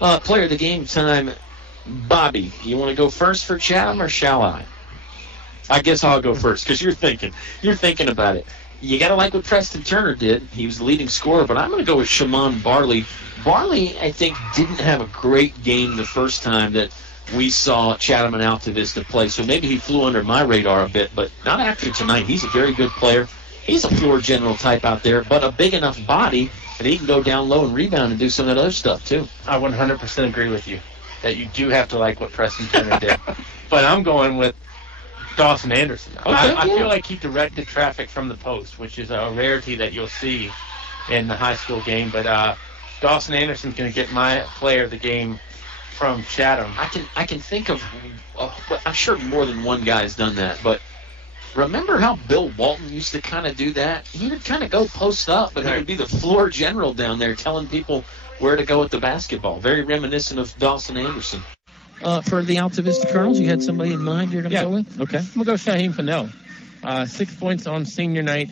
Player of the game time, Bobby. You want to go first for Chatham, or shall I? I guess I'll go first because you're thinking about it. You got to like what Preston Turner did. He was the leading scorer, but I'm going to go with Shimon Barley. Barley, I think, didn't have a great game the first time that we saw Chatham and Alta Vista play, so maybe he flew under my radar a bit, but not after tonight. He's a very good player. He's a floor general type out there, but a big enough body that he can go down low and rebound and do some of that other stuff, too. I 100% agree with you that you do have to like what Preston Turner did. But I'm going with Dawson Anderson. Okay, I feel like he directed traffic from the post, which is a rarity that you'll see in the high school game. But Dawson Anderson's going to get my player of the game from Chatham. I can think of, I'm sure more than one guy has done that, but remember how Bill Walton used to kind of do that? He would kind of go post up, but he would be the floor general down there telling people where to go with the basketball. Very reminiscent of Dawson Anderson. For the Alta Vista Colonels, you had somebody in mind you're going to go with? Okay. I'm going to go Shaheem Fennell. 6 points on senior night,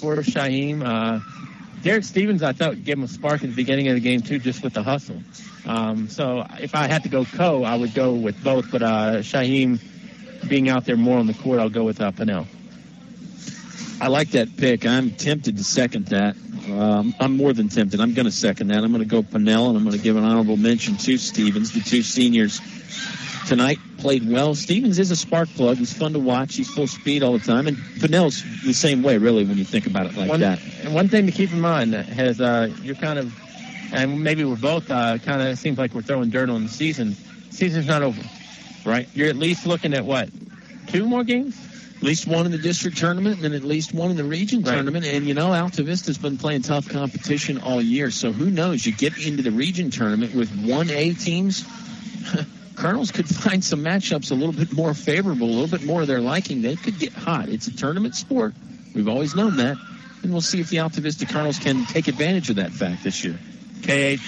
for Chatham. Derek Stevens, I thought, gave him a spark at the beginning of the game, too, just with the hustle. So if I had to go I would go with both. But Chatham being out there more on the court, I'll go with Pinnell. I like that pick. I'm tempted to second that. I'm more than tempted. I'm going to second that. I'm going to go Pinnell, and I'm going to give an honorable mention to Stevens. The two seniors tonight played well. Stevens is a spark plug. He's fun to watch. He's full speed all the time. And Pinnell's the same way, really, when you think about it like that. And one thing to keep in mind is you're kind of, and maybe we're both kind of, seems like we're throwing dirt on the season. Season's not over, right? You're at least looking at, 2 more games? At least one in the district tournament and then at least one in the region tournament. And, Altavista's been playing tough competition all year. So who knows? You get into the region tournament with 1A teams. Colonels could find some matchups a little bit more favorable, a little bit more of their liking. They could get hot. It's a tournament sport. We've always known that. And we'll see if the Altavista Colonels can take advantage of that fact this year. KH,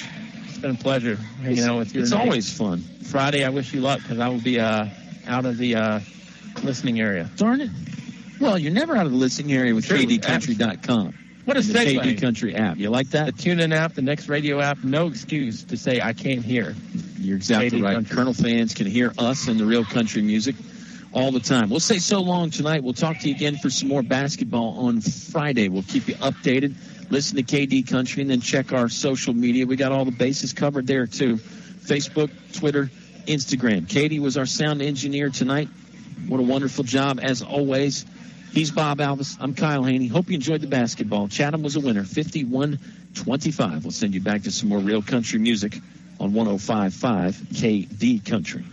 it's been a pleasure hanging out with you. It's always fun. Friday, I wish you luck because I will be out of the listening area. Darn it. Well, you're never out of the listening area with KDCountry.com. What a segue. The KD Country app. You like that? The TuneIn app, the Next Radio app, no excuse to say I can't hear. You're exactly KD right. Country. Colonel fans can hear us and the real country music all the time. We'll say so long tonight. We'll talk to you again for some more basketball on Friday. We'll keep you updated. Listen to KD Country and then check our social media. We got all the bases covered there, too. Facebook, Twitter, Instagram. Katie was our sound engineer tonight. What a wonderful job, as always. He's Bob Alvis. I'm Kyle Hoehne. Hope you enjoyed the basketball. Chatham was a winner, 51-25. We'll send you back to some more real country music on 105.5 KD Country.